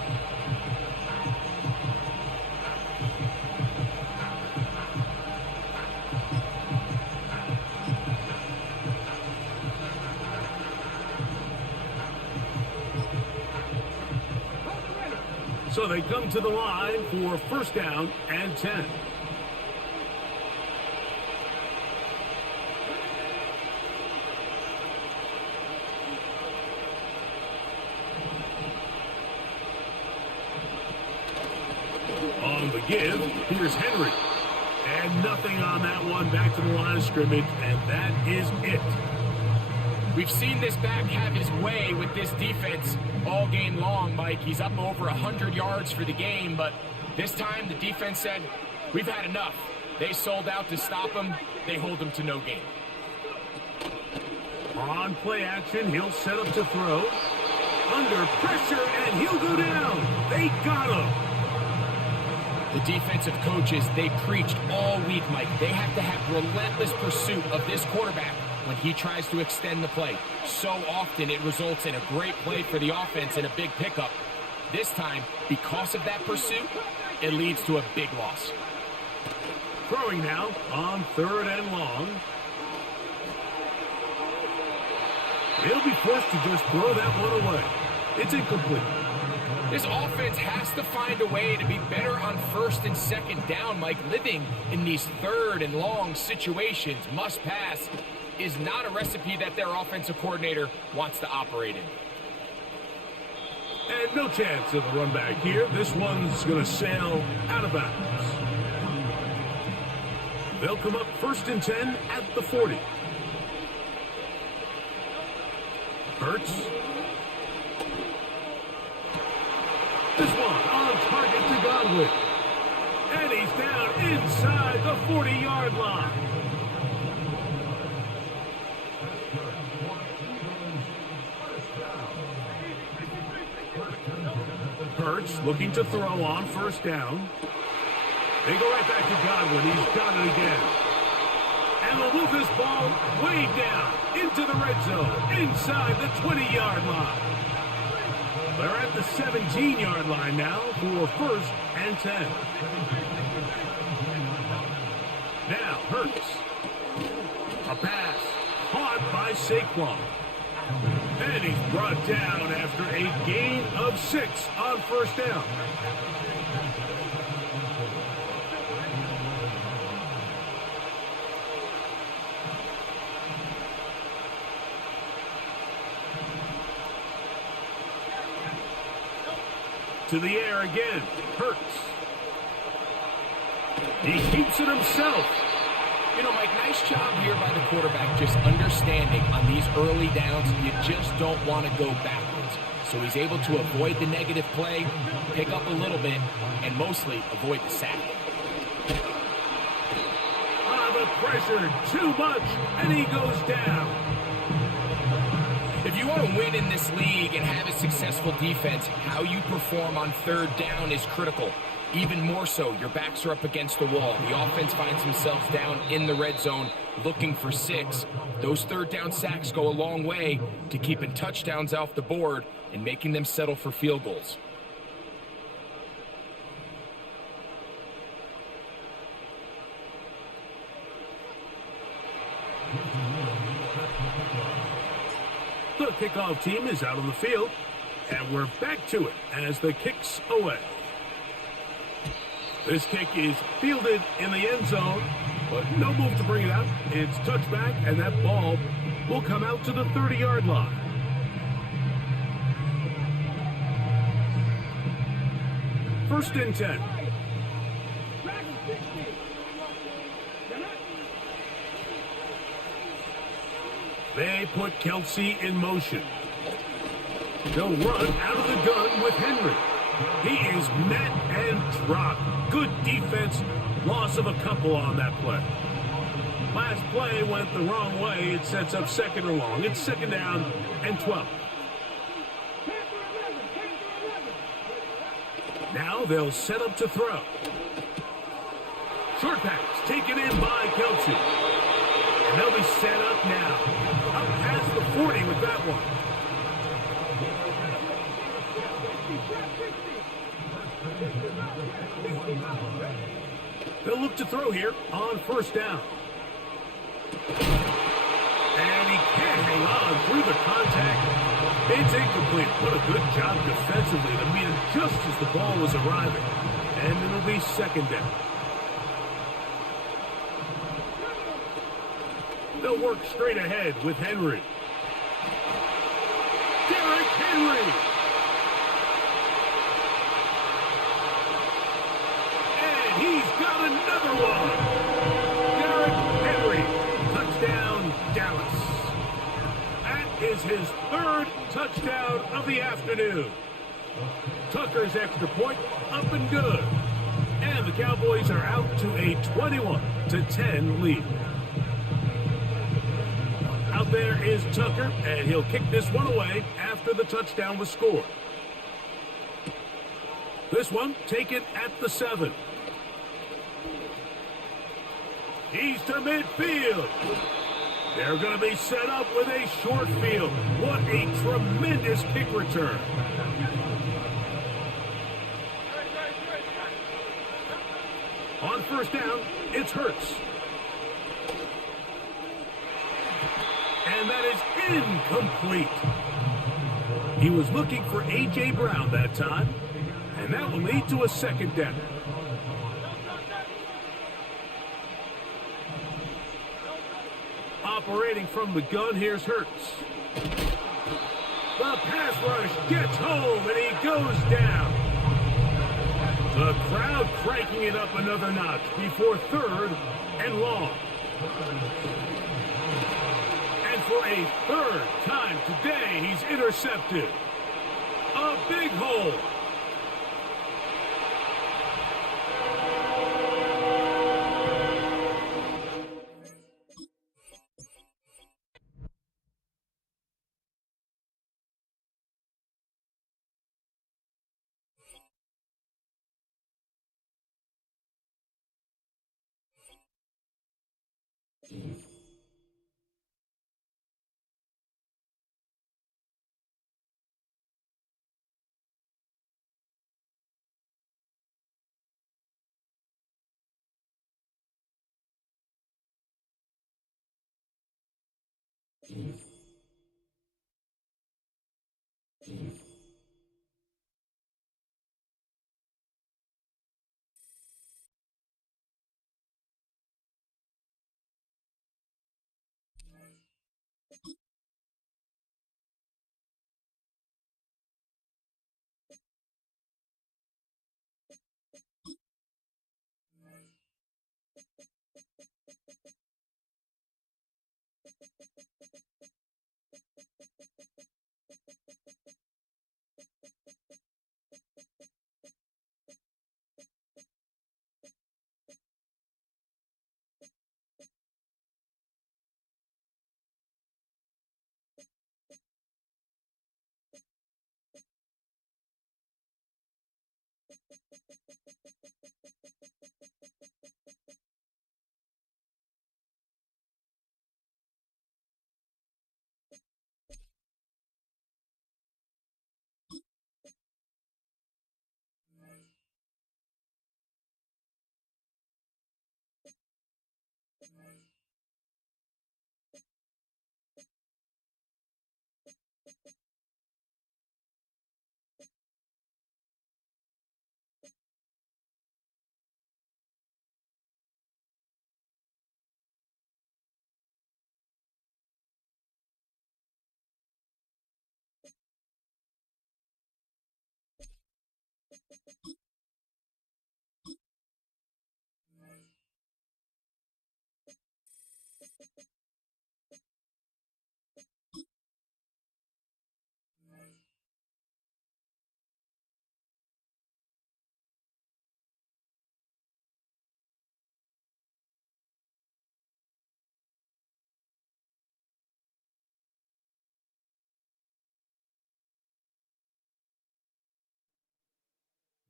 So they come to the line for first down and 10. On the give, here's Henry. And nothing on that one, back to the line of scrimmage, and that is it. We've seen this back have his way with this defense all game long, Mike. He's up over 100 yards for the game, but this time the defense said, we've had enough. They sold out to stop him. They hold him to no gain. On play action, he'll set up to throw. Under pressure, and he'll go down. They got him. The defensive coaches, they preached all week, Mike. They have to have relentless pursuit of this quarterback when he tries to extend the play. So often it results in a great play for the offense and a big pickup. This time, because of that pursuit, it leads to a big loss. Throwing now on 3rd and long. He'll be forced to just throw that one away. It's incomplete. This offense has to find a way to be better on 1st and 2nd down, Mike. Living in these 3rd and long situations, must pass, is not a recipe that their offensive coordinator wants to operate in. And no chance of a run back here. This one's going to sail out of bounds. They'll come up 1st and 10 at the 40. Hurts. This one on target to Godwin. And he's down inside the 40-yard line. Hurts looking to throw on 1st down. They go right back to Godwin. He's got it again. And they'll move this ball way down into the red zone, inside the 20-yard line. They're at the 17-yard line now for 1st and 10. Now Hurts. A pass caught by Saquon. And he's brought down after a gain of 6 on 1st down. to the air again. Hurts. He keeps it himself. You know, Mike, nice job here by the quarterback just understanding on these early downs, you just don't want to go backwards. So he's able to avoid the negative play, pick up a little bit, and mostly avoid the sack. The pressure, too much, and he goes down. If you want to win in this league and have a successful defense, how you perform on third down is critical. Even more so, your backs are up against the wall. The offense finds themselves down in the red zone looking for 6. Those third down sacks go a long way to keeping touchdowns off the board and making them settle for field goals. The kickoff team is out on the field, and we're back to it as the kick's away. This kick is fielded in the end zone, but no move to bring it out. It's touchback, and that ball will come out to the 30-yard line. First and 10. They put Kelsey in motion. They'll run out of the gun with Henry. He is met and dropped. Good defense. Loss of a couple on that play. Last play went the wrong way. It sets up second and long. It's second down and 12. Now they'll set up to throw. Short pass taken in by Kelsey. And they'll be set up now. Up past the 40 with that one. They'll look to throw here on first down. And he can't hang on through the contact. It's incomplete. What a good job defensively to meet him just as the ball was arriving. And it'll be second down. They'll work straight ahead with Henry. Derrick Henry. And he's got another one. Derrick Henry. Touchdown, Dallas. That is his third touchdown of the afternoon. Tucker's extra point up and good. And the Cowboys are out to a 21-10 lead. Out there is Tucker, and he'll kick this one away after the touchdown was scored. This one taken at the 7. He's to midfield. They're going to be set up with a short field. What a tremendous kick return. On first down, it's Hurts. And that is incomplete. He was looking for A.J. Browne that time, and that will lead to a second down. Operating from the gun, here's Hurts. The pass rush gets home, and he goes down. The crowd cranking it up another notch before third and long. And for a third time today, he's intercepted. A big hole.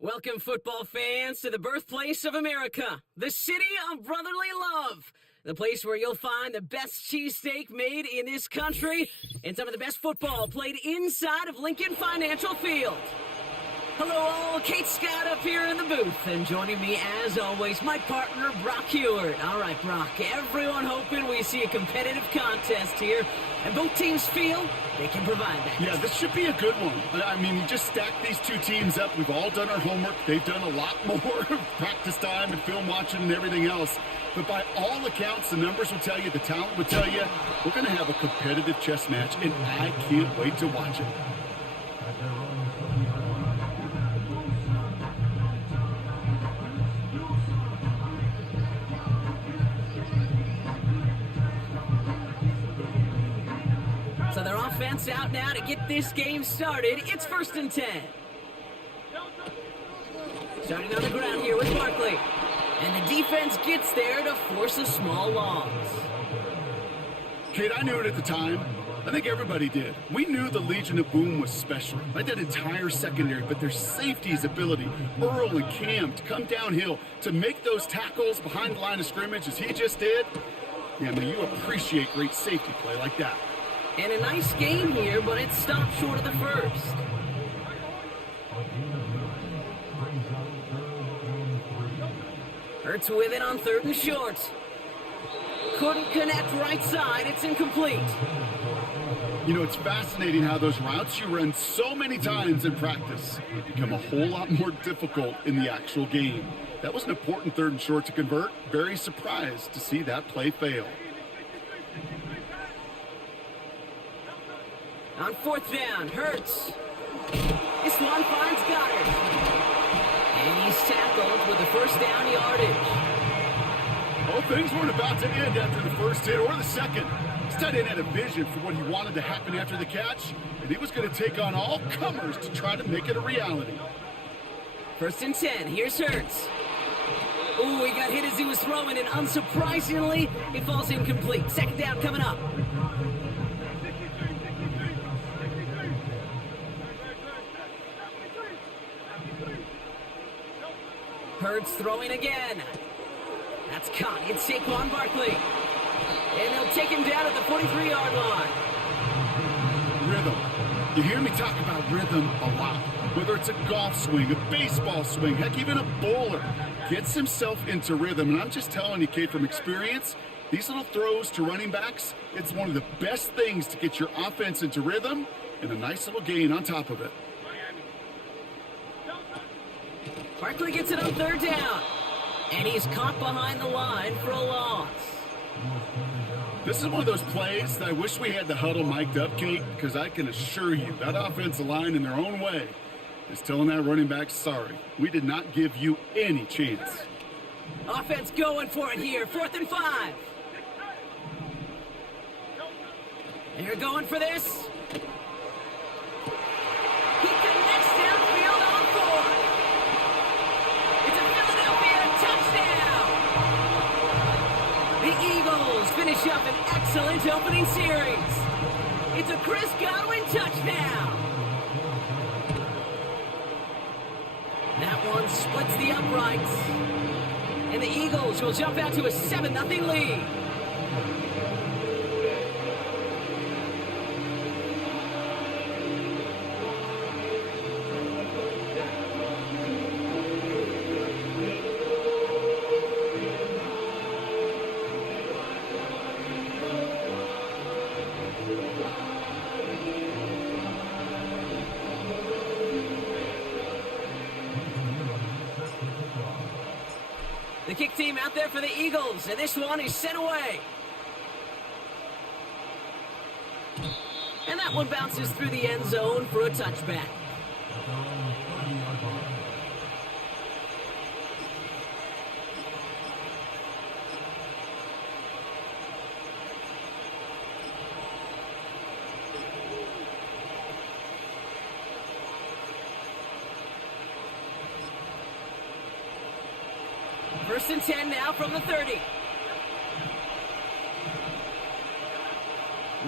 Welcome, football fans, to the birthplace of America, the city of brotherly love, the place where you'll find the best cheesesteak made in this country and some of the best football played inside of Lincoln Financial Field. Hello all, Kate Scott up here in the booth, and joining me as always, my partner Brock Hewart. All right, Brock, everyone hoping we see a competitive contest here, and both teams feel they can provide that. Yeah, this should be a good one. I mean, you just stack these two teams up. We've all done our homework. They've done a lot more practice time and film watching and everything else. But by all accounts, the numbers will tell you, the talent will tell you, we're going to have a competitive chess match, and I can't wait to watch it. So their offense out now to get this game started. It's 1st and 10. Starting on the ground here with Barkley. And the defense gets there to force a small loss. Kate, I knew it at the time. I think everybody did. We knew the Legion of Boom was special. Like that entire secondary, but their safety's ability, Earl and Cam, to come downhill, to make those tackles behind the line of scrimmage as he just did. Yeah, I mean, you appreciate great safety play like that. And a nice game here, but it stopped short of the first. Hurts with it on 3rd and short. Couldn't connect right side. It's incomplete. You know, it's fascinating how those routes you run so many times in practice become a whole lot more difficult in the actual game. That was an important 3rd and short to convert. Very surprised to see that play fail. On 4th down, Hurts. This one finds Goddard. And he's tackled with the 1st down yardage. Oh, things weren't about to end after the first hit or the second. This tight end had a vision for what he wanted to happen after the catch, and he was going to take on all comers to try to make it a reality. 1st and 10, here's Hurts. Ooh, he got hit as he was throwing, and unsurprisingly, it falls incomplete. 2nd down coming up. Hurts throwing again. That's caught. It's Saquon Barkley. And they'll take him down at the 43-yard line. Rhythm. You hear me talk about rhythm a lot. Whether it's a golf swing, a baseball swing, heck, even a bowler. Gets himself into rhythm. And I'm just telling you, Kate, from experience, these little throws to running backs, it's one of the best things to get your offense into rhythm and a nice little gain on top of it. Barkley gets it on 3rd down. And he's caught behind the line for a loss. This is one of those plays that I wish we had the huddle mic'd up, Kate, because I can assure you that offensive line in their own way is telling that running back, sorry, we did not give you any chance. Offense going for it here, 4th and 5. They're going for this. He connects downfield on 4. It's a Philadelphia touchdown. The Eagles finish up an excellent opening series. It's a Chris Godwin touchdown. That one splits the uprights. And the Eagles will jump out to a 7-0 lead. The kick team out there for the Eagles, and this one is sent away. And that one bounces through the end zone for a touchback. First and 10 now from the 30.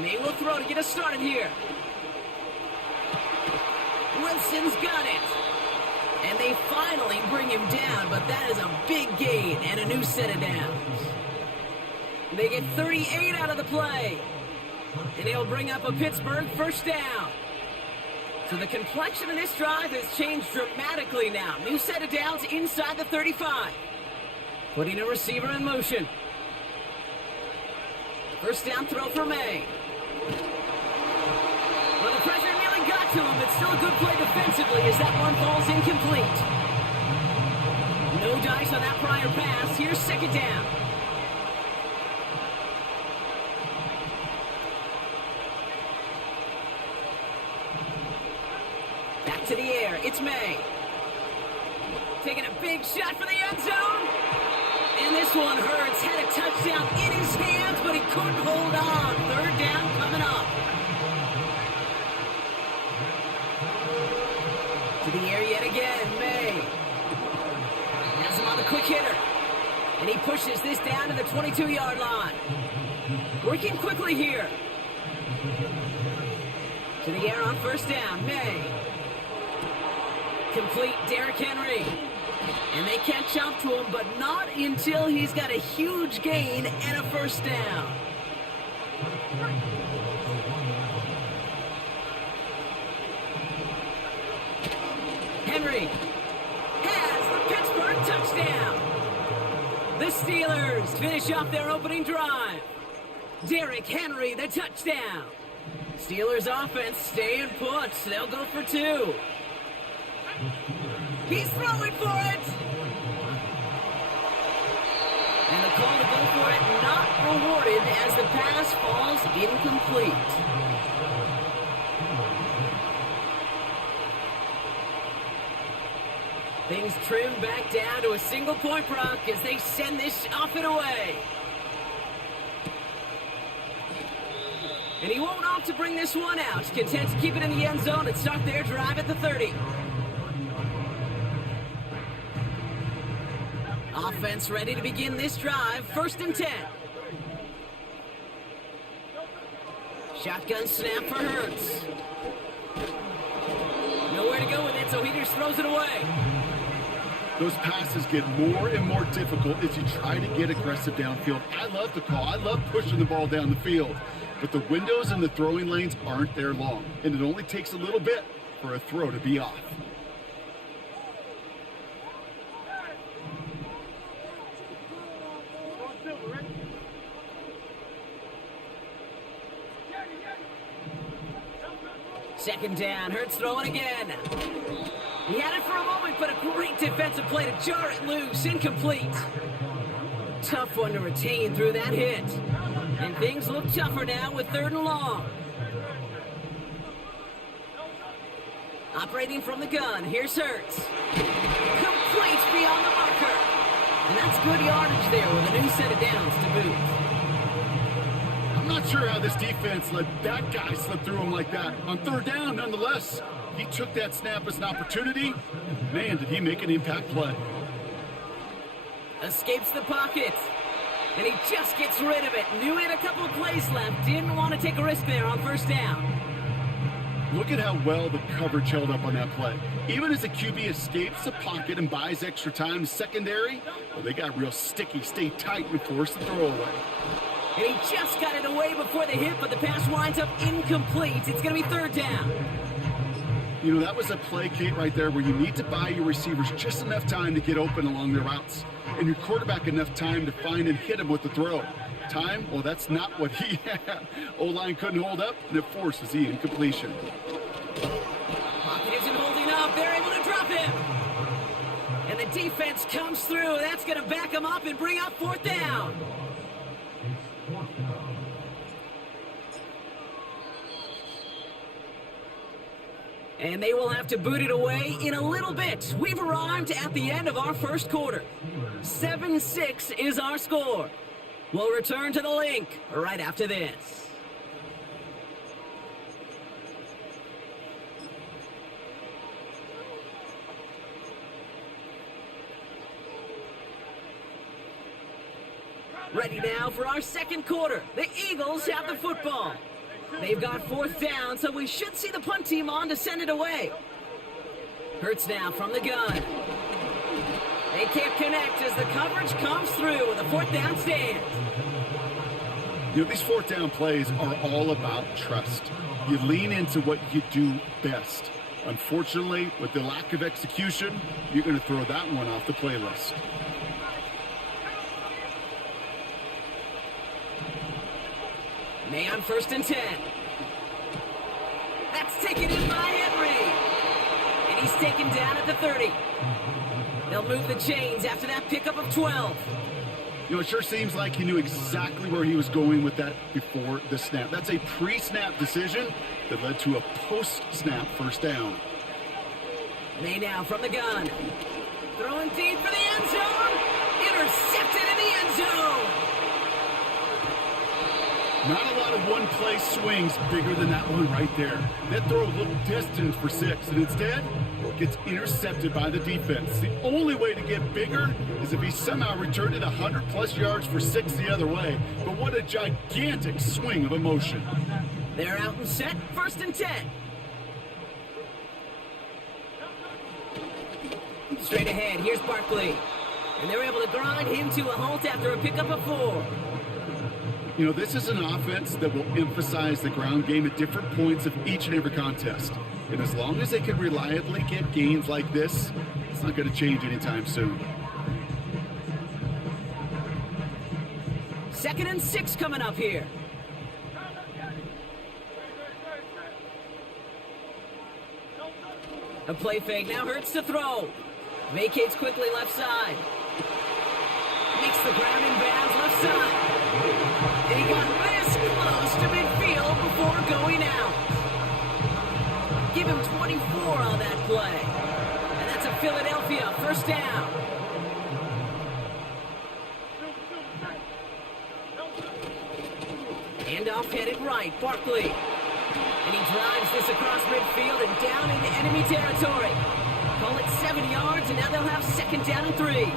May will throw to get us started here. Wilson's got it. And they finally bring him down, but that is a big gain and a new set of downs. They get 38 out of the play. And he'll bring up a Pittsburgh first down. So the complexion of this drive has changed dramatically now. New set of downs inside the 35. Putting a receiver in motion. First down throw for May. Well, the pressure nearly got to him, but still a good play defensively as that one falls incomplete. No dice on that prior pass. Here's second down. Back to the air. It's May. Taking a big shot for the end zone. And this one hurts. Had a touchdown in his hands, but he couldn't hold on. Third down coming up. To the air yet again, May. Has him on the quick hitter. And he pushes this down to the 22-yard line. Working quickly here. To the air on first down, May. Complete, Derrick Henry. And they can't jump to him, but not until he's got a huge gain and a first down. Henry has the Pittsburgh touchdown. The Steelers finish off their opening drive. Derrick Henry, the touchdown. Steelers offense staying put. They'll go for two. He's throwing for it. And the call to go for it not rewarded as the pass falls incomplete. Things trim back down to a single point, Brock, as they send this off and away. And he won't opt to bring this one out. Content to keep it in the end zone and start their drive at the 30. Offense ready to begin this drive. First and 10. Shotgun snap for Hurts. Nowhere to go with it, so he just throws it away. Those passes get more and more difficult as you try to get aggressive downfield. I love the call. I love pushing the ball down the field. But the windows in the throwing lanes aren't there long, and it only takes a little bit for a throw to be off. Second down, Hurts throwing again. He had it for a moment, but a great defensive play to jar it loose. Incomplete. Tough one to retain through that hit. And things look tougher now with third and long. Operating from the gun, here's Hurts. Complete beyond the marker. And that's good yardage there with a new set of downs to boot. I'm not sure how this defense let that guy slip through him like that. On third down, nonetheless, he took that snap as an opportunity. Man, did he make an impact play. Escapes the pocket. And he just gets rid of it. Knew he had a couple of plays left. Didn't want to take a risk there on first down. Look at how well the coverage held up on that play. Even as the QB escapes the pocket and buys extra time secondary, well, they got real sticky, stay tight, and force the throw away. And he just got it away before the hit, but the pass winds up incomplete. It's going to be third down. You know, that was a play, Kate, right there where you need to buy your receivers just enough time to get open along their routes. And your quarterback enough time to find and hit him with the throw. Time? Well, that's not what he had. O-line couldn't hold up, and it forces the incompletion. Pocket isn't holding up. They're able to drop him. And the defense comes through. That's going to back him up and bring up fourth down. And they will have to boot it away in a little bit. We've arrived at the end of our first quarter. 7-6 is our score. We'll return to the link right after this. Ready now for our second quarter. The Eagles have the football. They've got fourth down, so we should see the punt team on to send it away. Hurts now from the gun. They can't connect as the coverage comes through with a 4th down stand. You know, these 4th down plays are all about trust. You lean into what you do best. Unfortunately, with the lack of execution, you're going to throw that one off the playlist. May on 1st and 10. That's taken in by Henry. And he's taken down at the 30. They'll move the chains after that pickup of 12. You know, it sure seems like he knew exactly where he was going with that before the snap. That's a pre-snap decision that led to a post-snap 1st down. May now from the gun. Throwing deep for the end zone. Intercepted in the end zone. Not a lot of one-play swings bigger than that one right there. That throw a little distance for 6, and instead gets intercepted by the defense. The only way to get bigger is if he somehow returned it 100-plus yards for 6 the other way. But what a gigantic swing of emotion. They're out and set, 1st and 10. Straight ahead, here's Barkley. And they're able to grind him to a halt after a pickup of 4. You know, this is an offense that will emphasize the ground game at different points of each and every contest. And as long as they can reliably get gains like this, it's not going to change anytime soon. 2nd and 6 coming up here. A play fake now Hurts to throw. Vacates quickly left side. Makes the ground in bounds left side. And he got this close to midfield before going out. Give him 24 on that play. And that's a Philadelphia 1st down. Handoff headed right, Barkley. And he drives this across midfield and down into enemy territory. Call it 7 yards, and now they'll have 2nd down and 3.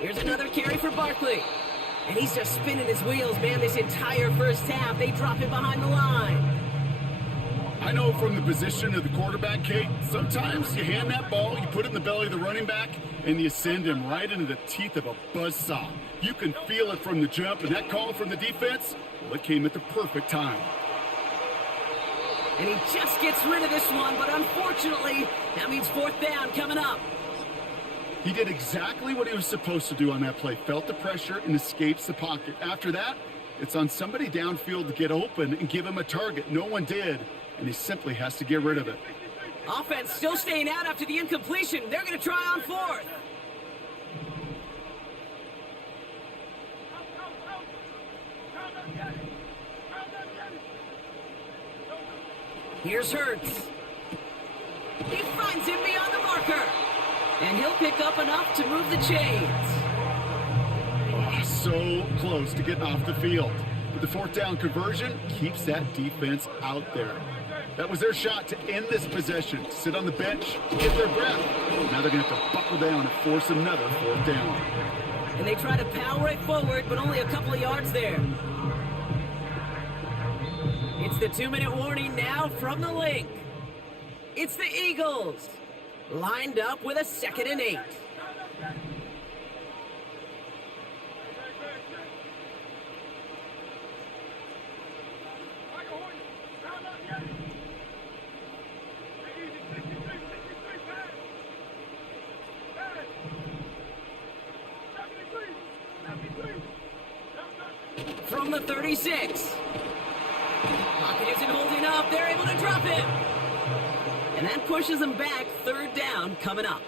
Here's another carry for Barkley. And he's just spinning his wheels, man, this entire 1st half. They drop him behind the line. I know from the position of the quarterback, Kate, sometimes you hand that ball, you put it in the belly of the running back, and you send him right into the teeth of a buzzsaw. You can feel it from the jump, and that call from the defense, well, it came at the perfect time. And he just gets rid of this one, but unfortunately, that means 4th down coming up. He did exactly what he was supposed to do on that play. Felt the pressure and escapes the pocket. After that, it's on somebody downfield to get open and give him a target. No one did, and he simply has to get rid of it. Offense still staying out after the incompletion. They're going to try on 4th. Here's Hurts. He finds him beyond the marker. And he'll pick up enough to move the chains. Oh, so close to getting off the field. But the 4th down conversion keeps that defense out there. That was their shot to end this possession. Sit on the bench, get their breath. Now they're going to have to buckle down and force another 4th down. And they try to power it forward, but only a couple of yards there. It's the 2-minute warning now from the link. It's the Eagles. Lined up with a 2nd and 8. From the 36. Pocket isn't holding up. They're able to drop him. And that pushes them back. 3rd down coming up.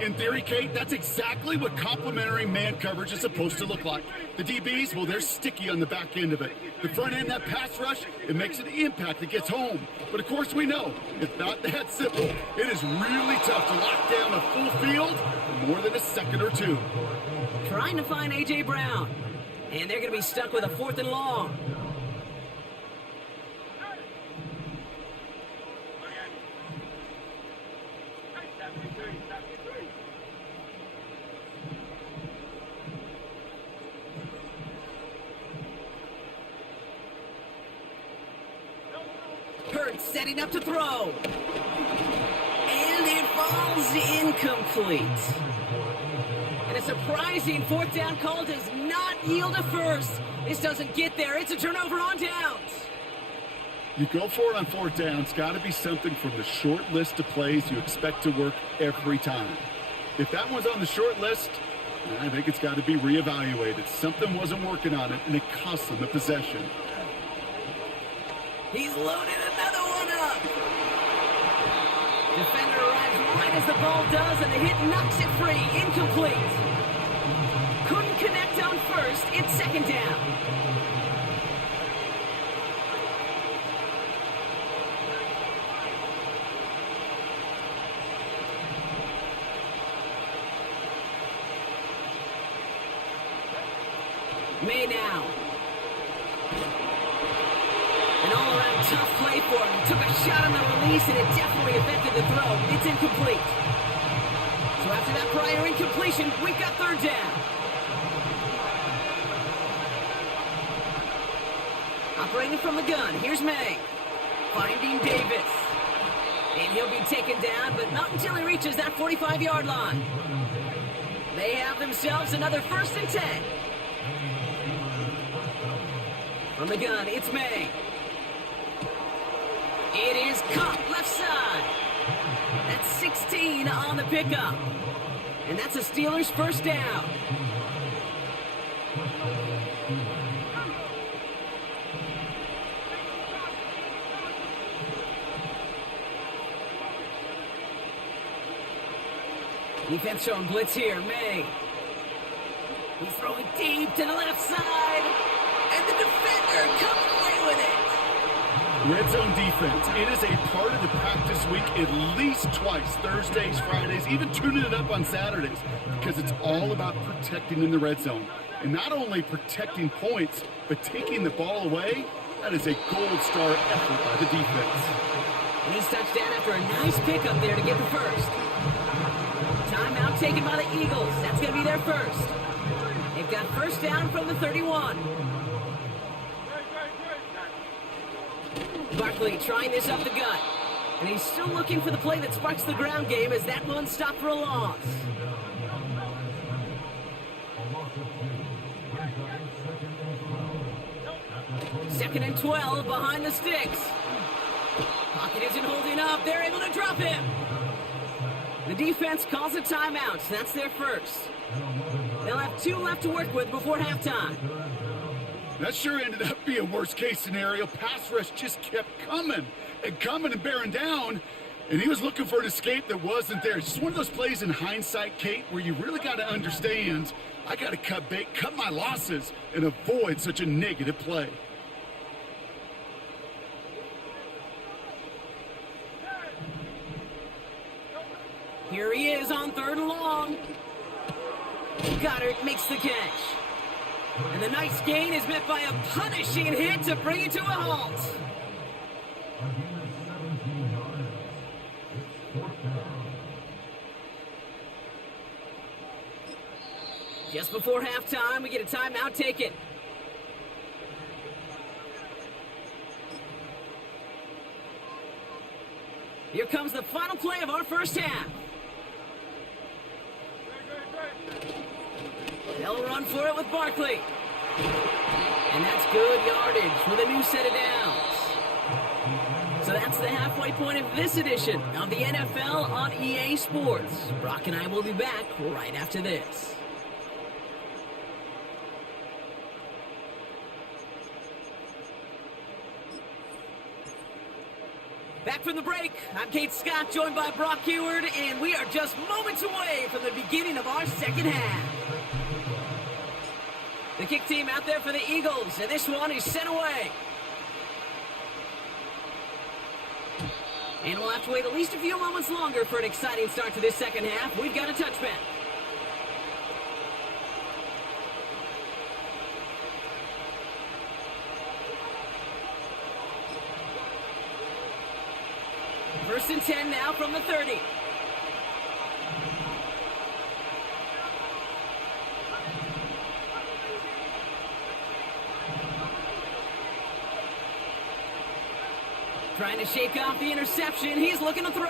In theory, Kate, that's exactly what complementary man coverage is supposed to look like. The DBs, well, they're sticky on the back end of it. The front end, that pass rush, it makes an impact that gets home. But of course we know, it's not that simple. It is really tough to lock down a full field for more than a second or two. Trying to find A.J. Browne. And they're going to be stuck with a 4th and long. setting up to throw. And it falls incomplete. And a surprising fourth down call does not yield a first. This doesn't get there. It's a turnover on downs. You go for it on fourth down. It's got to be something from the short list of plays you expect to work every time. If that one's on the short list, I think it's got to be reevaluated. Something wasn't working on it, and it cost them the possession. He's loaded another one up. Defender arrives right as the ball does, and the hit knocks it free. Incomplete. Couldn't connect on first. It's second down. May now. An all-around tough play for him. Took a shot on the release, and it definitely affected the throw. It's incomplete. So after that prior incompletion, we've got third down. Operating from the gun, here's May. Finding Davis. And he'll be taken down, but not until he reaches that 45-yard line. They have themselves another 1st and 10. From the gun, it's May. It is caught left side. That's 16 on the pickup. And that's a Steelers first down. Defense showing blitz here, May. He's throwing deep to the left side. And the defender comes away with it. Red zone defense. It is a part of the practice week at least twice, Thursdays, Fridays, even tuning it up on Saturdays, because it's all about protecting in the red zone. And not only protecting points, but taking the ball away. That is a gold star effort by the defense. And he's touched down after a nice pickup there to get the first. Timeout taken by the Eagles. That's going to be their first. They've got first down from the 31. Barkley trying this up the gut. And he's still looking for the play that sparks the ground game as that one stopped for a loss. Second and 12 behind the sticks. Pocket isn't holding up. They're able to drop him. The defense calls a timeout. That's their first. They'll have 2 left to work with before halftime. That sure ended up being worst case scenario. Pass rush just kept coming and bearing down. And he was looking for an escape that wasn't there. It's just one of those plays in hindsight, Kate, where you really got to understand, I got to cut bait, cut my losses, and avoid such a negative play. Here he is on 3rd and long. Goddard makes the catch. And the nice gain is met by a punishing hit to bring it to a halt. Just before halftime, we get a timeout taken. Here comes the final play of our first half. They'll run for it with Barkley. And that's good yardage with a new set of downs. So that's the halfway point of this edition of the NFL on EA Sports. Brock and I will be back right after this. Back from the break, I'm Kate Scott, joined by Brock Heward, and we are just moments away from the beginning of our second half. The kick team out there for the Eagles, and this one is sent away. And we'll have to wait at least a few moments longer for an exciting start to this second half. We've got a touchback. First and 10 now from the 30. Trying to shake off the interception. He's looking to throw. And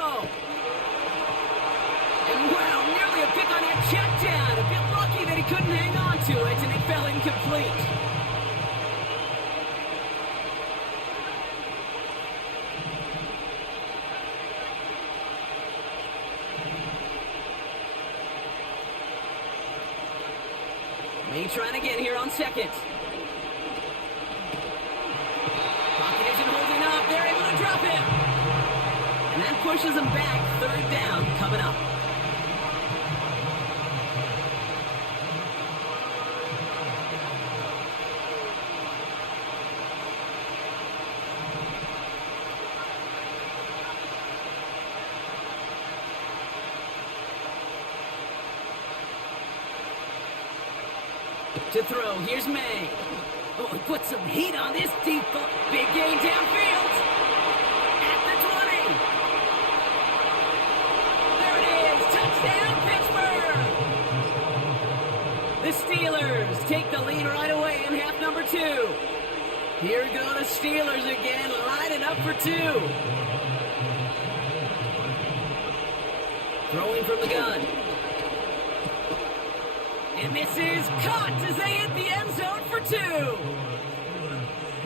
wow, nearly a pick on that check down. A bit lucky that he couldn't hang on to it, and it fell incomplete. May trying again here on second. Pocket isn't holding up. They're able to drop him. And that pushes him back. Third down coming up. To throw, here's May. Oh, he put some heat on this deep ball. Big gain downfield. At the 20. There it is. Touchdown, Pittsburgh. The Steelers take the lead right away in half number 2. Here go the Steelers again, lining up for 2. Throwing from the gun. And this is caught as they hit the end zone for 2.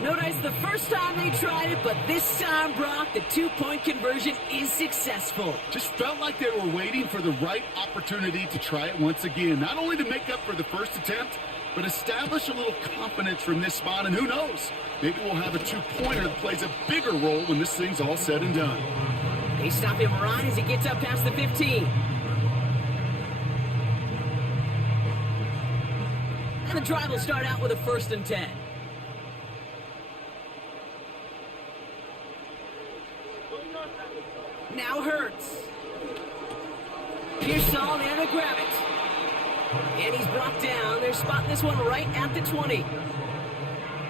Notice the first time they tried it, but this time, Brock, the 2-point conversion is successful. Just felt like they were waiting for the right opportunity to try it once again. Not only to make up for the first attempt, but establish a little confidence from this spot. And who knows, maybe we'll have a 2-pointer that plays a bigger role when this thing's all said and done. They stop him right as he gets up past the 15. And the drive will start out with a 1st and 10. Now Hurts. Pearsall there to grab it. And he's brought down. They're spotting this one right at the 20.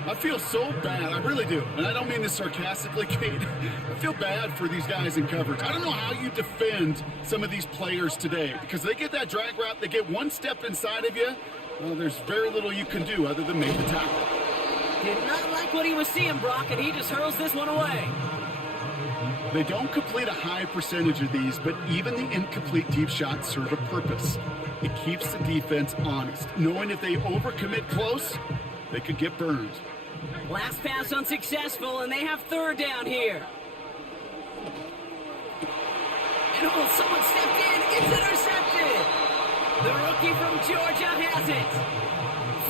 I feel so bad, I really do. And I don't mean this sarcastically, Kate. I feel bad for these guys in coverage. I don't know how you defend some of these players today, because they get that drag route, they get one step inside of you. Well, there's very little you can do other than make the tackle. Did not like what he was seeing, Brock, and he just hurls this one away. They don't complete a high percentage of these, but even the incomplete deep shots serve a purpose. It keeps the defense honest, knowing if they overcommit close, they could get burned. Last pass unsuccessful, and they have 3rd down here. And oh, someone stepped in. It's intercepted. The rookie from Georgia has it.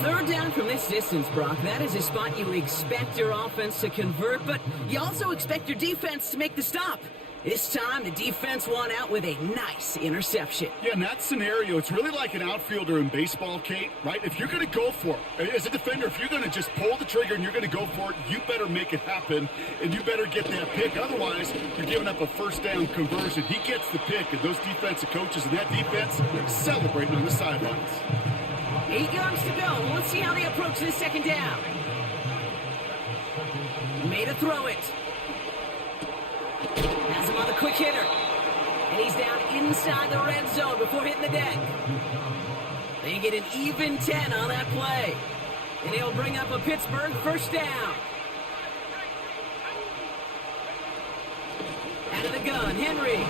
3rd down from this distance, Brock. That is a spot you expect your offense to convert, but you also expect your defense to make the stop. This time, the defense won out with a nice interception. Yeah, in that scenario, it's really like an outfielder in baseball, Kate, right? If you're going to go for it, as a defender, if you're going to just pull the trigger and you're going to go for it, you better make it happen, and you better get that pick. Otherwise, you're giving up a 1st down conversion. He gets the pick, and those defensive coaches and that defense celebrating on the sidelines. 8 yards to go. Let's see how they approach this 2nd down. Made a throw it. Has him on the quick hitter. And he's down inside the red zone before hitting the deck. They get an even 10 on that play. And he'll bring up a Pittsburgh 1st down. Out of the gun, Henry.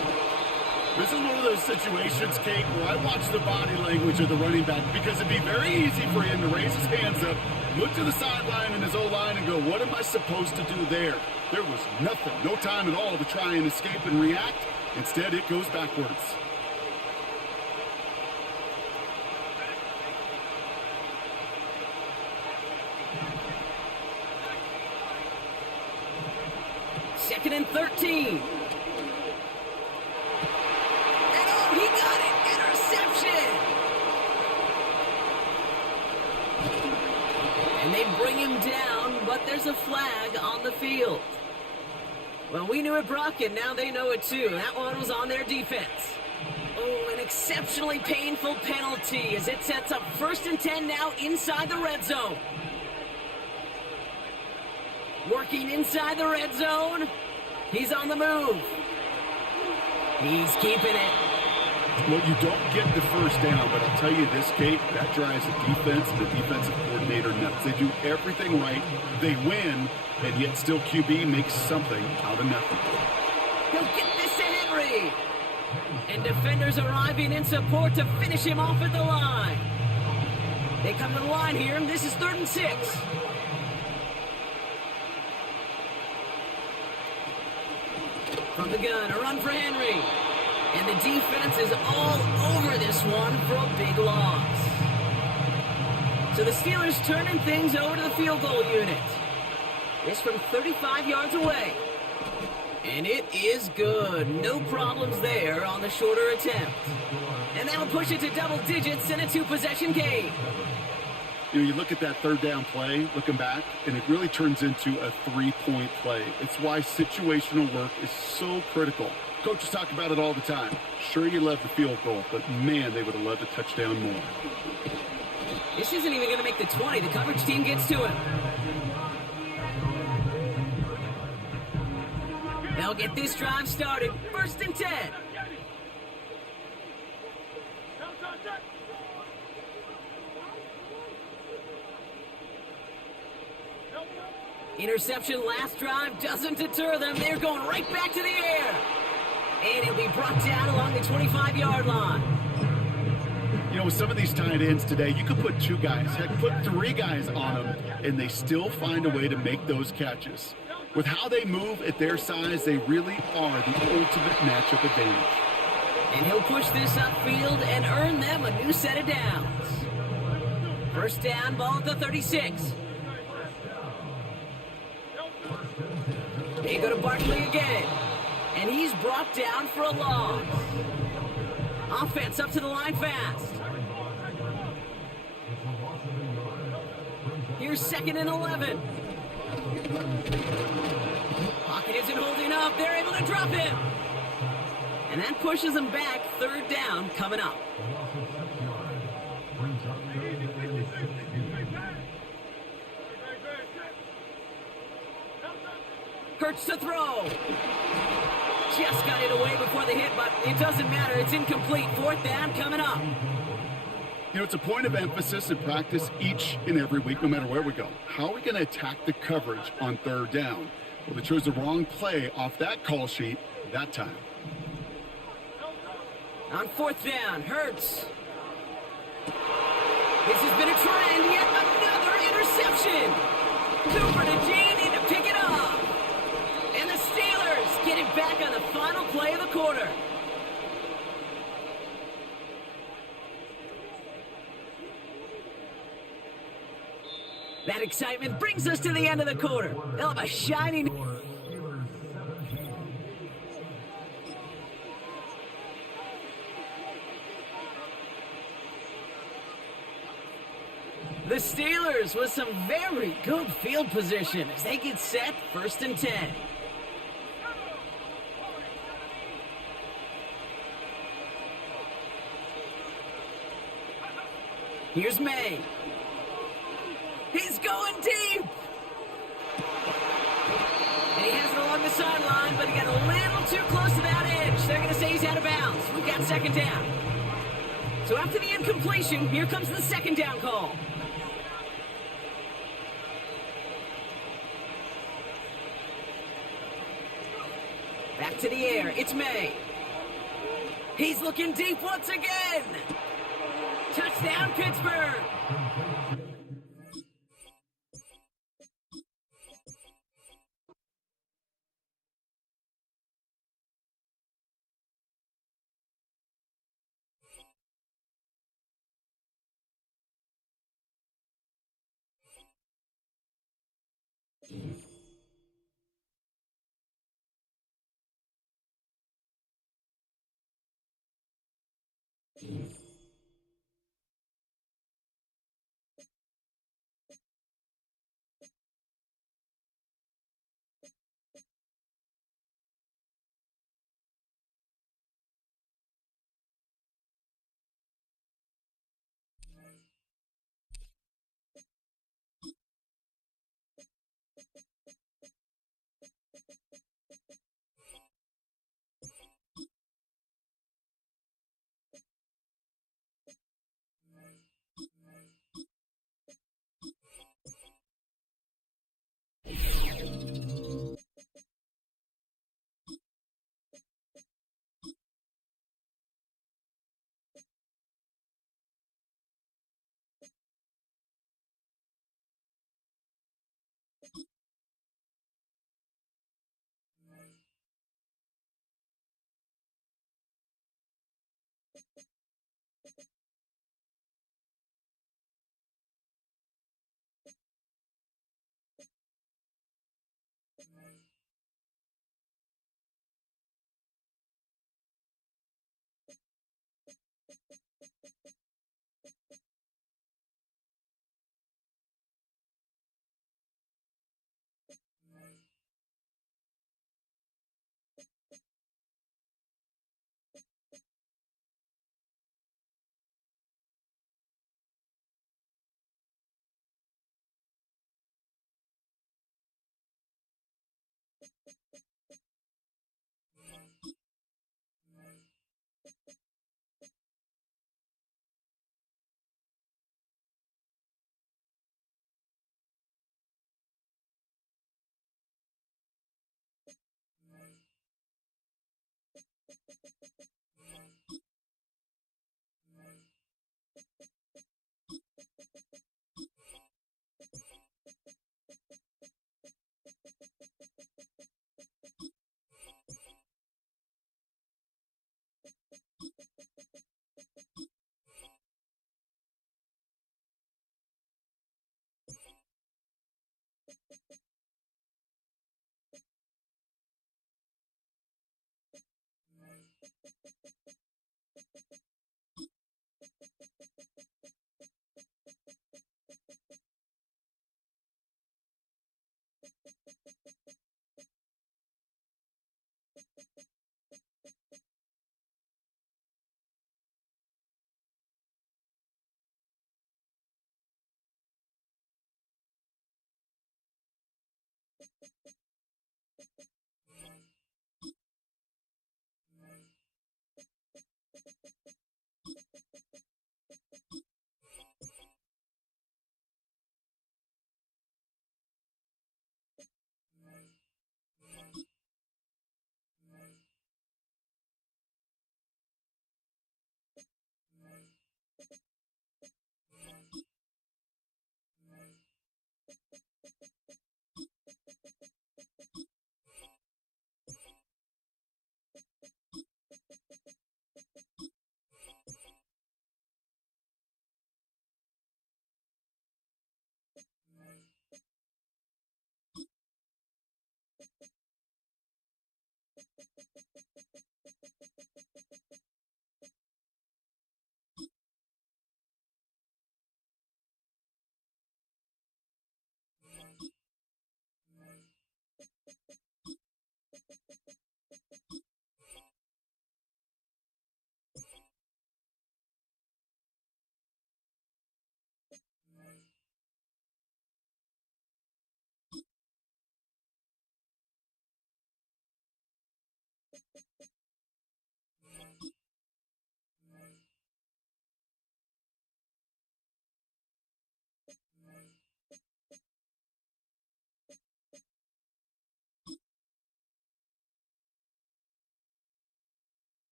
This is one of those situations, Kate, where I watch the body language of the running back, because it'd be very easy for him to raise his hands up, look to the sideline and his O-line and go, what am I supposed to do there? There was nothing, no time at all to try and escape and react. Instead, it goes backwards. Second and 13. He got it! Interception! And they bring him down, but there's a flag on the field. Well, we knew it, Brock, and now they know it too. That one was on their defense. Oh, an exceptionally painful penalty as it sets up 1st and 10 now inside the red zone. Working inside the red zone. He's on the move. He's keeping it. Well, you don't get the first down, but I'll tell you this, Kate, that drives the defense and the defensive coordinator nuts. They do everything right. They win, and yet still QB makes something out of nothing. He'll get this to Henry. And defenders arriving in support to finish him off at the line. They come to the line here, and this is 3rd and 6. From the gun, a run for Henry. And the defense is all over this one for a big loss. So the Steelers turning things over to the field goal unit. This from 35 yards away. And it is good. No problems there on the shorter attempt. And that'll push it to double digits in a 2-possession game. You know, you look at that 3rd down play, looking back, and it really turns into a 3-point play. It's why situational work is so critical. Coaches talk about it all the time. Sure, you love the field goal, but man, they would have loved a touchdown more. This isn't even going to make the 20. The coverage team gets to him. They'll get this drive started. 1st and 10. Interception last drive doesn't deter them. They're going right back to the air. And it'll be brought down along the 25-yard line. You know, with some of these tight ends today, you could put 2 guys, heck, put 3 guys on them, and they still find a way to make those catches. With how they move at their size, they really are the ultimate matchup advantage. And he'll push this upfield and earn them a new set of downs. 1st down, ball at the 36. They go to Barkley again. And he's brought down for a loss. Offense up to the line fast. Here's 2nd and 11. Pocket isn't holding up. They're able to drop him. And that pushes them back. 3rd down coming up. Hurts to throw. Just got it away before the hit, but it doesn't matter. It's incomplete. 4th down coming up. You know, it's a point of emphasis in practice each and every week, no matter where we go. How are we going to attack the coverage on 3rd down? Well, they chose the wrong play off that call sheet that time. On 4th down, Hurts. This has been a trend. Yet another interception. Cooper to Genie to pick it up. And the Steelers get it back on the final play of the quarter. That excitement brings us to the end of the quarter. They'll have a shining... The Steelers with some very good field position as they get set. 1st and 10. Here's May. He's going deep. And he has it along the sideline, but he got a little too close to that edge. They're going to say he's out of bounds. We've got 2nd down. So after the incompletion, here comes the 2nd down call. Back to the air. It's May. He's looking deep once again. Touchdown, Pittsburgh.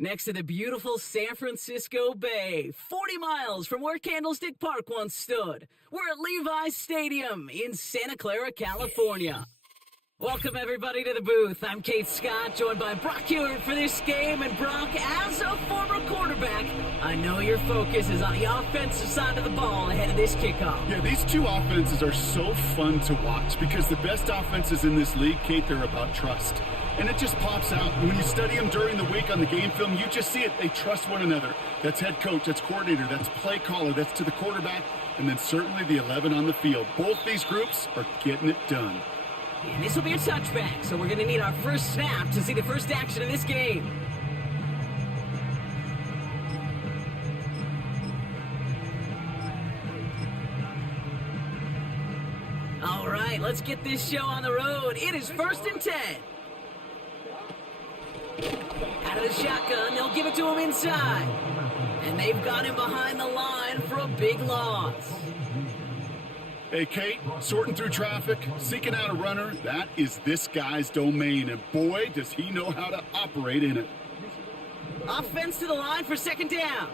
Next to the beautiful San Francisco Bay, 40 miles from where Candlestick Park once stood. We're at Levi's Stadium in Santa Clara, California. Welcome, everybody, to the booth. I'm Kate Scott, joined by Brock Hewitt for this game. And Brock, as a former quarterback, I know your focus is on the offensive side of the ball ahead of this kickoff. Yeah, these two offenses are so fun to watch because the best offenses in this league, Kate, they're about trust. And it just pops out. When you study them during the week on the game film, you just see it. They trust one another. That's head coach, that's coordinator, that's play caller, that's to the quarterback, and then certainly the 11 on the field. Both these groups are getting it done. And this will be a touchback, so we're going to need our first snap to see the first action of this game. All right, let's get this show on the road. It is 1st and 10. Out of the shotgun, they'll give it to him inside. And they've got him behind the line for a big loss. Hey, Kate, sorting through traffic, seeking out a runner, that is this guy's domain, and boy, does he know how to operate in it. Offense to the line for 2nd down.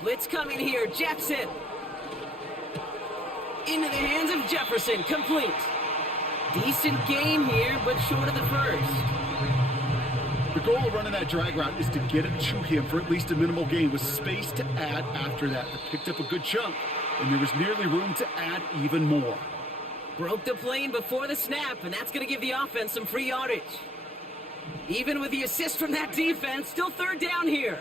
Blitz coming here, Jackson. Into the hands of Jefferson, complete. Decent game here, but short of the first. The goal of running that drag route is to get it to him for at least a minimal gain with space to add after that. They picked up a good chunk, and there was nearly room to add even more. Broke the plane before the snap, and that's going to give the offense some free yardage. Even with the assist from that defense, still 3rd down here.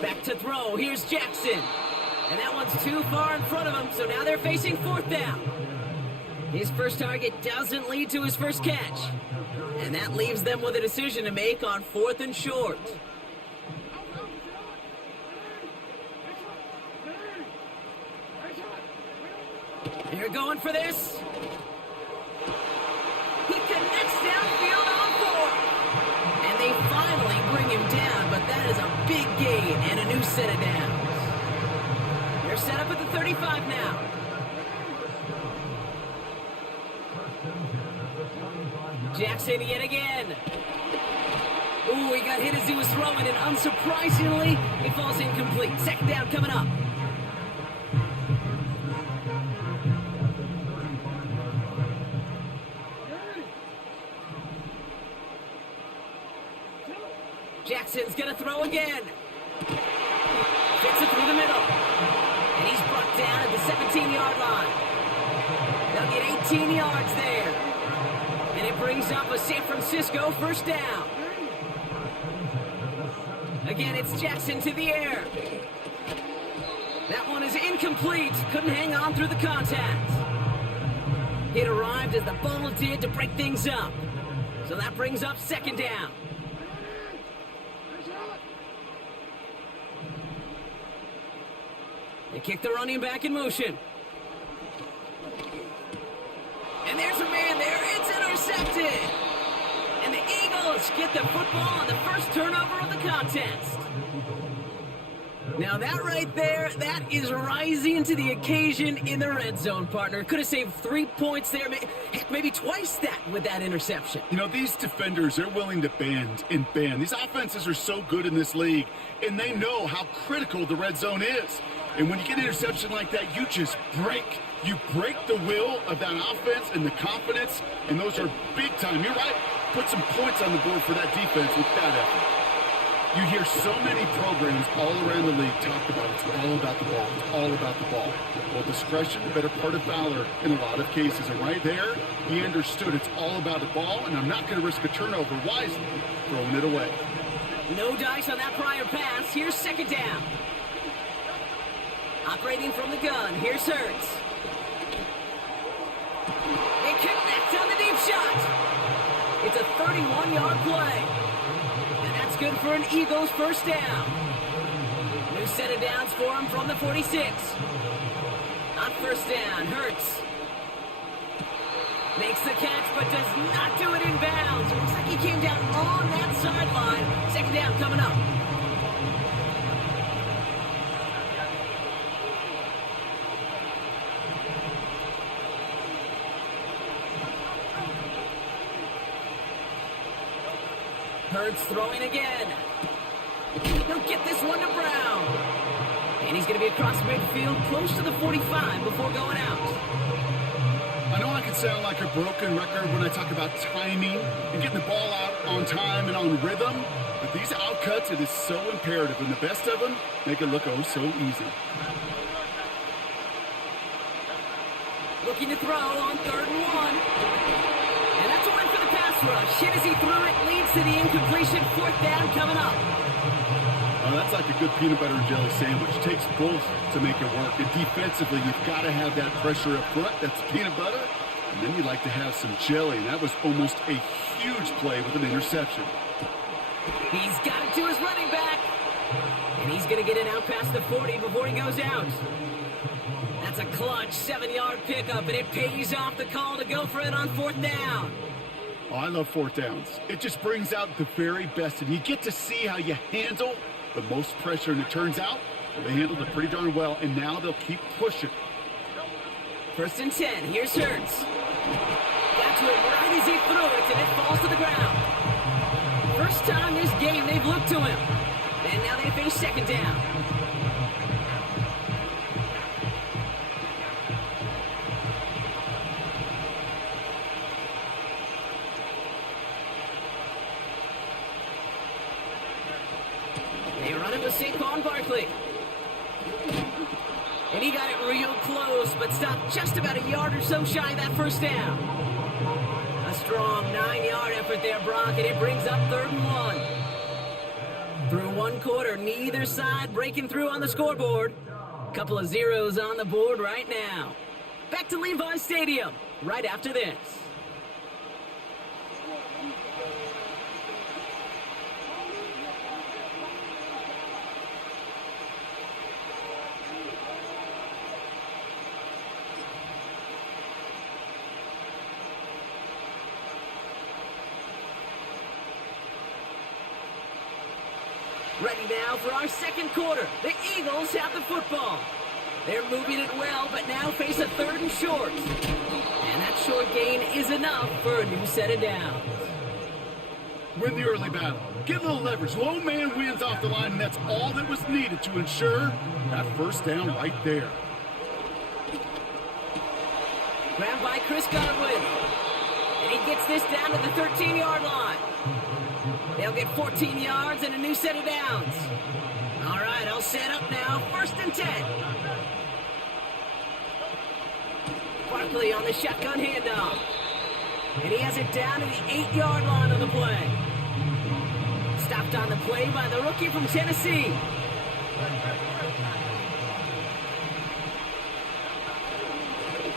Back to throw. Here's Jackson. And that one's too far in front of him, so now they're facing 4th down. His first target doesn't lead to his first catch. And that leaves them with a decision to make on 4th and short. They're going for this. He connects downfield on 4. And they finally bring him down, but that is a big gain and a new set of downs. They're set up at the 35 now. Jackson yet again. Ooh, he got hit as he was throwing, and unsurprisingly, he falls incomplete. 2nd down coming up. Jackson's gonna throw again. Gets it through the middle. And he's brought down at the 17-yard line. They'll get 18 yards there. And it brings up a San Francisco 1st down. Again, it's Jackson to the air. That one is incomplete. Couldn't hang on through the contact. It arrived as the ball did to break things up. So that brings up 2nd down. They kick the running back in motion. And there's a man there. It's intercepted. And the Eagles get the football on the first turnover of the contest. Now that right there, that is rising to the occasion in the red zone, partner. Could have saved 3 points there, heck, maybe twice that with that interception. You know, these defenders, they're willing to bend and bend. These offenses are so good in this league, and they know how critical the red zone is. And when you get an interception like that, you just break. You break the will of that offense and the confidence, and those are big time. You're right. Put some points on the board for that defense with that effort. You hear so many programs all around the league talk about it's all about the ball. It's all about the ball. Well, discretion, the better part of valor in a lot of cases. And right there, he understood it's all about the ball, and I'm not going to risk a turnover wisely, throwing it away. No dice on that prior pass. Here's 2nd down. Operating from the gun. Here's Hurts. They connect on the deep shot. It's a 31-yard play. And that's good for an Eagles 1st down. New set of downs for him from the 46. On 1st down, Hurts makes the catch, but does not do it in bounds. It looks like he came down on that sideline. 2nd down coming up. Hurts throwing again. He'll get this one to Browne. And he's going to be across midfield, close to the 45 before going out. I know I can sound like a broken record when I talk about timing and getting the ball out on time and on rhythm, but these outcuts, it is so imperative, and the best of them make it look oh so easy. Looking to throw on 3rd and 1. And that's a win for the pass rush. Hit as he threw it, leads to the incompletion. 4th down coming up. Oh, that's like a good peanut butter and jelly sandwich. It takes both to make it work. And defensively, you've got to have that pressure up front. That's peanut butter. And then you like to have some jelly. And that was almost a huge play with an interception. He's got it to his running back. And he's going to get it out past the 40 before he goes out. That's a clutch 7-yard pickup, and it pays off the call to go for it on 4th down. Oh, I love 4th downs. It just brings out the very best, and you get to see how you handle the most pressure, and it turns out well, they handled it pretty darn well, and now they'll keep pushing. 1st and 10. Here's Hurts. Got to it right as he threw it, and it falls to the ground. First time this game they've looked to him, and now they face 2nd down. They run it with Saquon Barkley. And he got it real close, but stopped just about a yard or so shy of that 1st down. A strong 9-yard effort there, Brock, and it brings up 3rd and 1. Through 1 quarter, neither side breaking through on the scoreboard. Couple of zeros on the board right now. Back to Levi Stadium right after this. Ready now for our 2nd quarter. The Eagles have the football. They're moving it well, but now face a 3rd and short. And that short gain is enough for a new set of downs. Win the early battle. Get a little leverage. Low man wins off the line, and that's all that was needed to ensure that 1st down right there. Grabbed by Chris Godwin. And he gets this down to the 13-yard line. They'll get 14 yards and a new set of downs. All right, all set up now. 1st and 10. Barkley on the shotgun handoff. And he has it down to the 8-yard line on the play. Stopped on the play by the rookie from Tennessee.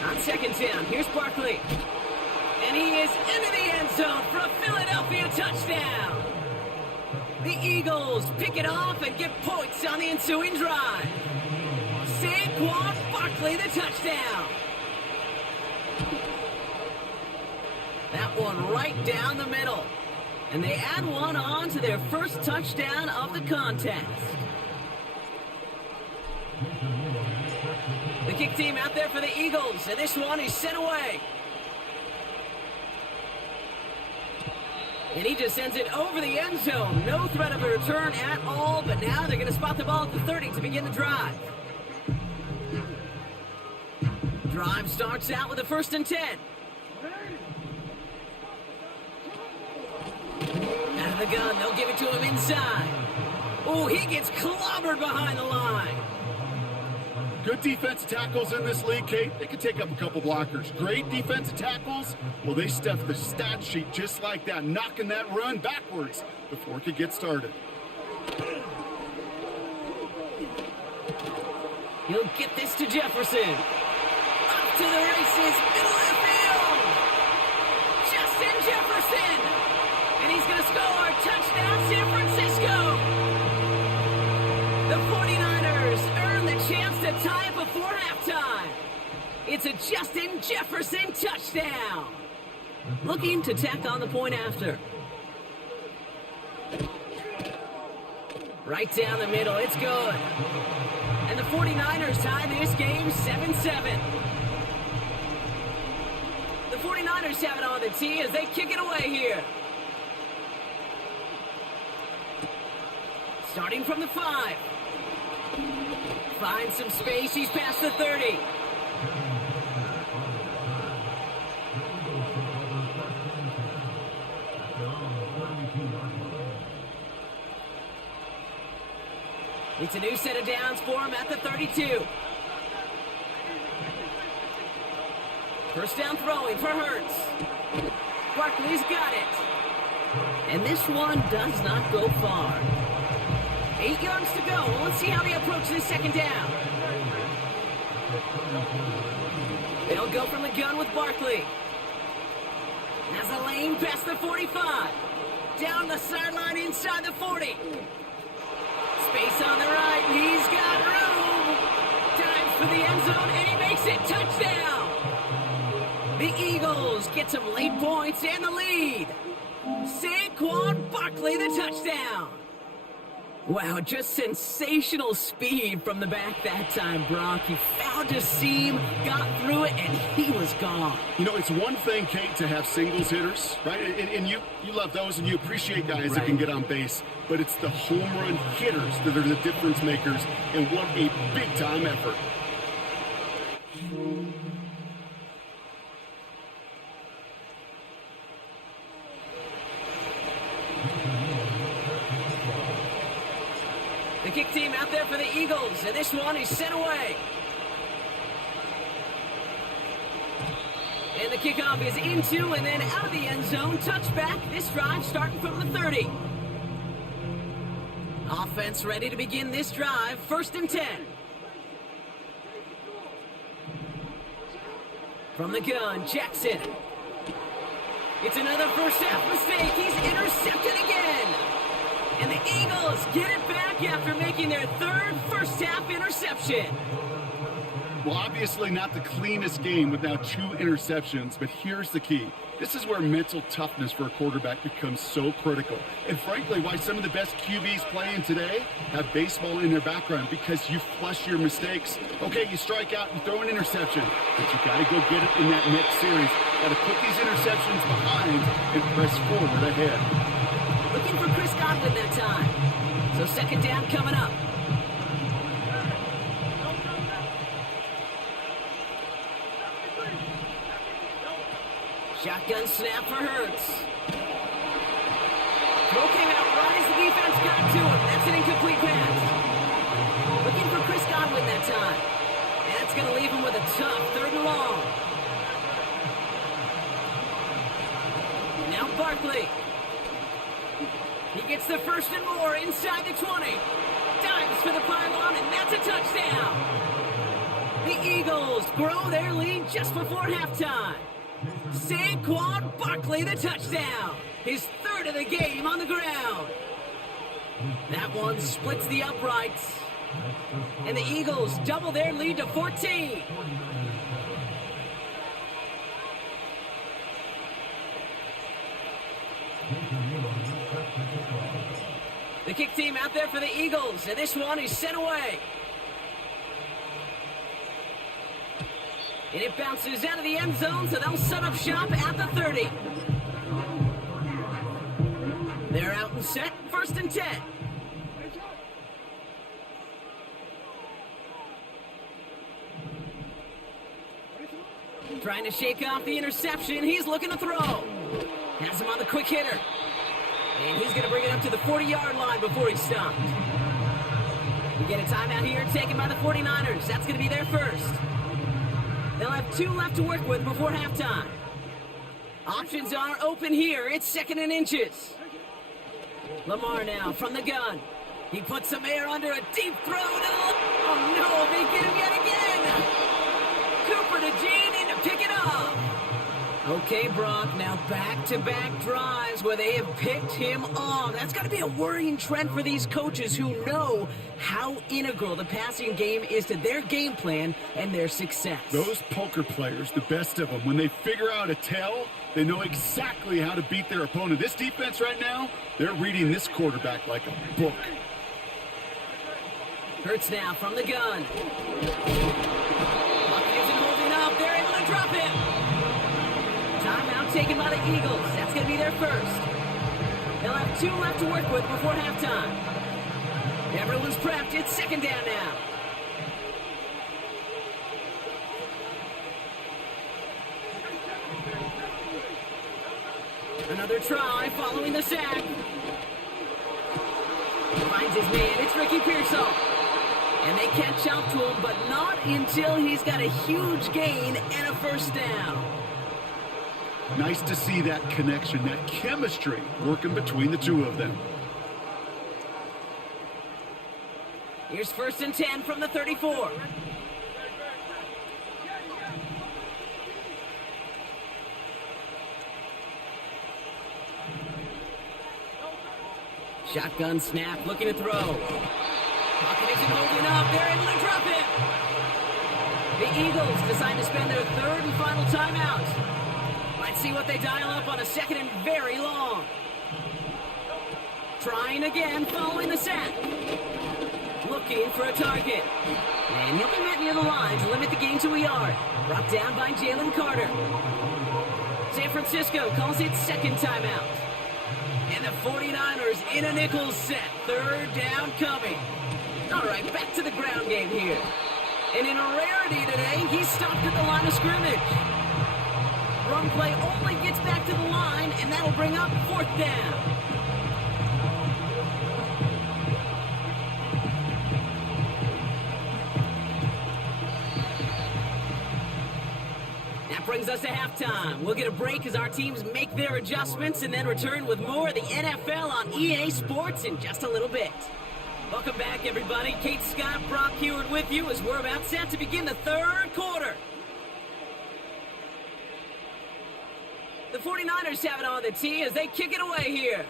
On 2nd down, here's Barkley. And he is into the end zone for a Philadelphia touchdown. The Eagles pick it off and get points on the ensuing drive. Saquon Barkley, the touchdown. That one right down the middle. And they add one on to their first touchdown of the contest. The kick team out there for the Eagles, and this one is sent away. And he just sends it over the end zone. No threat of a return at all, but now they're going to spot the ball at the 30 to begin the drive. Drive starts out with a 1st and 10. Out of the gun, they'll give it to him inside. Oh, he gets clobbered behind the line. Good defensive tackles in this league, Kate. They can take up a couple blockers. Great defensive tackles, well, they stuff the stat sheet just like that, knocking that run backwards before it could get started. He'll get this to Jefferson. Up to the races, middle of the field. Justin Jefferson. And he's going to score. Touchdown, San Francisco. The 49ers earn the chance to tie it before halftime. It's a Justin Jefferson touchdown. Looking to tack on the point after. Right down the middle, it's good. And the 49ers tie this game 7-7. The 49ers have it on the tee as they kick it away here. Starting from the 5. Finds some space. He's past the 30. It's a new set of downs for him at the 32. First down throwing for Hurts. Barkley's got it. And this one does not go far. 8 yards to go. Let's see how they approach this second down. They'll go from the gun with Barkley. Has a lane past the 45. Down the sideline inside the 40. Space on the right. He's got room. Dives for the end zone, and he makes it. Touchdown. The Eagles get some late points and the lead. Saquon Barkley, the touchdown. Wow, just sensational speed from the back that time, Brock. He found a seam, got through it, and he was gone. You know, it's one thing, Kate, to have singles hitters, right? And you love those, and you appreciate guys that can get on base. But it's the home run hitters that are the difference makers, and what a big-time effort. The kick team out there for the Eagles, and this one is sent away. And the kickoff is into and then out of the end zone. Touchback, this drive starting from the 30. Offense ready to begin this drive, 1st and 10. From the gun, Jackson. It's another first half mistake. He's intercepted again. And the Eagles get it back after making their 3rd first half interception. Well, obviously not the cleanest game with now 2 interceptions, but here's the key. This is where mental toughness for a quarterback becomes so critical. And frankly, why some of the best QBs playing today have baseball in their background, because you flush your mistakes. Okay, you strike out, you throw an interception, but you got to go get it in that next series. Got to put these interceptions behind and press forward ahead. Looking for Chris Godwin that time. So 2nd down coming up. Shotgun snap for Hurts. Throw came out right as the defense got to him. That's an incomplete pass. Looking for Chris Godwin that time. And that's going to leave him with a tough 3rd and long. Now Barkley. He gets the 1st and more inside the 20. Dives for the pylon, and that's a touchdown. The Eagles grow their lead just before halftime. Saquon Barkley, the touchdown. His 3rd of the game on the ground. That one splits the uprights. And the Eagles double their lead to 14. The kick team out there for the Eagles, and this one is sent away. And it bounces out of the end zone, so they'll set up shop at the 30. They're out and set, 1st and 10. Trying to shake off the interception. He's looking to throw. Has him on the quick hitter. And he's going to bring it up to the 40-yard line before he's stopped. We get a timeout here taken by the 49ers. That's going to be their first. They'll have 2 left to work with before halftime. Options are open here. It's 2nd and inches. Lamar now from the gun. He puts some air under a deep throw. Oh, no, they get him yet again. Cooper to Gene in to pick it up. Okay, Brock, now back-to-back drives where they have picked him off. That's got to be a worrying trend for these coaches who know how integral the passing game is to their game plan and their success. Those poker players, the best of them, when they figure out a tell, they know exactly how to beat their opponent. This defense right now, they're reading this quarterback like a book. Hurts now from the gun. Clock isn't holding up. They're able to drop him. Timeout taken by the Eagles. That's going to be their first. They'll have 2 left to work with before halftime. Everyone's prepped. It's second down now. Another try following the sack. Finds his man. It's Ricky Pearsall. And they catch up to him, but not until he's got a huge gain and a first down. Nice to see that connection, that chemistry working between the two of them. Here's 1st and 10 from the 34. Shotgun snap, looking to throw. Pocket isn't holding up. They're able to drop it. The Eagles decide to spend their 3rd and final timeout. Let's see what they dial up on a 2nd and very long. Trying again, following the sack. Looking for a target. And he'll be met near the line to limit the gain to a yard. Brought down by Jalen Carter. San Francisco calls it 2nd timeout. And the 49ers in a nickel set. 3rd down coming. All right, back to the ground game here. And in a rarity today, he's stopped at the line of scrimmage. Run play only gets back to the line, and that'll bring up 4th down. That brings us to halftime. We'll get a break as our teams make their adjustments and then return with more of the NFL on EA Sports in just a little bit. Welcome back, everybody. Kate Scott, Brock Heward with you as we're about set to begin the 3rd quarter. The 49ers have it on the tee as they kick it away here.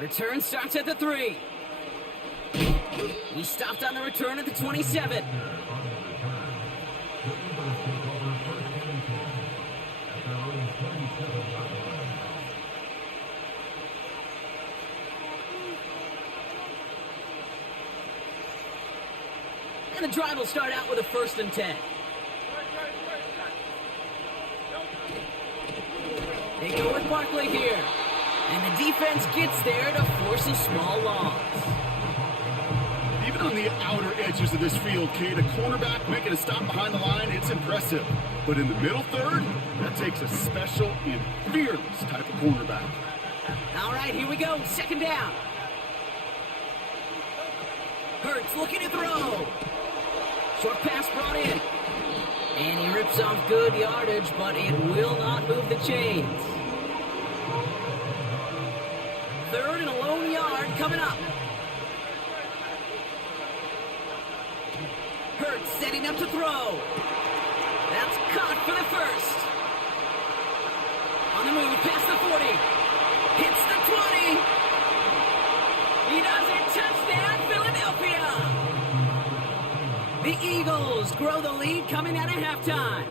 Return starts at the 3. He stopped on the return at the 27. And the drive will start out with a 1st and 10. They go with Barkley here. And the defense gets there to force a small loss. Even on the outer edges of this field, Kate, a cornerback making a stop behind the line, it's impressive. But in the middle third, that takes a special and fearless type of cornerback. All right, here we go. 2nd down. Hurts looking to throw. Short pass brought in. And he rips off good yardage, but it will not move the chains. 3rd and a lone yard coming up. Hurts setting up to throw. That's caught for the 1st. On the move, past the 40. Hits the 20. He does it. Touchdown, Philadelphia. The Eagles grow the lead coming out of halftime.